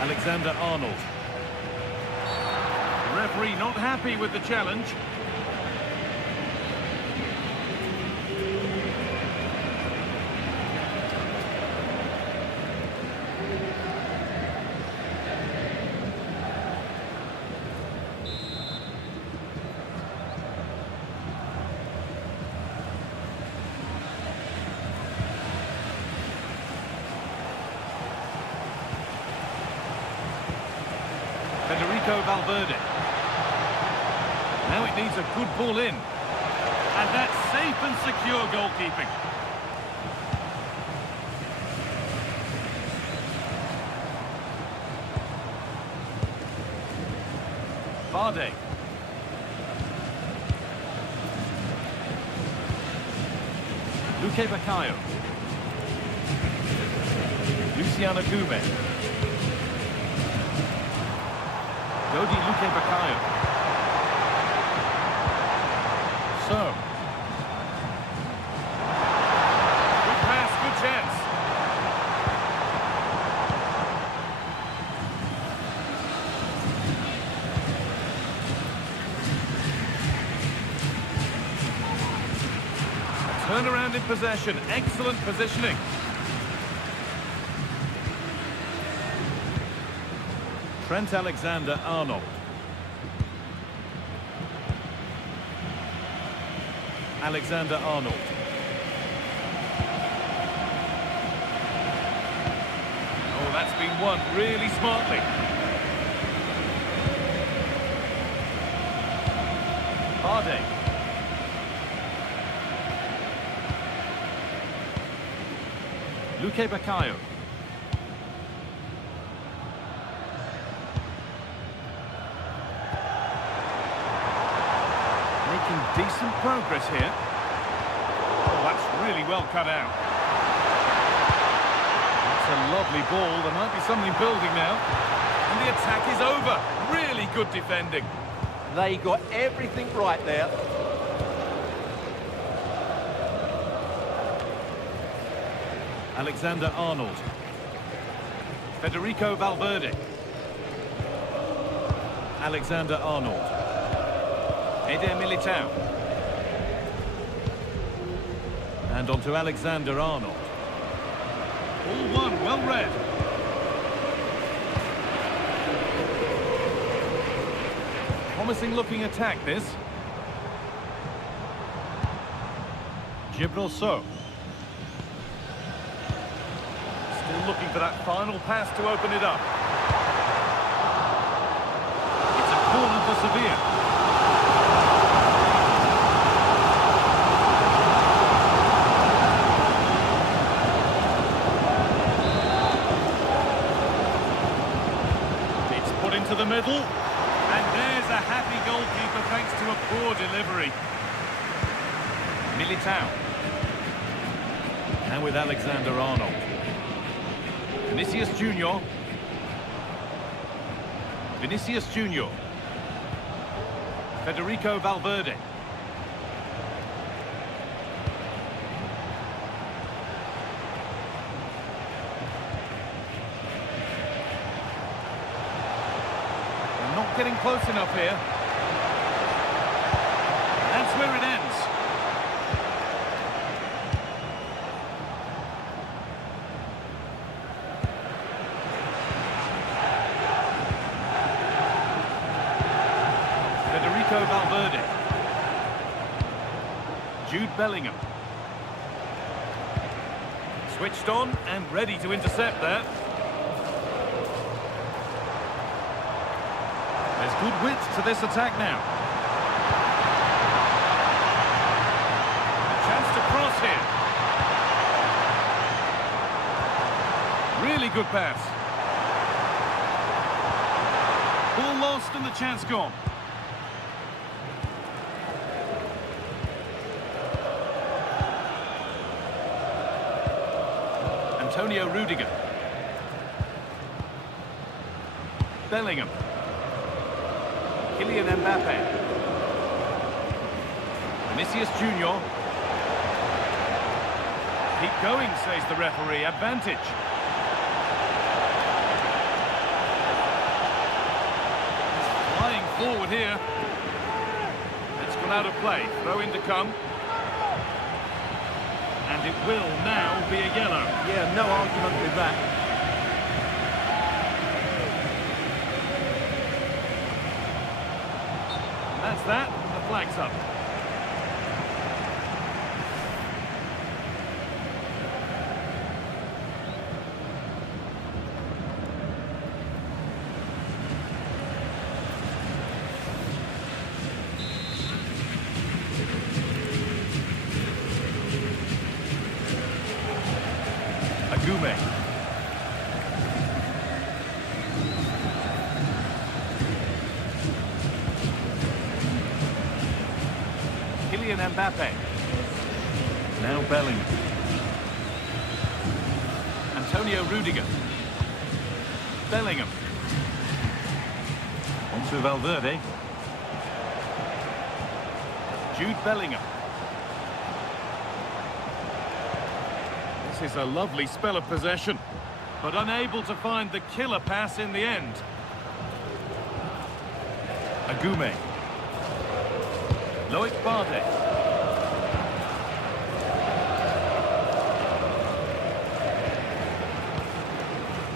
Alexander-Arnold. The referee not happy with the challenge. Federico Valverde. Now it needs a good ball in. And that's safe and secure goalkeeping. Vardy. Luque Baccaio. Luciano Agume. Dodi Luque Baccaio. So. Good pass, good chance. A turnaround in possession, excellent positioning. Trent Alexander-Arnold. Alexander-Arnold. Oh, that's been won really smartly. Vardy. Luque Baccaio. Making decent progress here. Oh, that's really well cut out. That's a lovely ball. There might be something building now. And the attack is over. Really good defending. They got everything right there. Alexander-Arnold. Federico Valverde. Alexander-Arnold. Eder Militao. And on to Alexander-Arnold. All one, well read. Promising looking attack this. Gibril So. Still looking for that final pass to open it up. It's a corner for Sevilla. It's put into the middle. And there's a happy goalkeeper thanks to a poor delivery. Militao. Now with Alexander-Arnold. Vinicius Junior. Vinicius Junior. Federico Valverde. They're not getting close enough here. That's where it ends. Federico Valverde. Jude Bellingham. Switched on and ready to intercept there. There's good width to this attack now. A chance to cross here. Really good pass. Ball lost and the chance gone. Antonio Rudiger. Bellingham. Kylian Mbappe. Vinicius Junior. Keep going, says the referee. Advantage. Flying forward here. It's gone out of play. Throw in to come. And it will now be a yellow. Yeah, no argument with that. And that's that. The flag's up. Agume. Kylian Mbappe. Now Bellingham. Antonio Rudiger. Bellingham. On to Valverde. Jude Bellingham. This is a lovely spell of possession, but unable to find the killer pass in the end. Agume. Loic Bardet.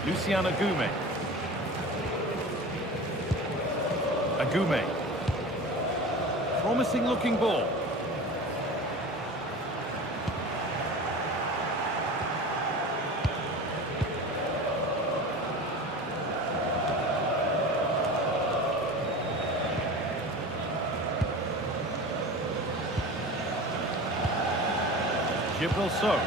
Lucian Agume. Agume. Promising looking ball. Gilberto.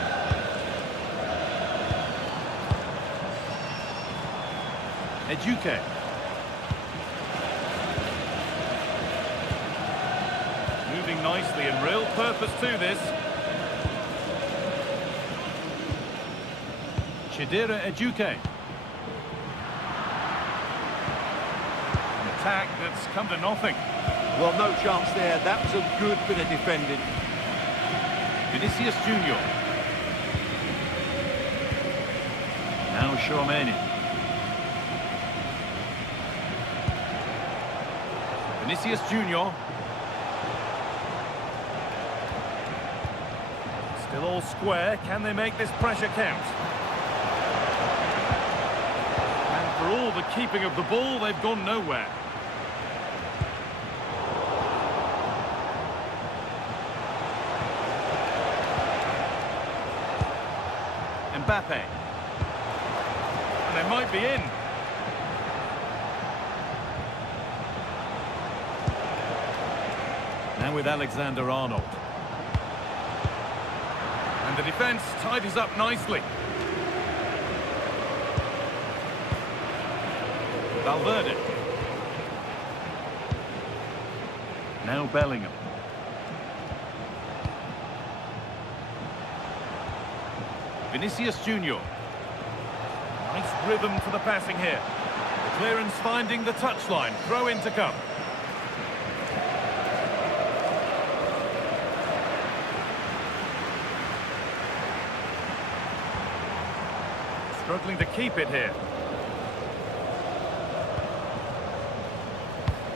Eduque. Moving nicely and real purpose to this. Chidera Eduque. An attack that's come to nothing. Well, no chance there. That was a good bit of defending. Vinicius Junior. Now Tchouaméni. Vinicius Junior. Still all square. Can they make this pressure count? And for all the keeping of the ball, they've gone nowhere. Mbappe. And they might be in. Now with Alexander-Arnold. And the defence tidies up nicely. Valverde. Now Bellingham. Vinicius Junior. Nice rhythm for the passing here. The clearance finding the touchline. Throw in to come. Struggling to keep it here.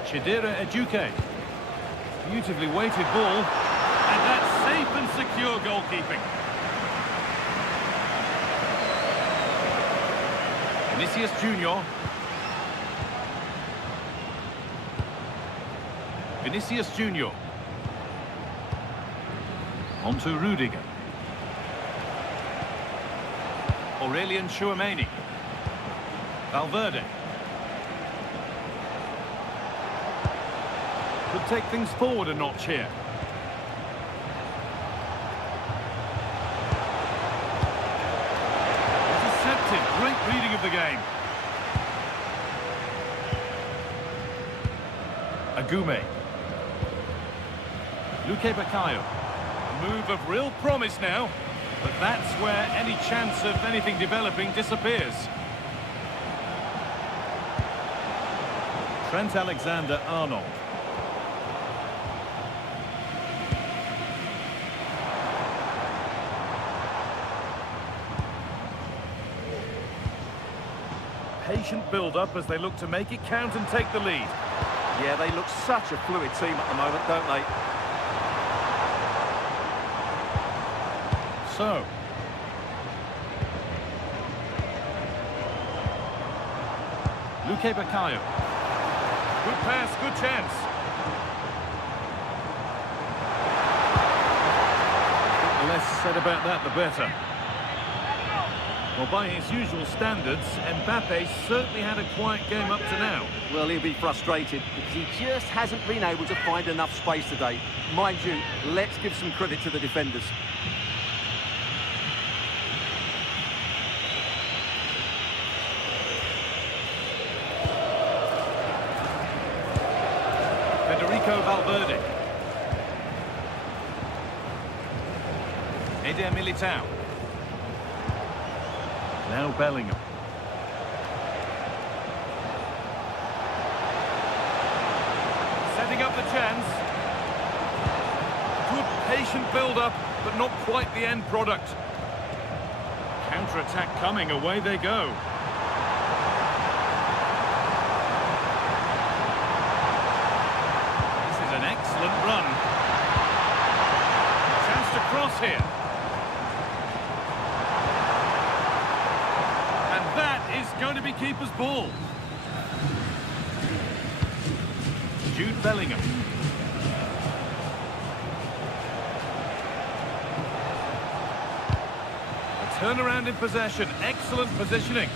Chidera Ejuke. Beautifully weighted ball. And that's safe and secure goalkeeping. Vinicius Junior. Vinicius Junior. On to Rudiger. Aurelian Chouameni. Valverde. Could take things forward a notch here. Intercepted. Great reading of the game. Agume. Luque Baccaio. A move of real promise now. But that's where any chance of anything developing disappears. Trent Alexander-Arnold. Patient build-up as they look to make it count and take the lead. Yeah, they look such a fluid team at the moment, don't they? So. Luque Baccaio. Good pass, good chance. The less said about that, the better. Well, by his usual standards, Mbappe certainly had a quiet game up to now. Well, he'll be frustrated because he just hasn't been able to find enough space today. Mind you, let's give some credit to the defenders. Federico Valverde. Eder Militao. Now Bellingham. Setting up the chance. Good patient build-up, but not quite the end product. Counter-attack coming, away they go. This is an excellent run. Chance to cross here. Is going to be keeper's ball. Jude Bellingham. A turnaround in possession. Excellent positioning.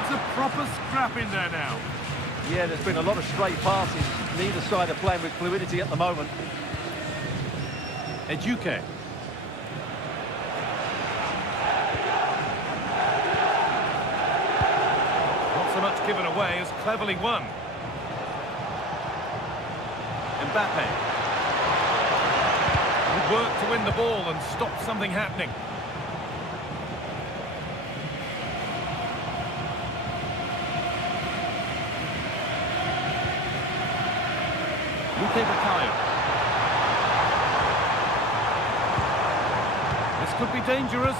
It's a proper scrap in there now. Yeah, there's been a lot of stray passes. Neither side are playing with fluidity at the moment. Ejuke. Much given away as cleverly won. Mbappe. Good work to win the ball and stop something happening. Luque Baccaio. This could be dangerous.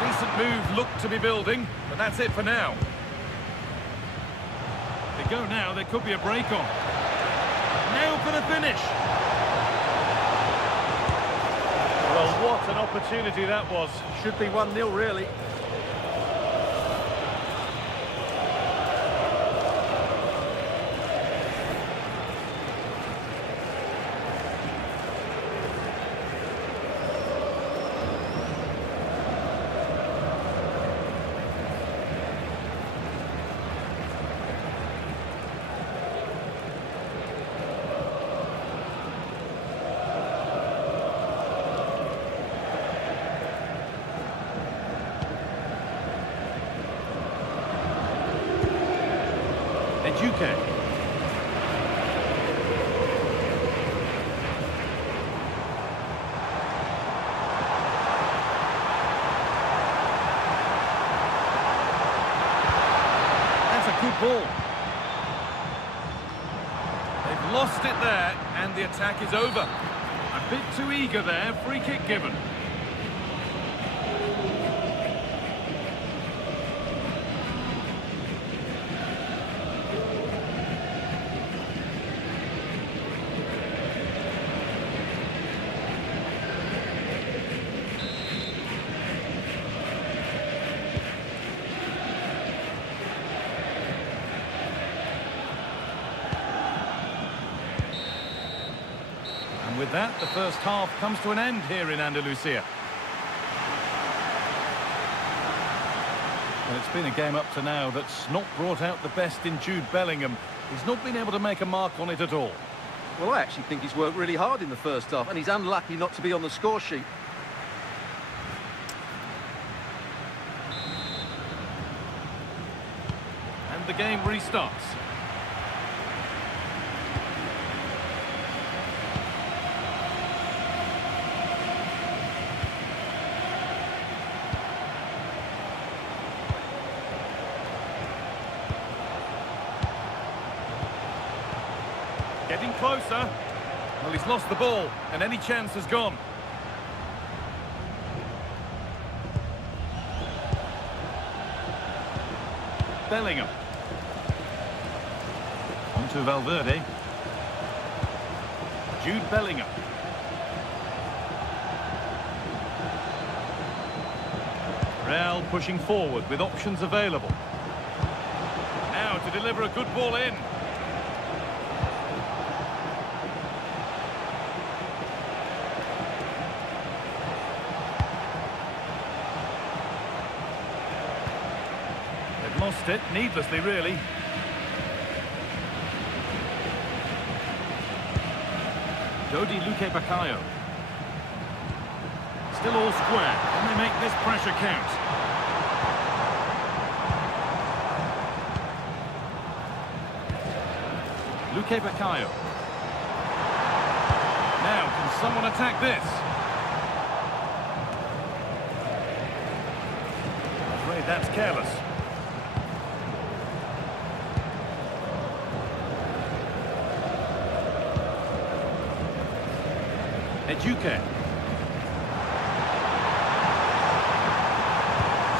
Decent move looked to be building, but that's it for now. They go now, there could be a break on. Now for the finish. Well, what an opportunity that was. Should be 1-0 really. Eduque. That's a good ball. They've lost it there, and the attack is over. A bit too eager there, free kick given. And with that, the first half comes to an end here in Andalusia. Well, it's been a game up to now that's not brought out the best in Jude Bellingham. He's not been able to make a mark on it at all. Well, I actually think he's worked really hard in the first half, and he's unlucky not to be on the score sheet. And the game restarts. Getting closer. Well, he's lost the ball, and any chance has gone. Bellingham. On to Valverde. Jude Bellingham. Real pushing forward with options available. Now to deliver a good ball in. Lost it needlessly, really. Dodi Luque Bacallo. Still all square. Can they make this pressure count? Luque Bacallo. Now, can someone attack this? I'm afraid that's careless. Eduque.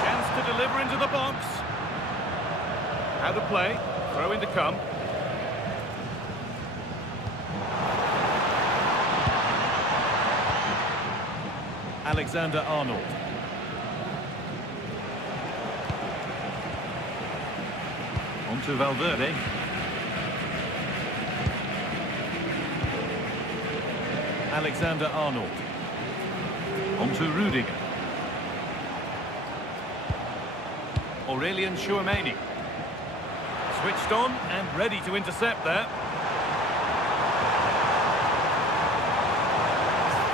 Chance to deliver into the box. Out of play. Throw in to come. Alexander-Arnold. On to Valverde. Alexander-Arnold. On to Rudiger. Aurelian Tchouameni. Switched on and ready to intercept there.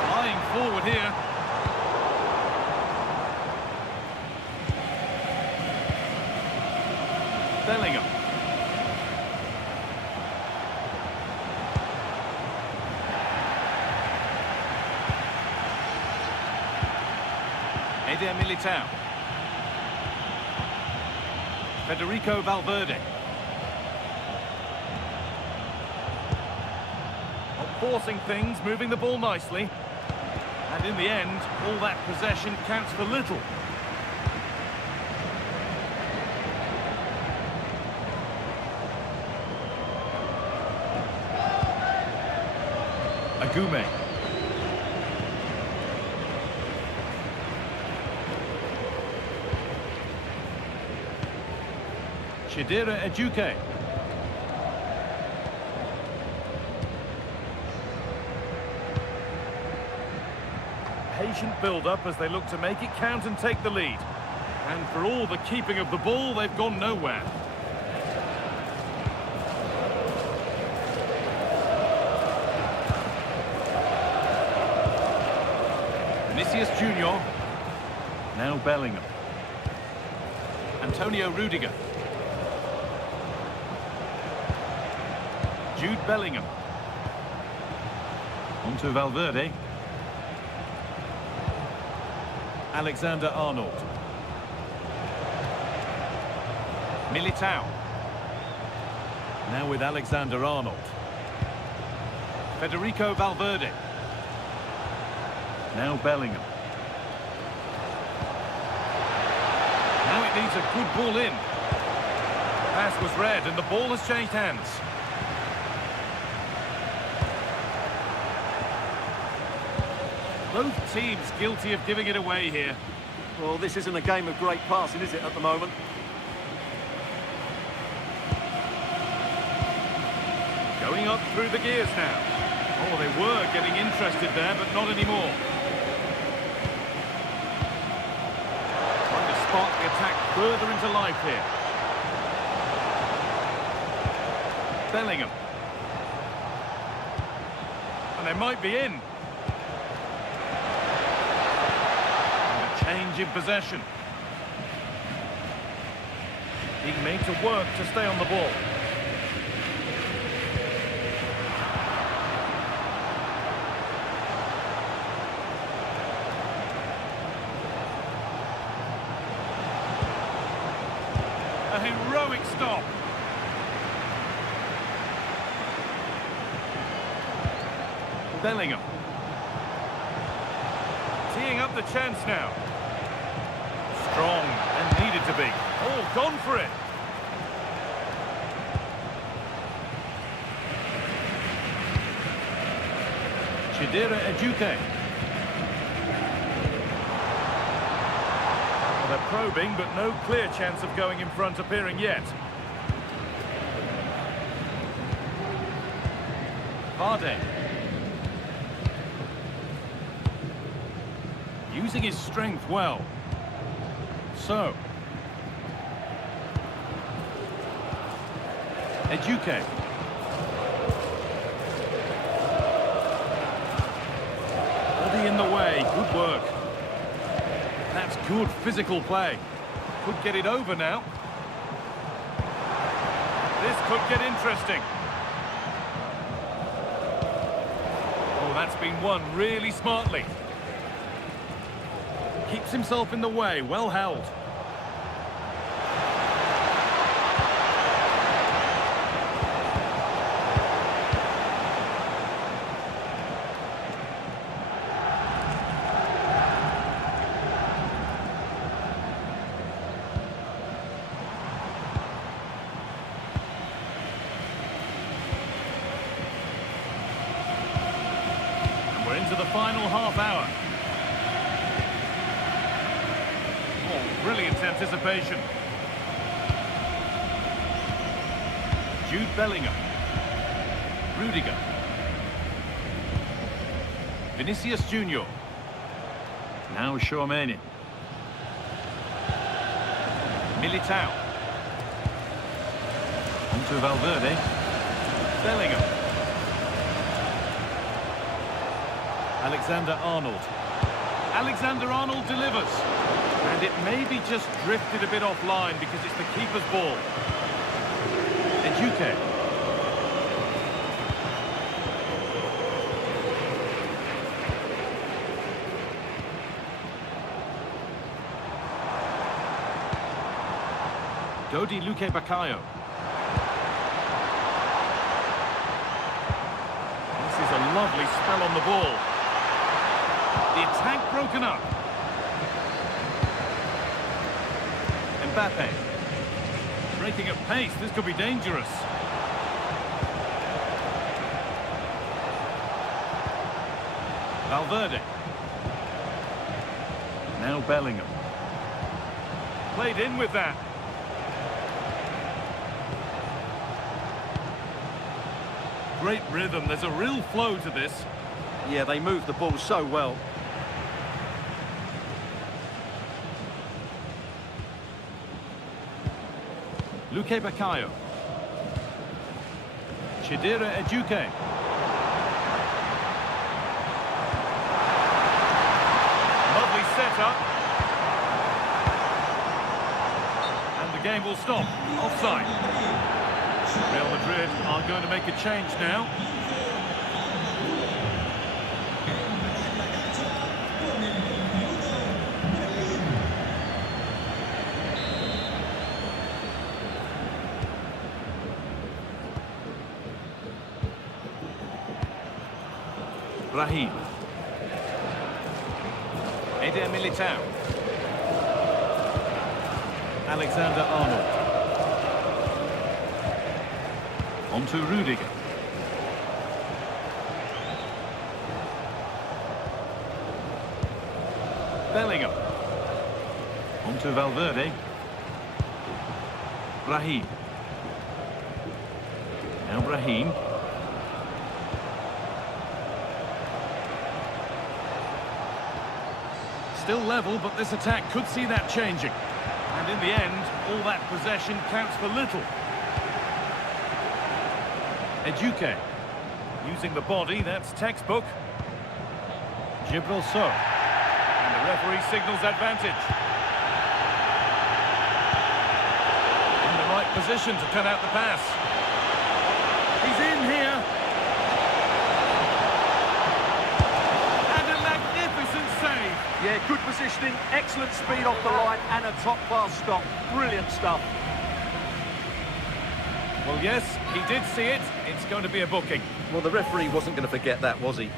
Flying forward here. Bellingham. Eder Militao. Federico Valverde. Not forcing things, moving the ball nicely. And in the end, all that possession counts for little. Agume. Shedira Eduque. Patient build-up as they look to make it count and take the lead. And for all the keeping of the ball, they've gone nowhere. Vinicius Junior. Now Bellingham. Antonio Rudiger. Jude Bellingham. On to Valverde. Alexander-Arnold. Militao. Now with Alexander-Arnold. Federico Valverde. Now Bellingham. Now it needs a good ball in. Pass was read and the ball has changed hands. Both teams guilty of giving it away here. Well, this isn't a game of great passing, is it, at the moment? Going up through the gears now. Oh, they were getting interested there, but not anymore. Trying to spark the attack further into life here. Bellingham. And they might be in. And a change in possession. Being made to work to stay on the ball. A heroic stop. Bellingham. Teeing up the chance now. Strong and needed to be. Oh, gone for it. Chidera Ejuke. They're probing, but no clear chance of going in front appearing yet. Vardy. Using his strength well. So. Ejuke. Body in the way, good work. That's good physical play. Could get it over now. This could get interesting. Oh, that's been won really smartly. Keeps himself in the way, well held. And we're into the final half hour. Brilliant anticipation. Jude Bellingham. Rudiger. Vinicius Junior. Now Tchouaméni. Militao. On to Valverde. Bellingham. Alexander-Arnold. Alexander-Arnold delivers. And it maybe just drifted a bit offline because it's the keeper's ball. Ejuke. Dodi Luque Baccaio. This is a lovely spell on the ball. The attack broken up. Mbappe. Breaking at pace, this could be dangerous. Valverde. Now Bellingham. Played in with that. Great rhythm, there's a real flow to this. Yeah, they move the ball so well. Luque Baccaio. Chidera Ejuke. Lovely setup. And the game will stop. Offside. Real Madrid are going to make a change now. Raheem. Eder Militao. Alexander-Arnold. On to Rudiger. Bellingham. On to Valverde. Raheem. Now Raheem. Still level, but this attack could see that changing. And in the end, all that possession counts for little. Eduque. Using the body, that's textbook. Gibril So. And the referee signals advantage. In the right position to cut out the pass. He's in here. And a magnificent save. Yeah, good positioning, excellent speed off the line, and a top-class stop. Brilliant stuff. Well, yes, he did see it. It's going to be a booking. Well, the referee wasn't going to forget that, was he?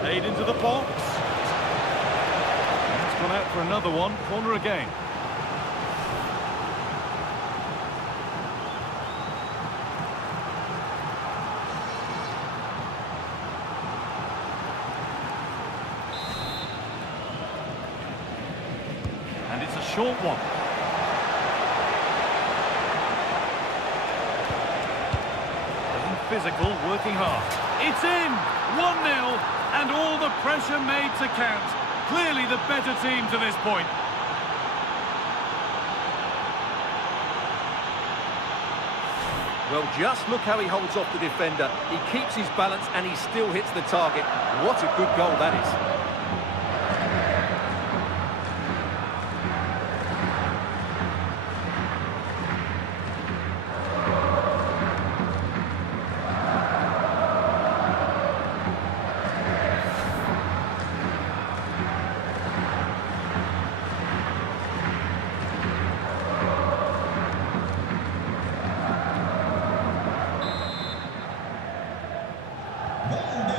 Played into the box. It's gone out for another one. Corner again. And it's a short one. Physical, working hard. It's in! 1-0, and all the pressure made to count. Clearly the better team to this point. Well, just look how he holds off the defender. He keeps his balance and he still hits the target. What a good goal that is.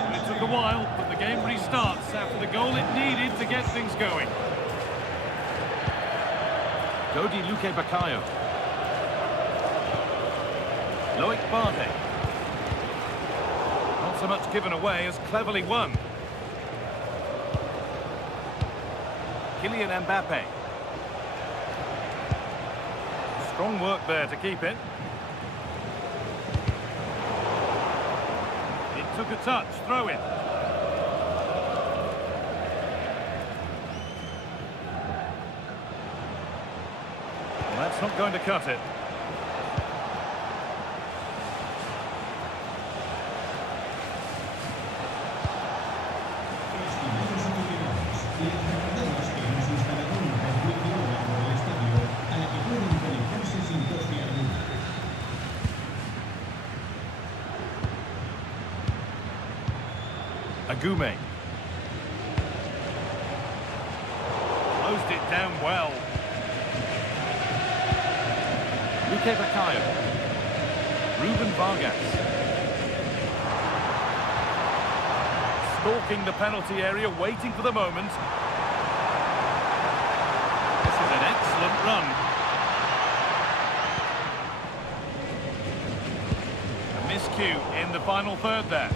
It took a while, but the game restarts after the goal it needed to get things going. Dodi Luque Baccaio. Loic Bardet. Not so much given away as cleverly won. Kylian Mbappe. Strong work there to keep it. Took a touch, throw in. Well, that's not going to cut it. Agume. Closed it down well. Luque Baccaio. Ruben Vargas. Stalking the penalty area, waiting for the moment. This is an excellent run. A miscue in the final third there.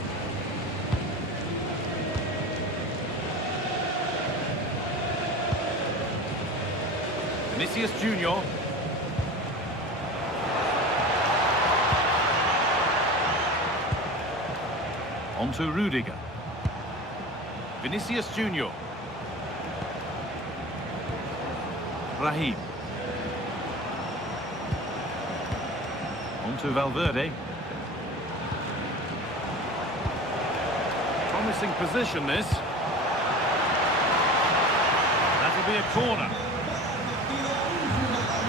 Vinicius Junior. On to Rudiger. Vinicius Junior. Raheem. On to Valverde. Promising position, this. That'll be a corner.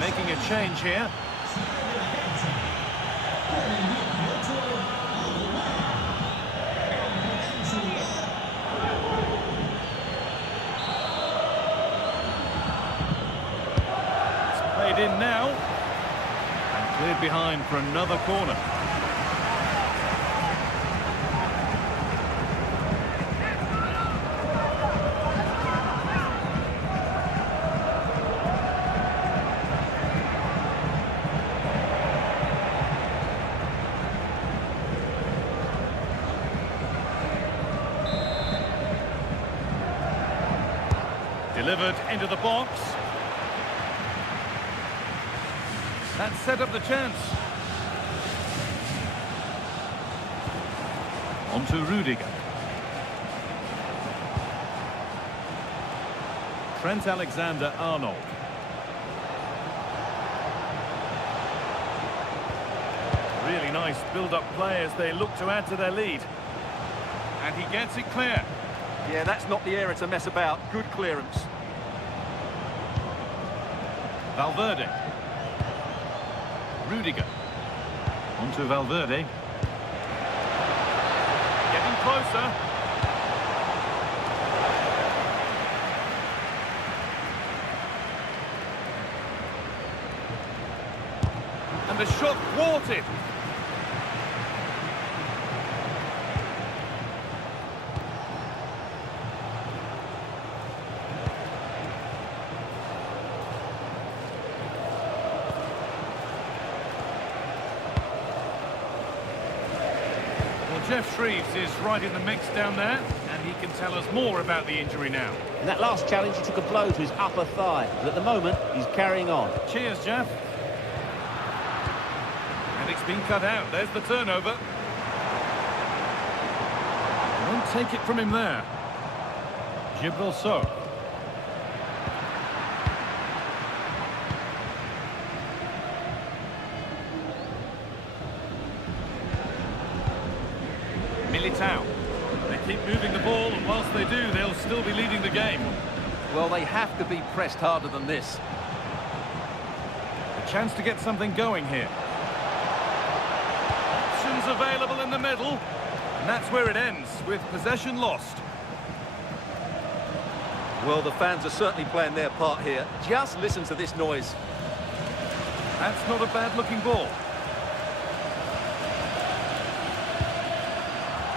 Making a change here. It's played in now. And cleared behind for another corner. Delivered into the box. That set up the chance. On to Rudiger. Trent Alexander-Arnold. Really nice build-up play as they look to add to their lead. And he gets it clear. Yeah, that's not the area to mess about. Good clearance. Valverde. Rudiger. On to Valverde. Getting closer. And the shot thwarted. Jeff Shreves is right in the mix down there, and he can tell us more about the injury now. In that last challenge, he took a blow to his upper thigh, but at the moment, he's carrying on. Cheers, Jeff. And it's been cut out. There's the turnover. Won't take it from him there. Gibraltar. Militao. They keep moving the ball, and whilst they do, they'll still be leading the game. Well, they have to be pressed harder than this. A chance to get something going here. Options available in the middle. And that's where it ends, with possession lost. Well, the fans are certainly playing their part here. Just listen to this noise. That's not a bad-looking ball.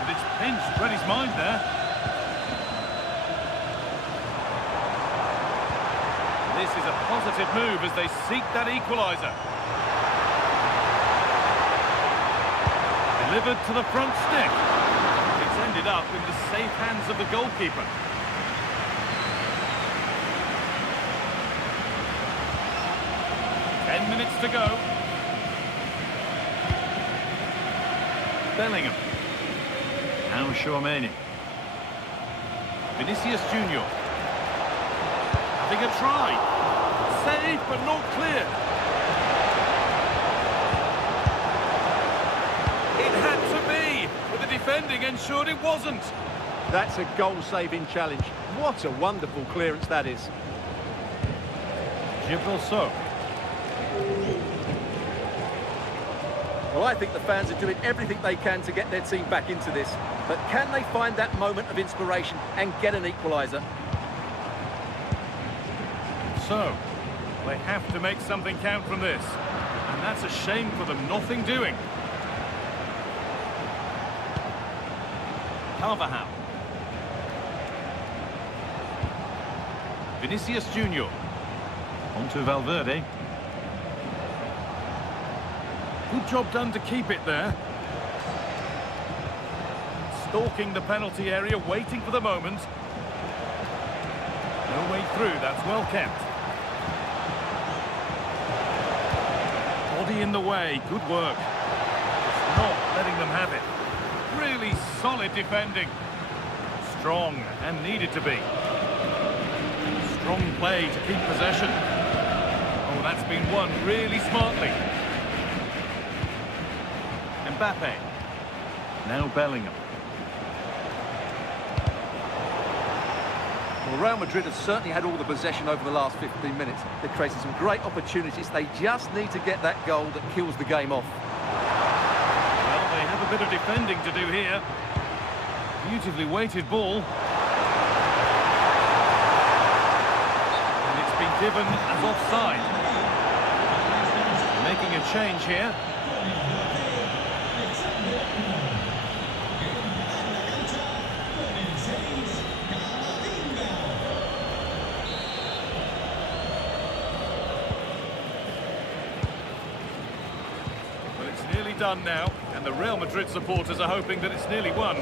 And it's pinched, read his mind there. This is a positive move as they seek that equaliser. Delivered to the front stick. It's ended up in the safe hands of the goalkeeper. Minutes to go. Bellingham. Now Chouameni. Vinicius Junior. Having a try. Saved but not clear. It had to be, but the defending ensured it wasn't. That's a goal-saving challenge. What a wonderful clearance that is. Gibraltar. Well, I think the fans are doing everything they can to get their team back into this. But can they find that moment of inspiration and get an equaliser? So, they have to make something count from this. And that's a shame for them, nothing doing. Carvajal. Vinicius Junior. On to Valverde. Good job done to keep it there. Stalking the penalty area, waiting for the moment. No way through, that's well kept. Body in the way, good work. It's not letting them have it. Really solid defending. Strong and needed to be. Strong play to keep possession. That's been won really smartly. Mbappe. Now Bellingham. Well, Real Madrid have certainly had all the possession over the last 15 minutes. They've created some great opportunities. They just need to get that goal that kills the game off. Well, they have a bit of defending to do here. Beautifully weighted ball. And it's been given as offside. Making a change here. Done now, and the Real Madrid supporters are hoping that it's nearly won.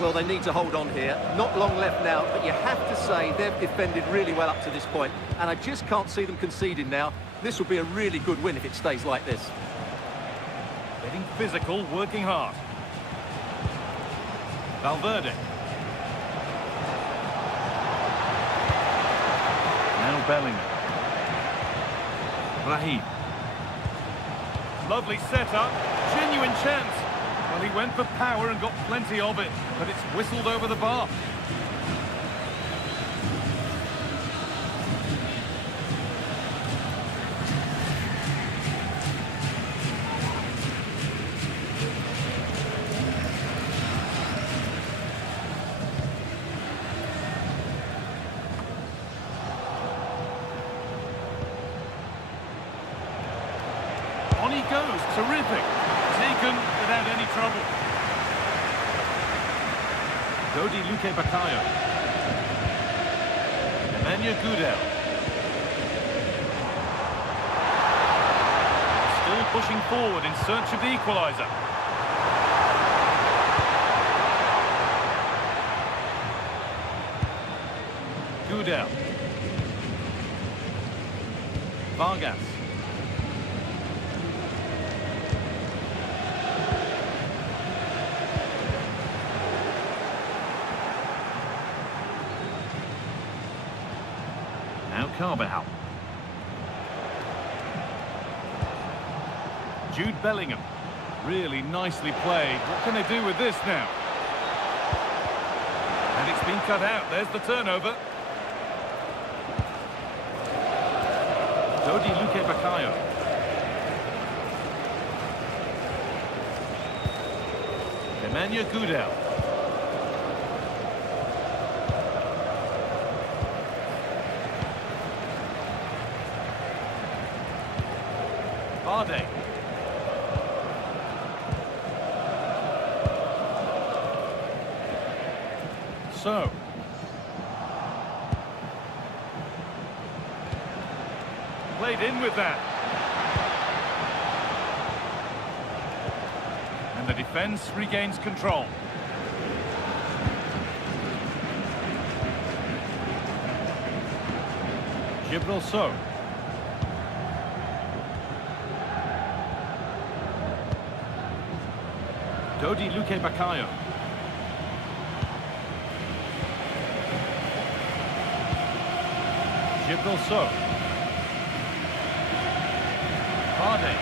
Well, they need to hold on here. Not long left now, but you have to say they've defended really well up to this point, and I just can't see them conceding now. This will be a really good win if it stays like this. Getting physical, working hard. Valverde. Now Bellingham. Raheem. Lovely setup, genuine chance. Well, he went for power and got plenty of it, but it's whistled over the bar. On he goes, terrific. Taken without any trouble. Dodi Luque Baccaio. Nemanja Gudel. Still pushing forward in search of the equaliser. Gudel. Vargas. Carvajal. Jude Bellingham. Really nicely played. What can they do with this now? And it's been cut out. There's the turnover. Dodi Luque Baccaio. Nemanja Gudel. Vardy. So. Played in with that. And the defence regains control. Gibril So. Dodi Luque Baccaio. Gibril So. Vardy.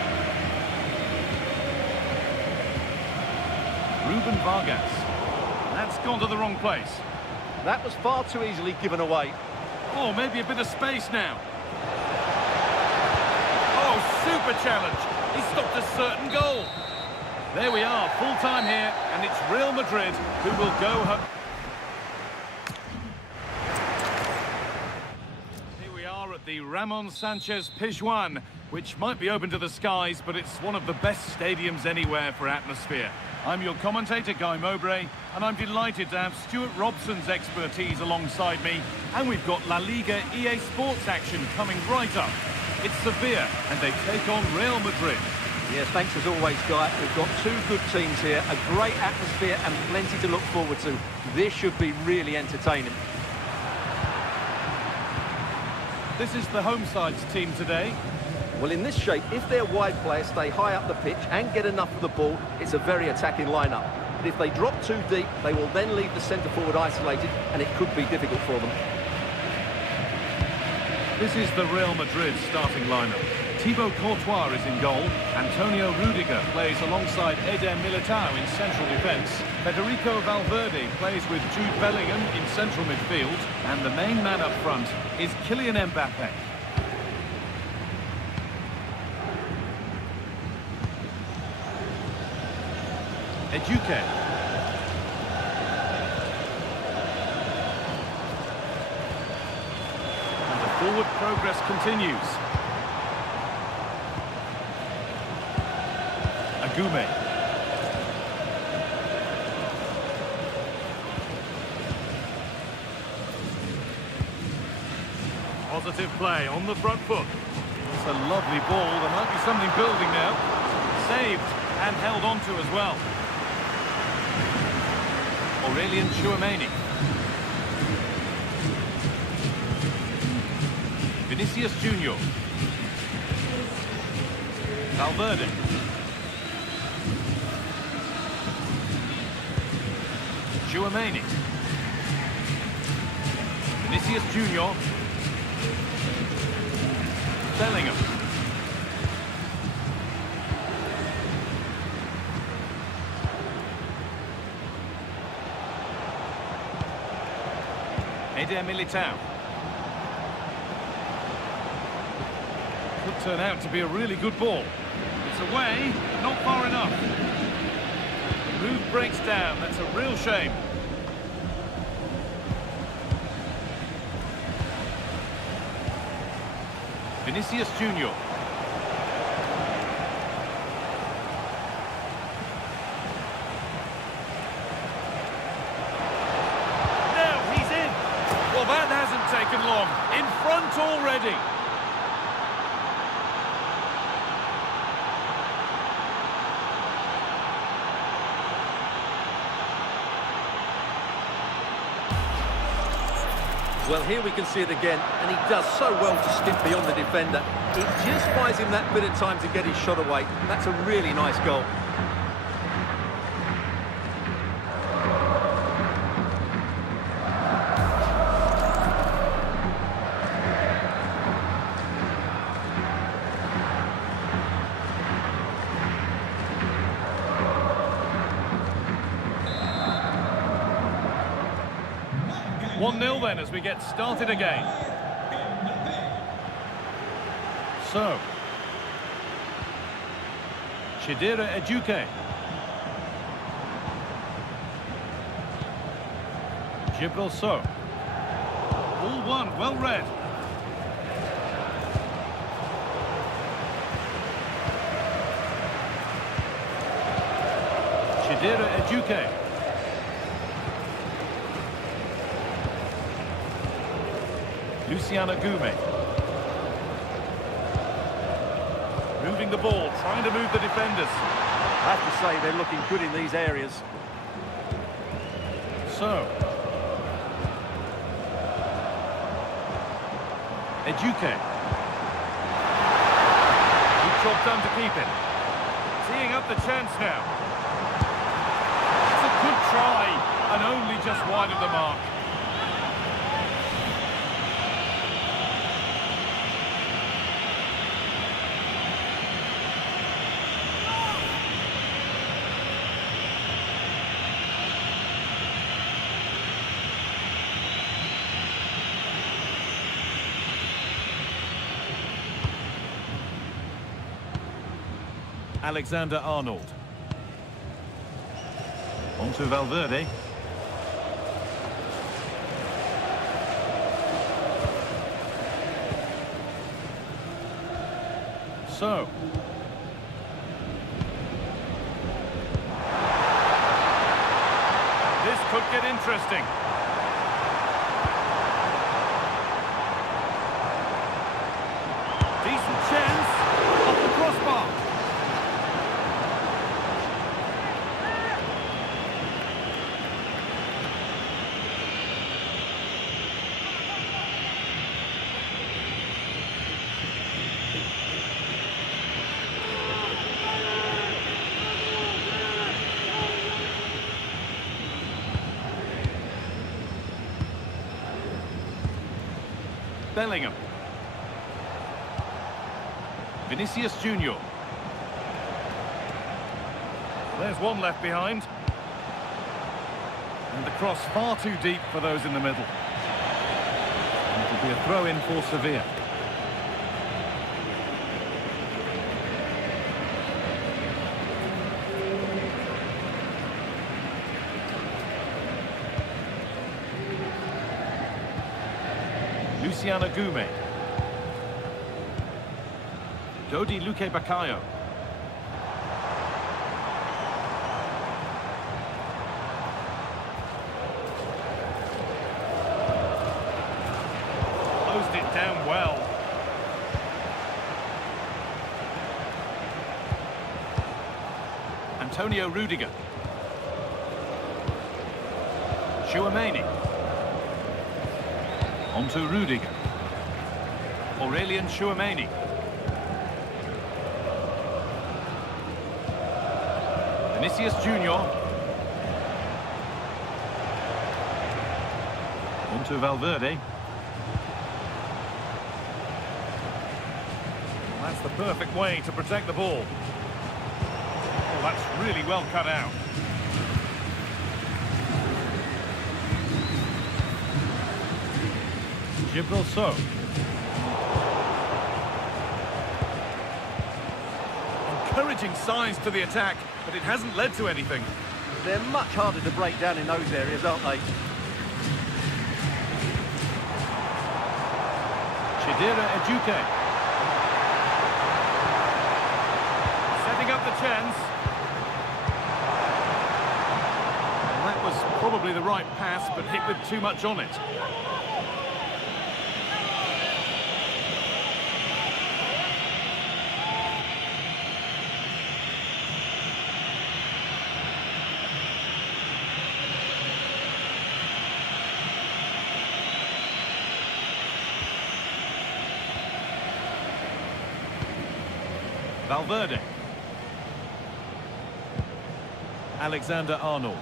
Ruben Vargas. That's gone to the wrong place. That was far too easily given away. Oh, maybe a bit of space now. Oh, super challenge. He stopped a certain goal. There we are, full time here, and it's Real Madrid who will go home. Here we are at the Ramon Sanchez Pizjuan, which might be open to the skies, but it's one of the best stadiums anywhere for atmosphere. I'm your commentator, Guy Mowbray, and I'm delighted to have Stuart Robson's expertise alongside me, and we've got Laliga EA Sports action coming right up. It's Sevilla, and they take on Real Madrid. Yes, thanks as always, Guy. We've got two good teams here, a great atmosphere and plenty to look forward to. This should be really entertaining. This is the home side's team today. Well, in this shape, if their wide players stay high up the pitch and get enough of the ball, it's a very attacking lineup. But if they drop too deep, they will then leave the centre-forward isolated, and it could be difficult for them. This is the Real Madrid starting lineup. Thibaut Courtois is in goal. Antonio Rudiger plays alongside Eder Militao in central defence. Federico Valverde plays with Jude Bellingham in central midfield. And the main man up front is Kylian Mbappe. Eduque. And the forward progress continues. Agume. Positive play on the front foot. It's a lovely ball. There might be something building now. Saved and held on to as well. Aurelien Tchouameni. Vinicius Junior. Valverde. Tchouameni. Vinicius Junior. Bellingham. Eder Militao. Could turn out to be a really good ball. It's away, not far enough. The move breaks down, that's a real shame. Vinicius Junior. That hasn't taken long. In front already. Well, here we can see it again, and he does so well to skip beyond the defender. It just buys him that bit of time to get his shot away. That's a really nice goal. One-nil then as we get started again. So, Chidera Eduque. Gibril So. All one, well read. Chidera Eduque. Luciano Agume. Moving the ball, trying to move the defenders. I have to say they're looking good in these areas. So. Eduque. Good job done to keep it. Teeing up the chance now. It's a good try, and only just wide of the mark. Alexander-Arnold. On to Valverde. So. This could get interesting. Decent chance. Off the crossbar. Bellingham. Vinicius Junior. There's one left behind. And the cross far too deep for those in the middle. And it'll be a throw-in for Sevilla. Luciano Gume. Dodi Luque Baccaio. Closed it down well. Antonio Rudiger. Tchouaméni. On to Rudiger. Aurelien Tchouaméni. Vinicius Junior. On to Valverde. That's the perfect way to protect the ball. Oh, that's really well cut out. Gibraltar. Encouraging signs to the attack, but it hasn't led to anything. They're much harder to break down in those areas, aren't they? Chidera Ejuke. Setting up the chance. Well, that was probably the right pass, but hit with too much on it. Valverde. Alexander Arnold.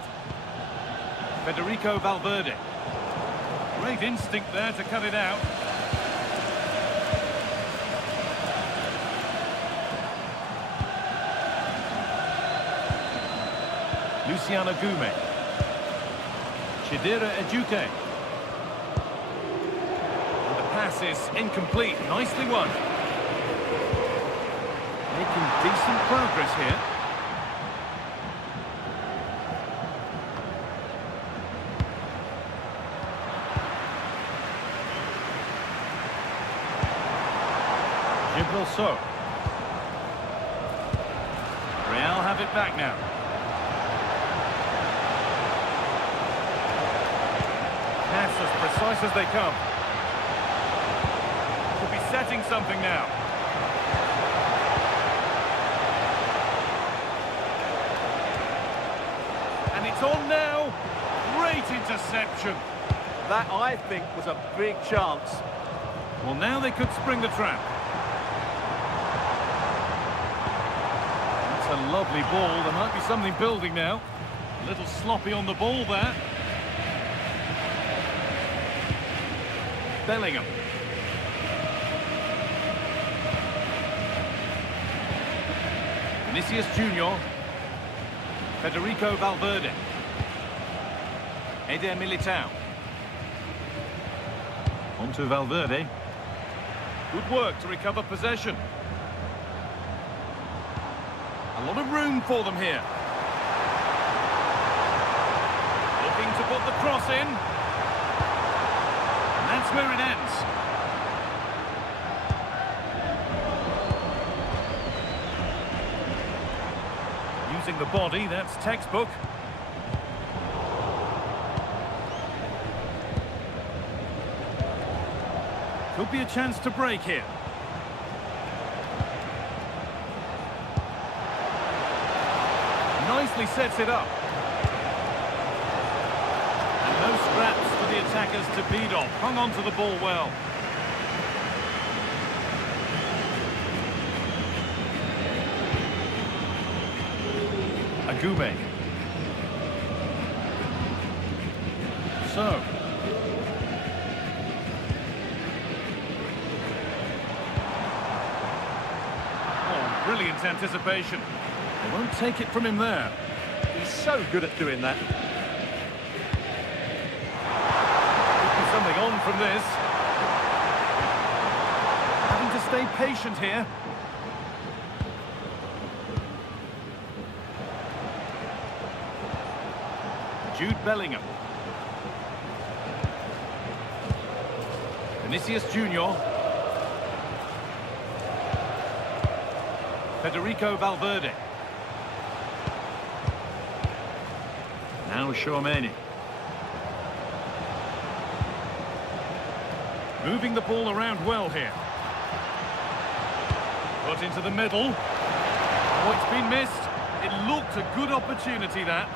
Federico Valverde. Great instinct there to cut it out. Luciano Gume. Chidera Ejuke. And the pass is incomplete. Nicely won. Making decent progress here. Gibraltar. Real have it back now. Pass as precise as they come. Could be setting something now. It's on now. Great interception. That, I think, was a big chance. Well, now they could spring the trap. That's a lovely ball. There might be something building now. A little sloppy on the ball there. Bellingham. Vinicius Junior. Federico Valverde. Eder Militao. On to Valverde. Good work to recover possession. A lot of room for them here. Looking to put the cross in. And that's where it ends. Using the body, that's textbook. Could be a chance to break here. Nicely sets it up. And no scraps for the attackers to beat off. Hung on to the ball well. Agume. So. anticipation. They won't take it from him there. He's so good at doing that. Could be something on from this. Having to stay patient here. Jude Bellingham. Vinicius Junior. Federico Valverde. Now Tchouaméni. Moving the ball around well here. Put into the middle. Oh, it's been missed. It looked a good opportunity, that.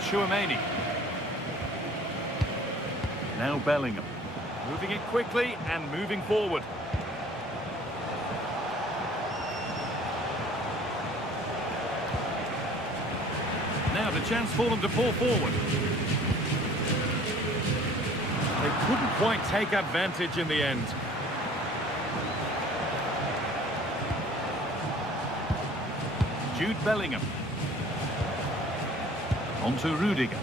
Tchouaméni. Now Bellingham. Moving it quickly and moving forward. Now the chance for them to pull forward. They couldn't quite take advantage in the end. Jude Bellingham. On to Rudiger.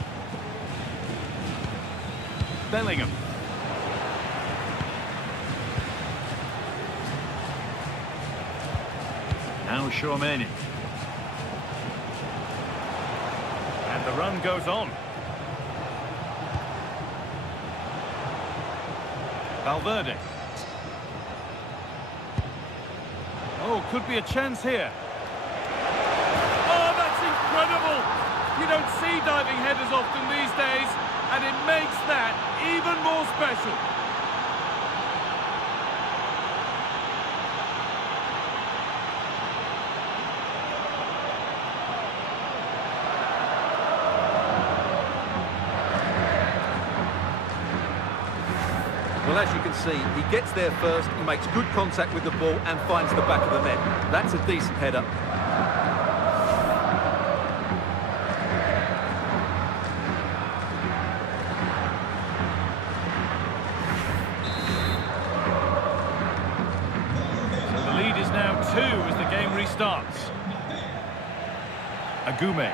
Bellingham. Now Tchouaméni. And the run goes on. Valverde. Oh, could be a chance here. Oh, that's incredible! You don't see diving headers often these days, and it makes that even more special. Well, as you can see, he gets there first, he makes good contact with the ball and finds the back of the net. That's a decent header. As the game restarts. Agume.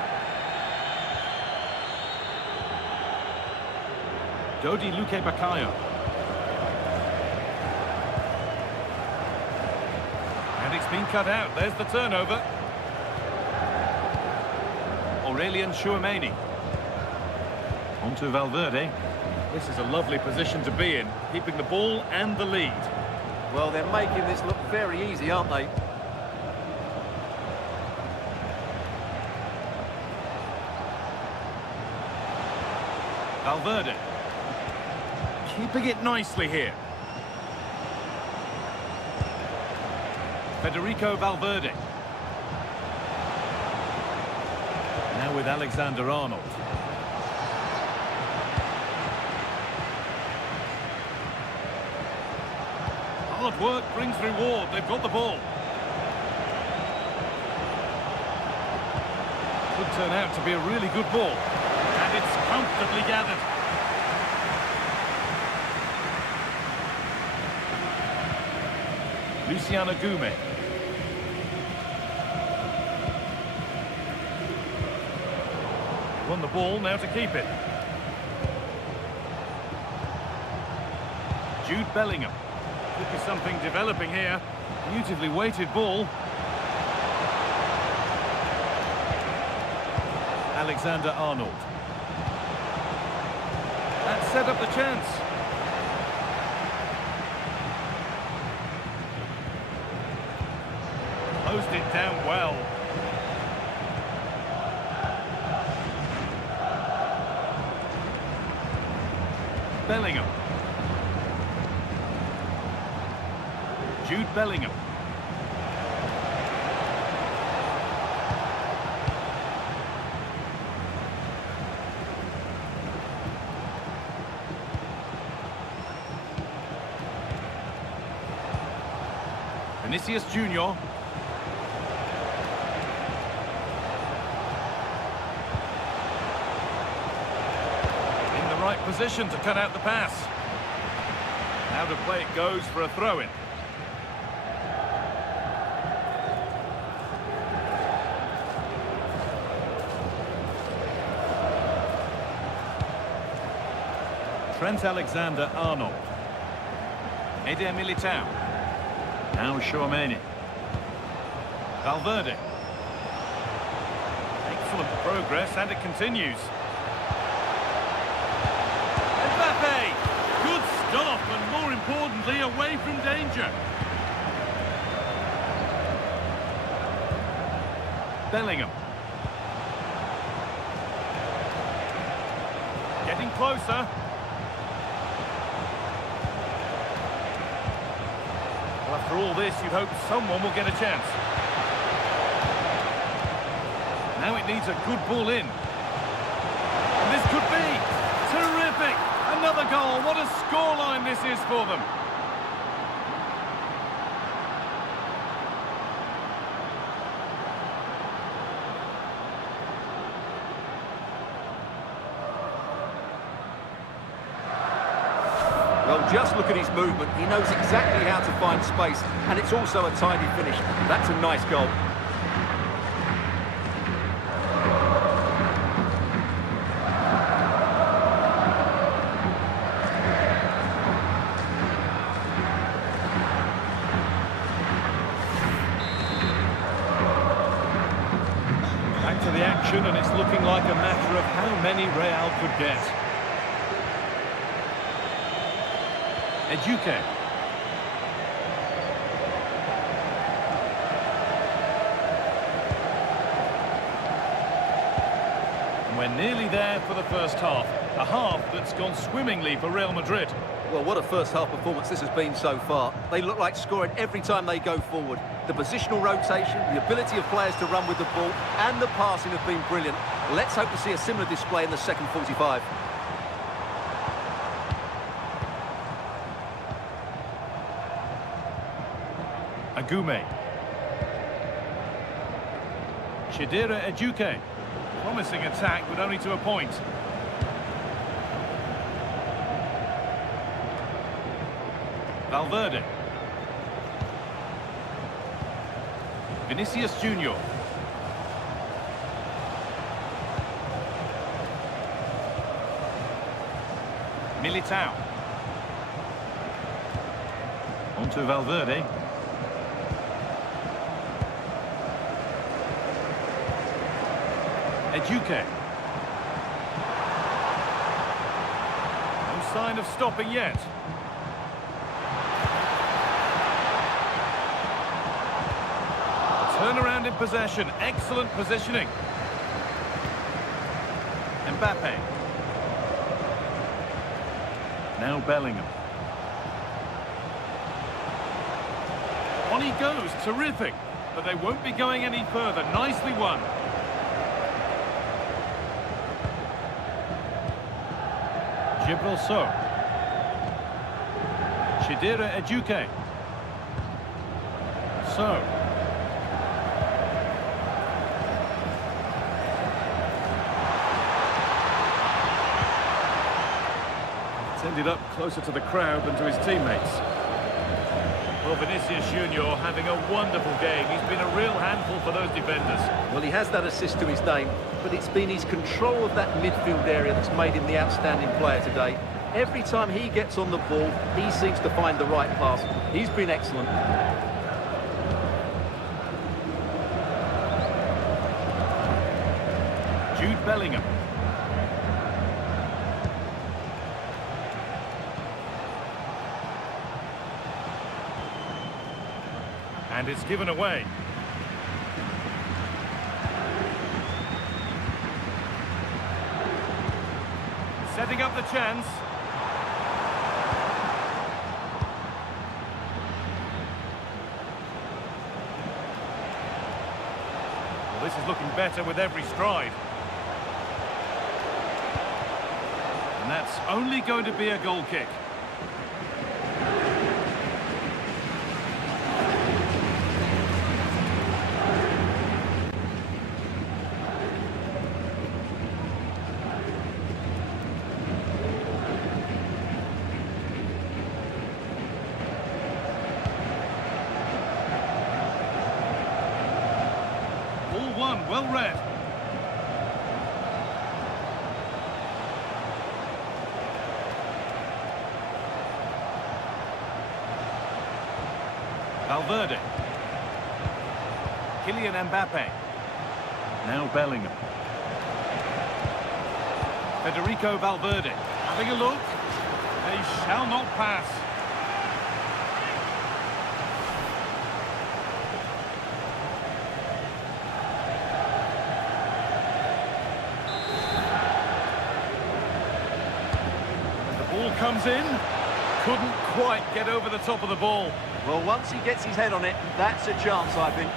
Dodi Luque Bakayo. And it's been cut out. There's the turnover. Aurelien Tchouaméni. On to Valverde. This is a lovely position to be in, keeping the ball and the lead. Well, they're making this look very easy, aren't they? Valverde. Keeping it nicely here. Federico Valverde. Now with Alexander-Arnold. Hard work brings reward. They've got the ball. Could turn out to be a really good ball. And it's comfortably gathered. Luciano Agume. Won the ball, now to keep it. Jude Bellingham. Could be something developing here. Beautifully weighted ball. Alexander-Arnold. That set up the chance. Closed it down well. Bellingham. Jude Bellingham. Vinicius Junior. In the right position to cut out the pass. Out of play it goes for a throw-in. Trent Alexander-Arnold. Eder Militao. Now Chouameni. Valverde. Excellent progress, and it continues. Mbappe! Good stop, and more importantly, away from danger. Bellingham. Getting closer. Well, after all this, you'd hope someone will get a chance. Now it needs a good ball in. And this could be terrific. Another goal. What a scoreline this is for them. Well, just look at his movement. He knows exactly how to find space, and it's also a tidy finish. That's a nice goal. Back to the action, and it's looking like a matter of how many Real could get. Eduque. And we're nearly there for the first half. A half that's gone swimmingly for Real Madrid. Well, what a first half performance this has been so far. They look like scoring every time they go forward. The positional rotation, the ability of players to run with the ball, and the passing have been brilliant. Let's hope to see a similar display in the second 45. Agume. Chidera Eduque. Promising attack, but only to a point. Valverde. Vinicius Junior. Militao. On to Valverde. Eduque. No sign of stopping yet. Turnaround in possession. Excellent positioning. Mbappe. Now Bellingham. On he goes. Terrific. But they won't be going any further. Nicely won. So, Chidera Eduque. So, it's ended up closer to the crowd than to his teammates. Well, Vinicius Junior having a wonderful game. He's been a real handful for those defenders. Well, he has that assist to his name, but it's been his control of that midfield area that's made him the outstanding player today. Every time he gets on the ball, he seems to find the right pass. He's been excellent. Jude Bellingham. And it's given away. Setting up the chance. Well, this is looking better with every stride. And that's only going to be a goal kick. Well read. Valverde. Kylian Mbappe. Now Bellingham. Federico Valverde. Having a look. They shall not pass. The ball comes in. Couldn't quite get over the top of the ball. Well, once he gets his head on it, that's a chance, I think.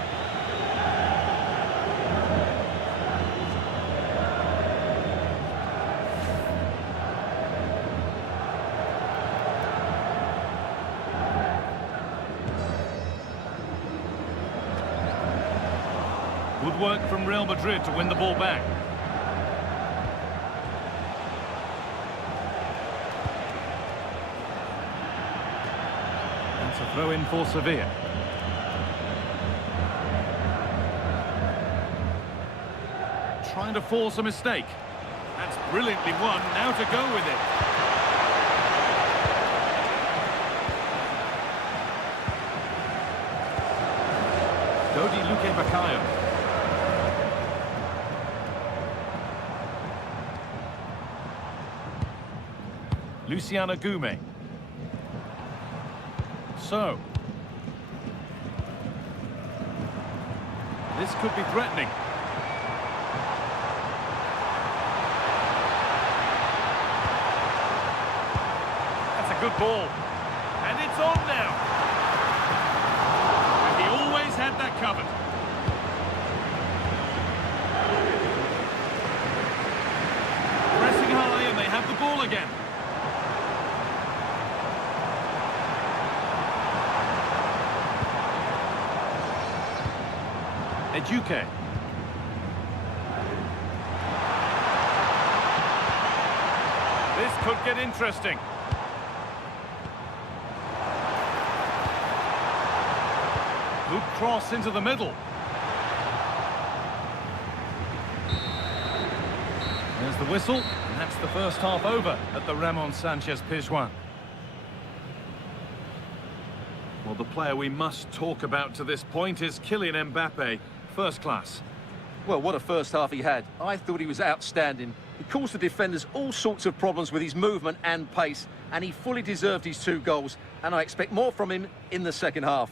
Good work from Real Madrid to win the ball back. That's a throw in for Sevilla. Trying to force a mistake. That's brilliantly won. Now to go with it. Dodi Luque Baccaio. Luciano Gume. So, this could be threatening. That's a good ball. And it's on now. And he always had that covered. Pressing high and they have the ball again. Eduque. This could get interesting. Good cross into the middle. There's the whistle, and that's the first half over at the Ramon Sanchez Pizjuan. Well, the player we must talk about to this point is Kylian Mbappe. First class. Well, what a first half he had. I thought he was outstanding. He caused the defenders all sorts of problems with his movement and pace, and he fully deserved his 2 goals, and I expect more from him in the second half.